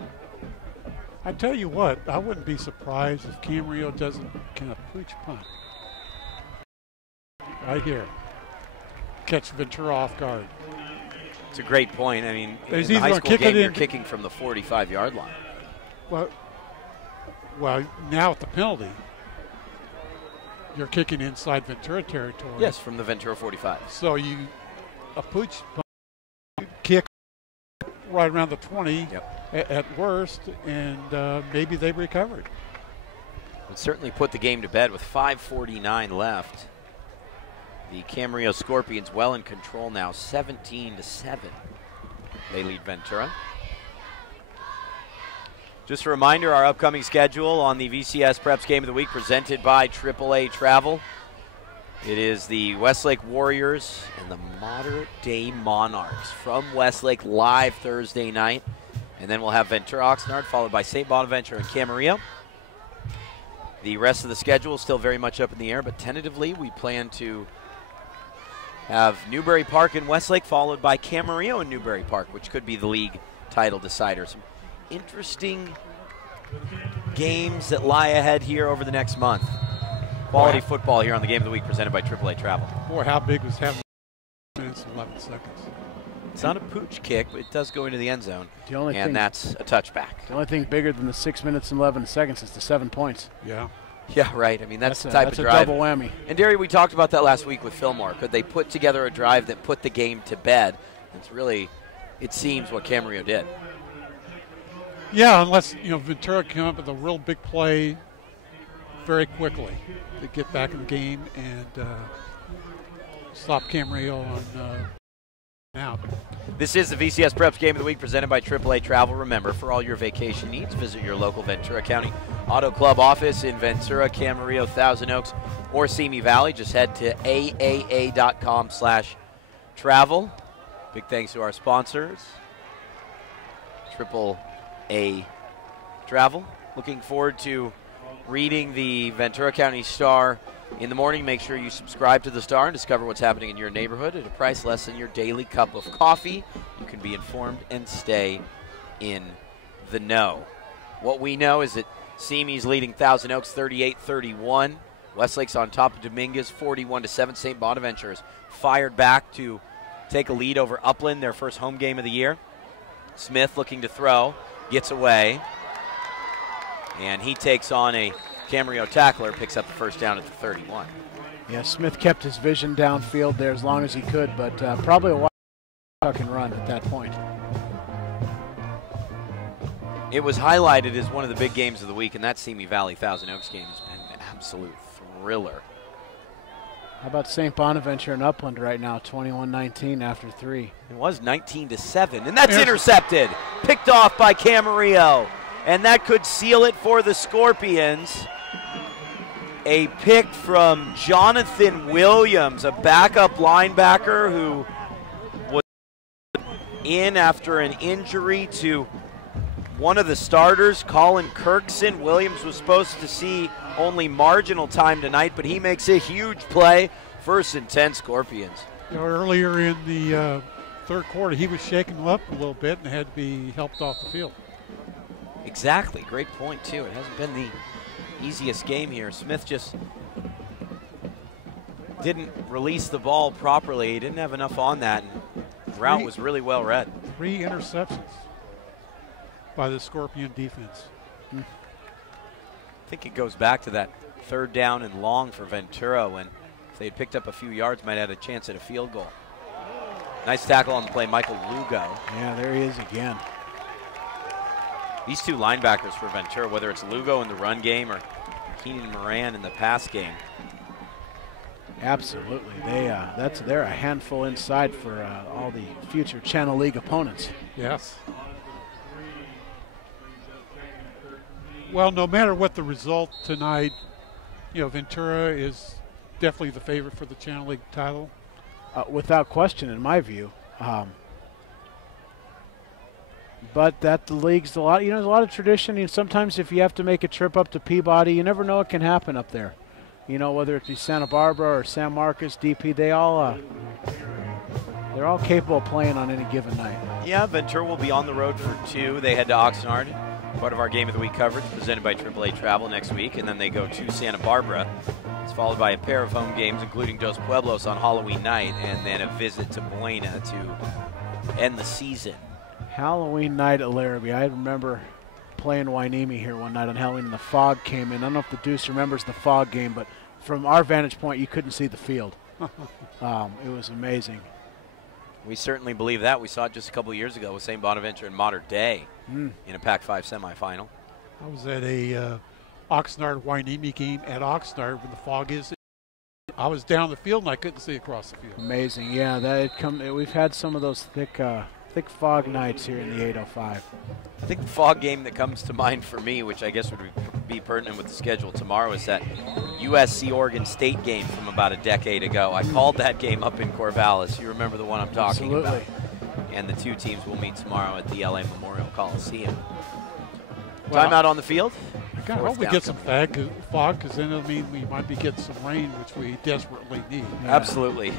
I tell you what, I wouldn't be surprised if Camarillo doesn't kind of pooch punt. Right here. Catch Ventura off guard. It's a great point. I mean, in He's the high school game, you're in kicking from the 45-yard line. Well, now at the penalty, you're kicking inside Ventura territory. Yes, from the Ventura 45. So a pooch punt, kick right around the 20 at worst, and maybe they recovered. Would certainly put the game to bed with 5:49 left. The Camarillo Scorpions well in control now, 17-7. They lead Ventura. Just a reminder, our upcoming schedule on the VCS Preps Game of the Week presented by AAA Travel. It is the Westlake Warriors and the Moderate Day Monarchs from Westlake live Thursday night. And then we'll have Ventura Oxnard followed by St. Bonaventure and Camarillo. The rest of the schedule is still very much up in the air, but tentatively we plan to have Newbury Park and Westlake followed by Camarillo and Newbury Park, which could be the league title decider. Some interesting games that lie ahead here over the next month. Quality football here on the Game of the Week presented by AAA Travel. Boy, how big was having minutes and 11 seconds. It's not a pooch kick, but it does go into the end zone, and that's a touchback. The only thing bigger than the 6 minutes and 11 seconds is the 7 points. Yeah. Yeah, right. I mean, that's the a, type that's of a drive. double whammy. And, Derry, we talked about that last week with Fillmore. Could they put together a drive that put the game to bed? It's really, it seems, what Camarillo did. Yeah, unless, Ventura came up with a real big play very quickly to get back in the game and stop Camarillo on out. This is the VCS Preps Game of the Week presented by AAA Travel. Remember, for all your vacation needs, visit your local Ventura County Auto Club office in Ventura, Camarillo, Thousand Oaks, or Simi Valley. Just head to aaa.com/travel. Big thanks to our sponsors, AAA Travel. Looking forward to reading the Ventura County Star in the morning. Make sure you subscribe to the Star and discover what's happening in your neighborhood at a price less than your daily cup of coffee. You can be informed and stay in the know. What we know is that Simi's leading Thousand Oaks 38-31. Westlake's on top of Dominguez 41-7. St. Bonaventure is fired back to take a lead over Upland, their first home game of the year. Smith looking to throw, gets away, and he takes on a Camarillo tackler, picks up the first down at the 31. Yeah, Smith kept his vision downfield there as long as he could, but probably a while tuck and run at that point. It was highlighted as one of the big games of the week, and that Simi Valley Thousand Oaks game has been an absolute thriller. How about St. Bonaventure and Upland right now, 21-19 after 3. It was 19-7, and that's intercepted. Picked off by Camarillo, and that could seal it for the Scorpions. A pick from Jonathan Williams, a backup linebacker who was in after an injury to one of the starters, Colin Kirkson. Williams was supposed to see only marginal time tonight, but he makes a huge play. 1st and 10 Scorpions. Earlier in the third quarter, he was shaken up a little bit and had to be helped off the field. Exactly. Great point, too. It hasn't been the easiest game here. Smith just didn't release the ball properly. He didn't have enough on that, and the route was really well read. 3 interceptions by the Scorpion defense. I think it goes back to that 3rd down and long for Ventura when if they had picked up a few yards, might have had a chance at a field goal. Nice tackle on the play, Michael Lugo. Yeah, there he is again. These two linebackers for Ventura, whether it's Lugo in the run game or Keenan Moran in the pass game. Absolutely. They're a handful inside for all the future Channel League opponents. Yes. Well, no matter what the result tonight, Ventura is definitely the favorite for the Channel League title. Without question, in my view. But that the league's a lot, there's a lot of tradition. Sometimes if you have to make a trip up to Peabody, you never know what can happen up there. Whether it be Santa Barbara or San Marcos, DP, they're all capable of playing on any given night. Yeah, Ventura will be on the road for 2. They head to Oxnard, part of our Game of the Week coverage presented by AAA Travel next week, and then they go to Santa Barbara. It's followed by a pair of home games, including Dos Pueblos on Halloween night, and then a visit to Buena to end the season. Halloween night at Larrabee. I remember playing Wainimi here one night on Halloween, and the fog came in. I don't know if the Deuce remembers the fog game, but from our vantage point, you couldn't see the field. It was amazing. We certainly believe that. We saw it just a couple years ago with St. Bonaventure and Mater Dei in a Pac-5 semifinal. I was at a Oxnard-Wainimi game at Oxnard when the fog is. I was down the field and I couldn't see across the field. Amazing, yeah. We've had some of those thick fog nights here in the 805. I think the fog game that comes to mind for me, which I guess would be pertinent with the schedule tomorrow, is that USC-Oregon State game from about a decade ago. I called that game up in Corvallis. You remember the one I'm talking about. And the two teams will meet tomorrow at the LA Memorial Coliseum. Well, Timeout on the field. I hope we get some fog, because then it'll mean we might be getting some rain, which we desperately need. Yeah. Absolutely.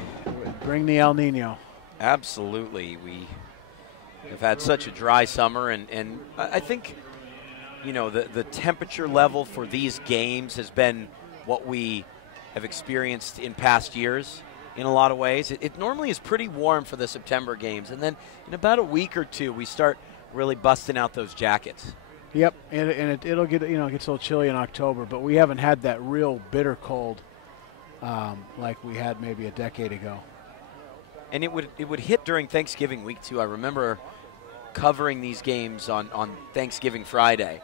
Bring the El Nino. Absolutely. We have had such a dry summer, and I think, the temperature level for these games has been what we have experienced in past years in a lot of ways. It normally is pretty warm for the September games, and then in about a week or two we start really busting out those jackets. Yep, and it'll get it gets a little chilly in October, but we haven't had that real bitter cold like we had maybe a decade ago. And it would hit during Thanksgiving week too. I remember covering these games on Thanksgiving Friday.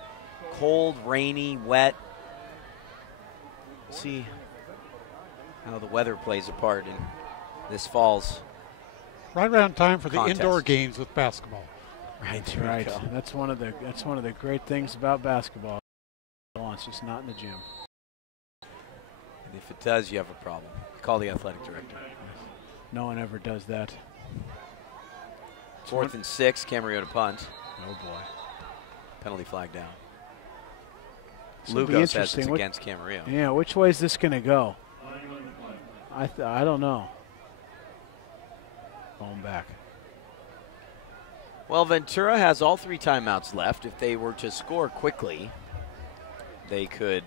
Cold, rainy, wet. We'll see how the weather plays a part in this fall's Right around time for the contest. indoor games with basketball. Right, Right. That's one of the great things about basketball. It's just not in the gym. And if it does, you have a problem. Call the athletic director. No one ever does that. 4th and 6, Camarillo to punt. Oh boy. Penalty flag down. This will be Lugo says it's interesting. against Camarillo. Yeah, which way is this going to go? I don't know. Going back. Well, Ventura has all 3 timeouts left. If they were to score quickly, they could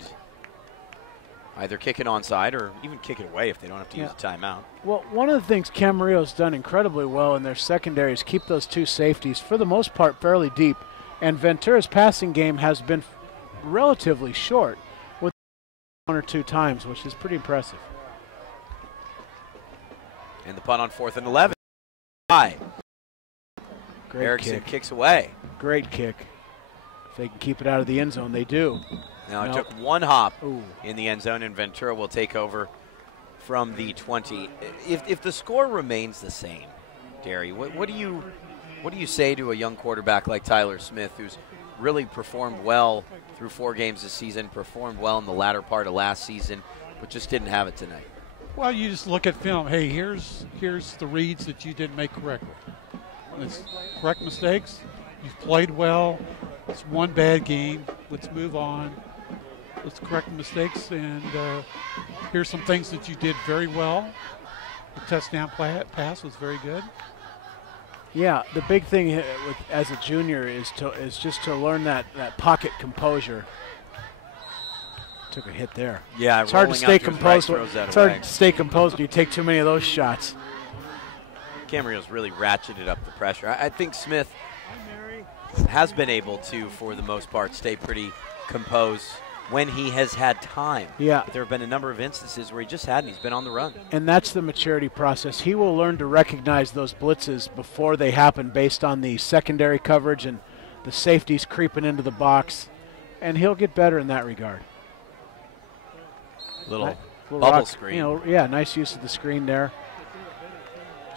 either kick it onside or even kick it away if they don't have to use a timeout. Well, one of the things Camarillo's done incredibly well in their secondary is keep those 2 safeties, for the most part, fairly deep. And Ventura's passing game has been relatively short with 1 or 2 times, which is pretty impressive. And the punt on 4th and 11. High. Great Erickson kick. kicks away. Great kick. If they can keep it out of the end zone, they do. Now Nope. it took 1 hop Ooh. in the end zone, and Ventura will take over from the 20. If the score remains the same, Derry, what do you say to a young quarterback like Tyler Smith, who's really performed well through 4 games this season, performed well in the latter part of last season, but just didn't have it tonight? Well, you just look at film. Hey, here's the reads that you didn't make correctly. It's correct mistakes. You've played well. It's 1 bad game. Let's move on. Let's correct the mistakes. And here's some things that you did very well. The touchdown pass was very good. Yeah, the big thing as a junior is just to learn that pocket composure. Took a hit there. Yeah, it's hard to stay composed. It's hard to stay composed when you take too many of those shots. Camarillo's really ratcheted up the pressure. I think Smith has been able to, for the most part, stay pretty composed when he has had time. Yeah. But there have been a number of instances where he just hadn't. He's been on the run. And that's the maturity process. He will learn to recognize those blitzes before they happen based on the secondary coverage and the safeties creeping into the box, and he'll get better in that regard. Little bubble screen. Yeah, nice use of the screen there.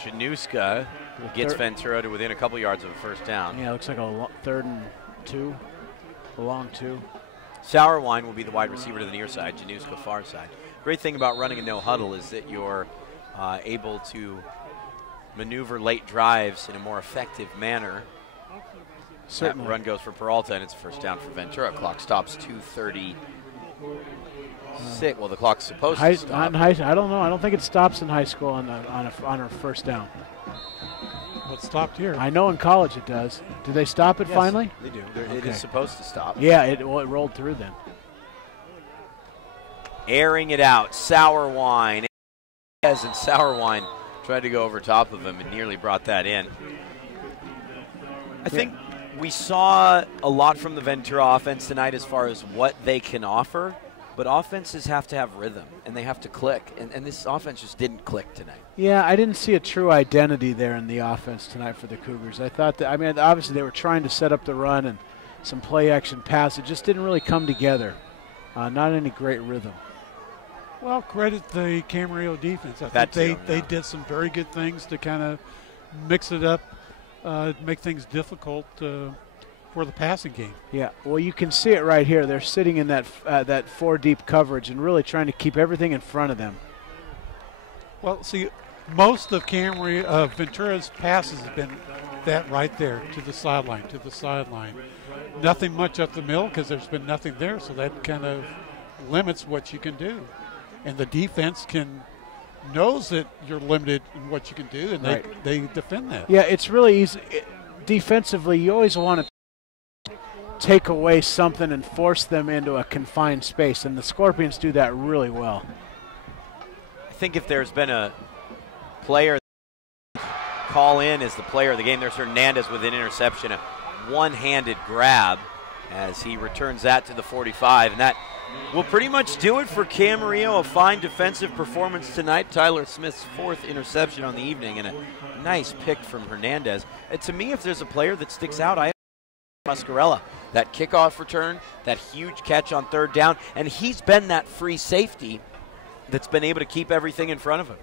Januska gets Ventura to within a couple yards of a first down. Yeah, looks like a 3rd and 2, a long 2. Sauerwein will be the wide receiver to the near side, Januska far side. Great thing about running a no huddle is that you're able to maneuver late drives in a more effective manner. Certainly. That run goes for Peralta, and it's a first down for Ventura. Clock stops 2:36. Well, the clock's supposed to stop. I don't know. I don't think it stops in high school on a first down. Well, it stopped here. I know in college it does. Do they stop it finally? They do. Okay. It is supposed to stop. Yeah, it rolled through then. Airing it out, Sauerwein. And Sauerwein tried to go over top of him and nearly brought that in. I think we saw a lot from the Ventura offense tonight as far as what they can offer, but offenses have to have rhythm, and they have to click, and this offense just didn't click tonight. Yeah, I didn't see a true identity there in the offense tonight for the Cougars. I thought that, obviously they were trying to set up the run and some play-action pass. It just didn't really come together. Not any great rhythm. Well, credit the Camarillo defense. I think they did some very good things to kind of mix it up, make things difficult for the passing game. Yeah, well, you can see it right here. They're sitting in that 4-deep coverage and really trying to keep everything in front of them. Well, see, most of Ventura's passes have been that right there, to the sideline, Nothing much up the middle because there's been nothing there, so that kind of limits what you can do. And the defense knows that you're limited in what you can do, and they defend that. Yeah, it's really easy. Defensively, you always want to take away something and force them into a confined space, and the Scorpions do that really well. I think if there's been a player call in as the player of the game, there's Hernandez with an interception, a one-handed grab as he returns that to the 45. And that will pretty much do it for Camarillo. A fine defensive performance tonight. Tyler Smith's 4th interception on the evening, and a nice pick from Hernandez. To me, if there's a player that sticks out, I have Muscarella. That kickoff return, that huge catch on 3rd down, and he's been that free safety that's been able to keep everything in front of him.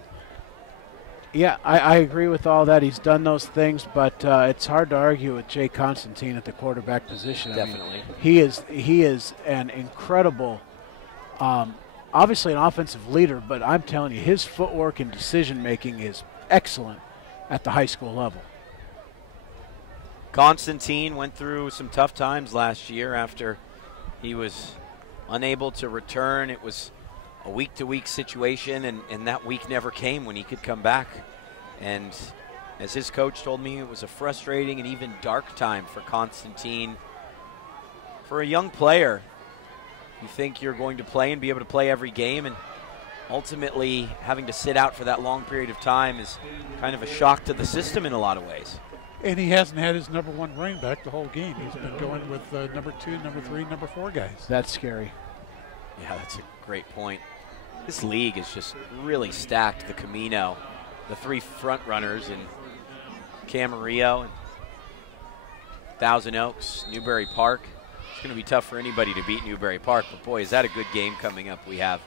Yeah, I agree with all that. He's done those things, but it's hard to argue with Jay Constantine at the quarterback position. Definitely. I mean, he is an incredible, obviously an offensive leader, but I'm telling you, his footwork and decision-making is excellent at the high school level. Constantine went through some tough times last year after he was unable to return. It was a week-to-week situation, and that week never came when he could come back. And as his coach told me, it was a frustrating and even dark time for Constantine. For a young player, you think you're going to play and be able to play every game, and ultimately having to sit out for that long period of time is kind of a shock to the system in a lot of ways. And he hasn't had his number 1 running back the whole game. He's been going with number 2, number 3, number 4 guys. That's scary. Yeah, that's a great point. This league is just really stacked. The Camino, the 3 front runners, and Camarillo, and Thousand Oaks, Newberry Park. It's going to be tough for anybody to beat Newberry Park, but boy, is that a good game coming up we have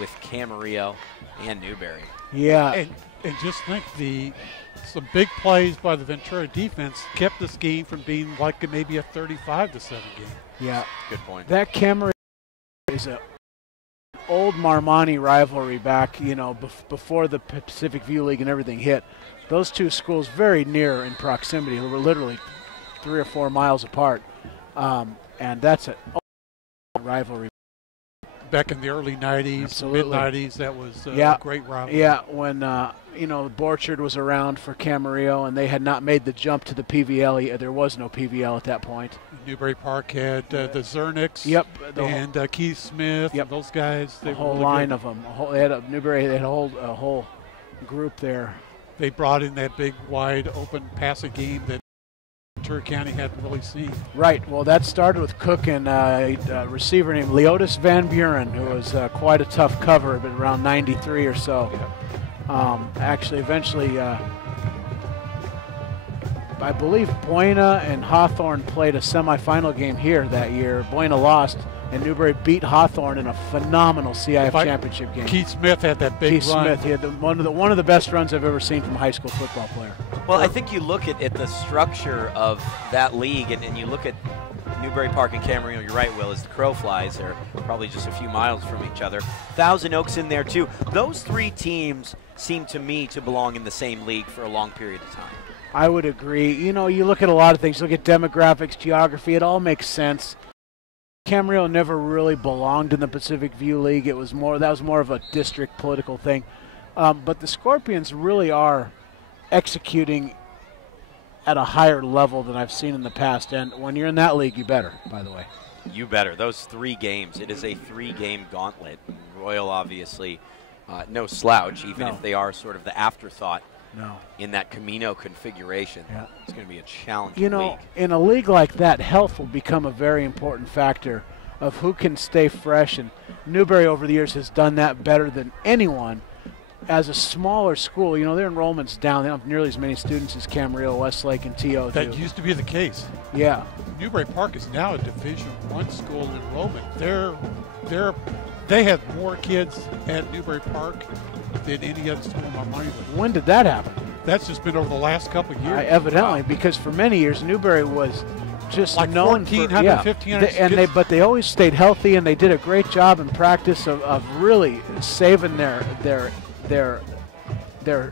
with Camarillo and Newberry. Yeah. And just think, some big plays by the Ventura defense kept this game from being like maybe a 35-7 game. Yeah. Good point. That Camarillo is an old Marmani rivalry back, before the Pacific View League and everything hit. Those two schools very near in proximity. They were literally 3 or 4 miles apart. And that's an old rivalry. Back in the early 90s, mid-90s, that was a great rivalry. Yeah, when, Borchard was around for Camarillo, and they had not made the jump to the PVL. There was no PVL at that point. Newberry Park had the Zernicks. Yep. And Keith Smith. Yep. Those guys. The whole line of them. Newberry had a whole group there. They brought in that big, wide, open passing game that Ventura County hadn't really seen. Right. Well, that started with Cook and a receiver named Leotis Van Buren, who was quite a tough cover, but around 93 or so. Actually, eventually, I believe Buena and Hawthorne played a semifinal game here that year. Buena lost, and Newberry beat Hawthorne in a phenomenal CIF championship game. Keith Smith had that big run. Keith Smith, he had one of the best runs I've ever seen from a high school football player. Well, I think you look at the structure of that league, and you look at Newberry Park and Camarillo, you're right, Will, as the crow flies. They're probably just a few miles from each other. Thousand Oaks in there, too. Those 3 teams seem to me to belong in the same league for a long period of time. I would agree. You look at a lot of things. Look at demographics, geography. It all makes sense. Camarillo never really belonged in the Pacific View League. That was more of a district political thing. But the Scorpions really are executing at a higher level than I've seen in the past. And when you're in that league, you better, by the way. You better. Those 3 games, it is a 3-game gauntlet. Royal, obviously, no slouch, even if they are sort of the afterthought in that Camino configuration. Yeah. It's going to be a challenging league. In a league like that, health will become a very important factor of who can stay fresh. And Newberry over the years has done that better than anyone. As a smaller school, their enrollment's down. They don't have nearly as many students as Camarillo, Westlake, and TO do. That used to be the case. Yeah. Newberry Park is now a Division I school in enrollment. They have more kids at Newberry Park than any other school in my mind. When did that happen? That's just been over the last couple of years. Evidently, because for many years Newberry was just like known 1,400, for 1,500 but they always stayed healthy, and they did a great job in practice of really saving their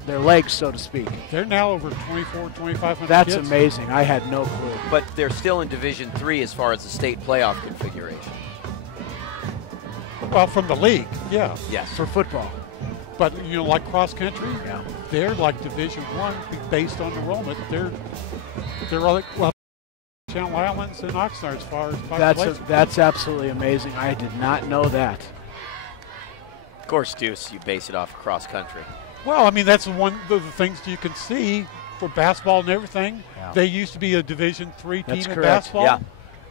legs, so to speak. They're now over 2,500 That's kids. amazing. I had no clue. But they're still in Division III as far as the state playoff configuration. Well, from the league, yeah. Yes. For football. But, like cross country, Yeah. they're like Division I based on enrollment. They're like, Channel Islands and Oxnard as far as population. That's absolutely amazing. I did not know that. Of course, Deuce, you base it off cross country. Well, I mean, that's one of the things you can see for basketball and everything. Yeah. They used to be a Division III team That's in correct. basketball. Yeah.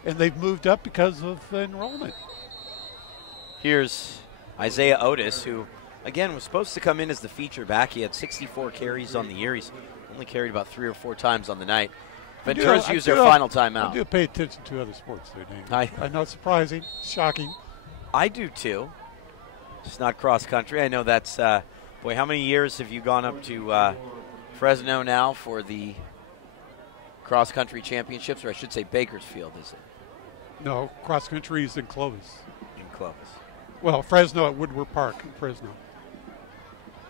and they've moved up because of enrollment. Here's Isaiah Otis, who, again, was supposed to come in as the feature back. He had 64 carries on the year. He's only carried about 3 or 4 times on the night. Ventura's used their final timeout. I do pay attention to other sports there, Dave. I know it's surprising, shocking. I do too. It's not cross country. I know that's, boy, how many years have you gone up to Fresno now for the cross country championships, or I should say Bakersfield, is it? No, cross country is in Clovis. In Clovis. Well, Fresno at Woodward Park in Fresno.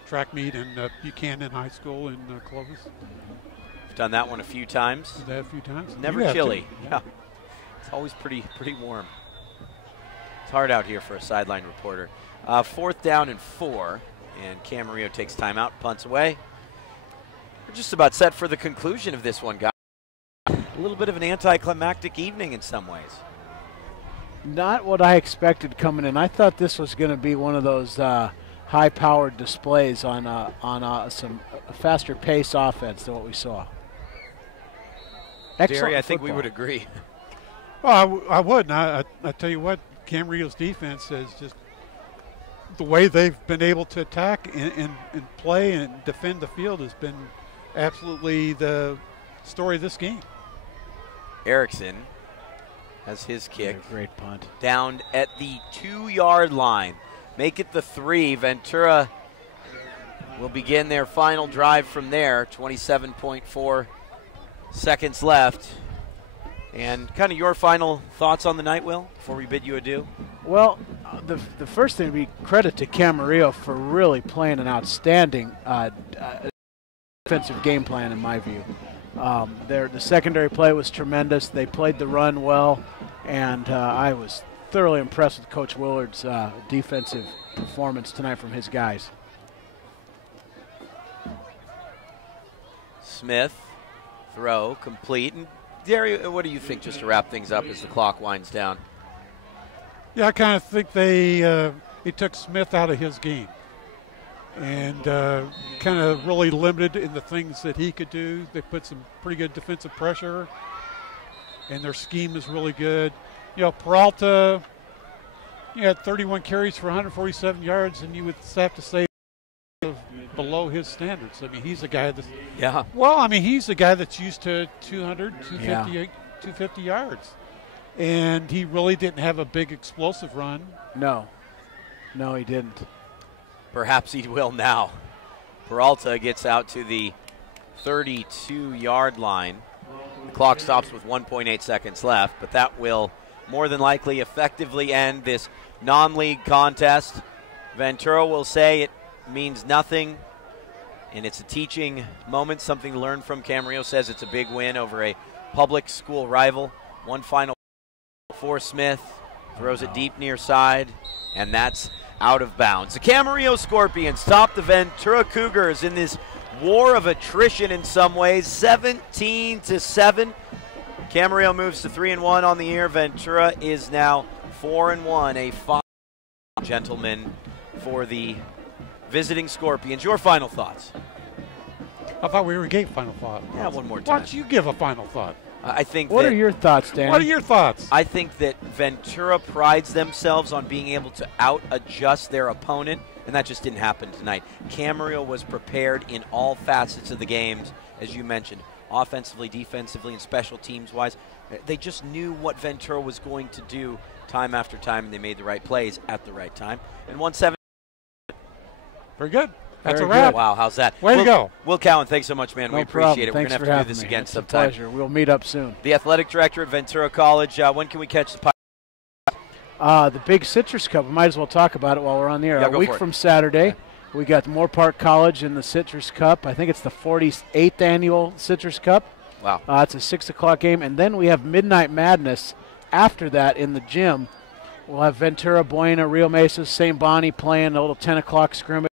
Track meet in Buchanan High School in Clovis. I've done that one a few times. Did that a few times? Never chilly. Yeah. It's always pretty warm. It's hard out here for a sideline reporter. 4th down and 4, and Camarillo takes timeout, punts away. We're just about set for the conclusion of this one, guys. A little bit of an anticlimactic evening in some ways. Not what I expected coming in. I thought this was going to be one of those high-powered displays on some faster pace offense than what we saw. Excellent Derry, I think football. we would agree. Well, I would. And I tell you what, Camarillo's defense is just the way they've been able to attack and play and defend the field has been absolutely the story of this game. Erickson has his kick. Great punt. Down at the 2-yard line. Make it the 3. Ventura will begin their final drive from there. 27.4 seconds left. And kind of your final thoughts on the night, Will, before we bid you adieu? Well, the first thing would be credit to Camarillo for really playing an outstanding defensive game plan, in my view. The secondary play was tremendous. They played the run well, and I was thoroughly impressed with Coach Willard's defensive performance tonight from his guys. Smith, throw, complete. And Derry, what do you think, just to wrap things up as the clock winds down? Yeah, I kind of think they took Smith out of his game and kind of really limited in the things that he could do. They put some pretty good defensive pressure, and their scheme is really good. You know, Peralta, had 31 carries for 147 yards, and you would have to say below his standards. I mean, he's a guy that's he's a guy that's used to 200, 250, 250 yards. And he really didn't have a big explosive run. No, he didn't. Perhaps he will now. Peralta gets out to the 32-yard line. The clock stops with 1.8 seconds left, but that will more than likely effectively end this non-league contest. Ventura will say it means nothing, and it's a teaching moment, something to learn from. Camarillo says it's a big win over a public school rival. One final for Smith, throws it deep near side, and that's out of bounds. The Camarillo Scorpions top the Ventura Cougars in this war of attrition in some ways, 17-7. Camarillo moves to 3-1 on the year. Ventura is now 4-1, a 5 gentlemen for the visiting Scorpions. Your final thoughts? I thought we were gave final thought. Yeah, one more time. Why don't you give a final thought? I think. What are your thoughts, Dan? What are your thoughts? I think that Ventura prides themselves on being able to out-adjust their opponent, and that just didn't happen tonight. Camarillo was prepared in all facets of the games, as you mentioned, offensively, defensively, and special teams-wise. They just knew what Ventura was going to do time after time, and they made the right plays at the right time. And 1-7. Very good. That's Very a wrap. Good. Wow, how's that? Way to go. Will Cowan, thanks so much, man. No we appreciate problem. it. Thanks We're for going to have to having do this me. again It's sometime. a pleasure. We'll meet up soon. The athletic director at Ventura College, when can we catch the The big Citrus Cup. We might as well talk about it while we're on the air. Yeah, A go week for it. from Saturday, we got Moore Park College in the Citrus Cup. I think it's the 48th annual Citrus Cup. Wow. It's a 6 o'clock game. And then we have Midnight Madness after that in the gym. We'll have Ventura, Buena, Rio Mesa, St. Bonnie playing a little 10 o'clock scrimmage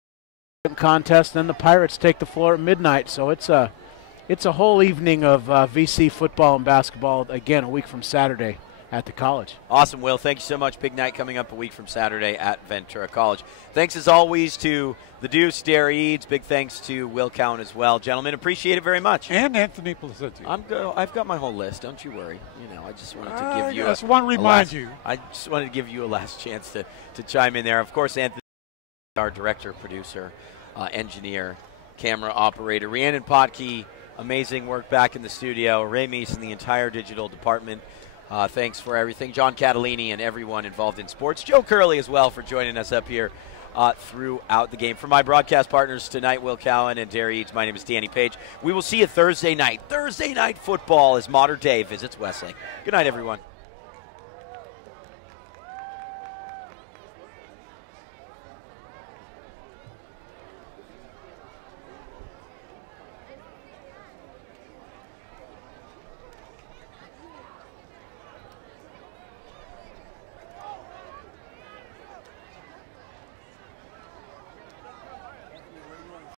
contest. Then the Pirates take the floor at midnight. So it's a whole evening of VC football and basketball, again, a week from Saturday. at the college. Awesome, Will. Thank you so much. Big night coming up a week from Saturday at Ventura College. Thanks, as always, to the Deuce, Derry Eads. Big thanks to Will Cowan as well. Gentlemen, appreciate it very much. And Anthony Placencia. I've got my whole list. Don't you worry. I just wanted to give you I just want to remind you. I just wanted to give you a last chance to chime in there. Of course, Anthony, our director, producer, engineer, camera operator. Rhiannon Potke, amazing work back in the studio. Ray Meese and the entire digital department. Thanks for everything. John Catalini and everyone involved in sports. Joe Curley as well for joining us up here throughout the game. For my broadcast partners tonight, Will Cowan and Derry Eads, my name is Danny Page. We will see you Thursday night. Thursday night football as Mater Dei visits Westlake. Good night, everyone.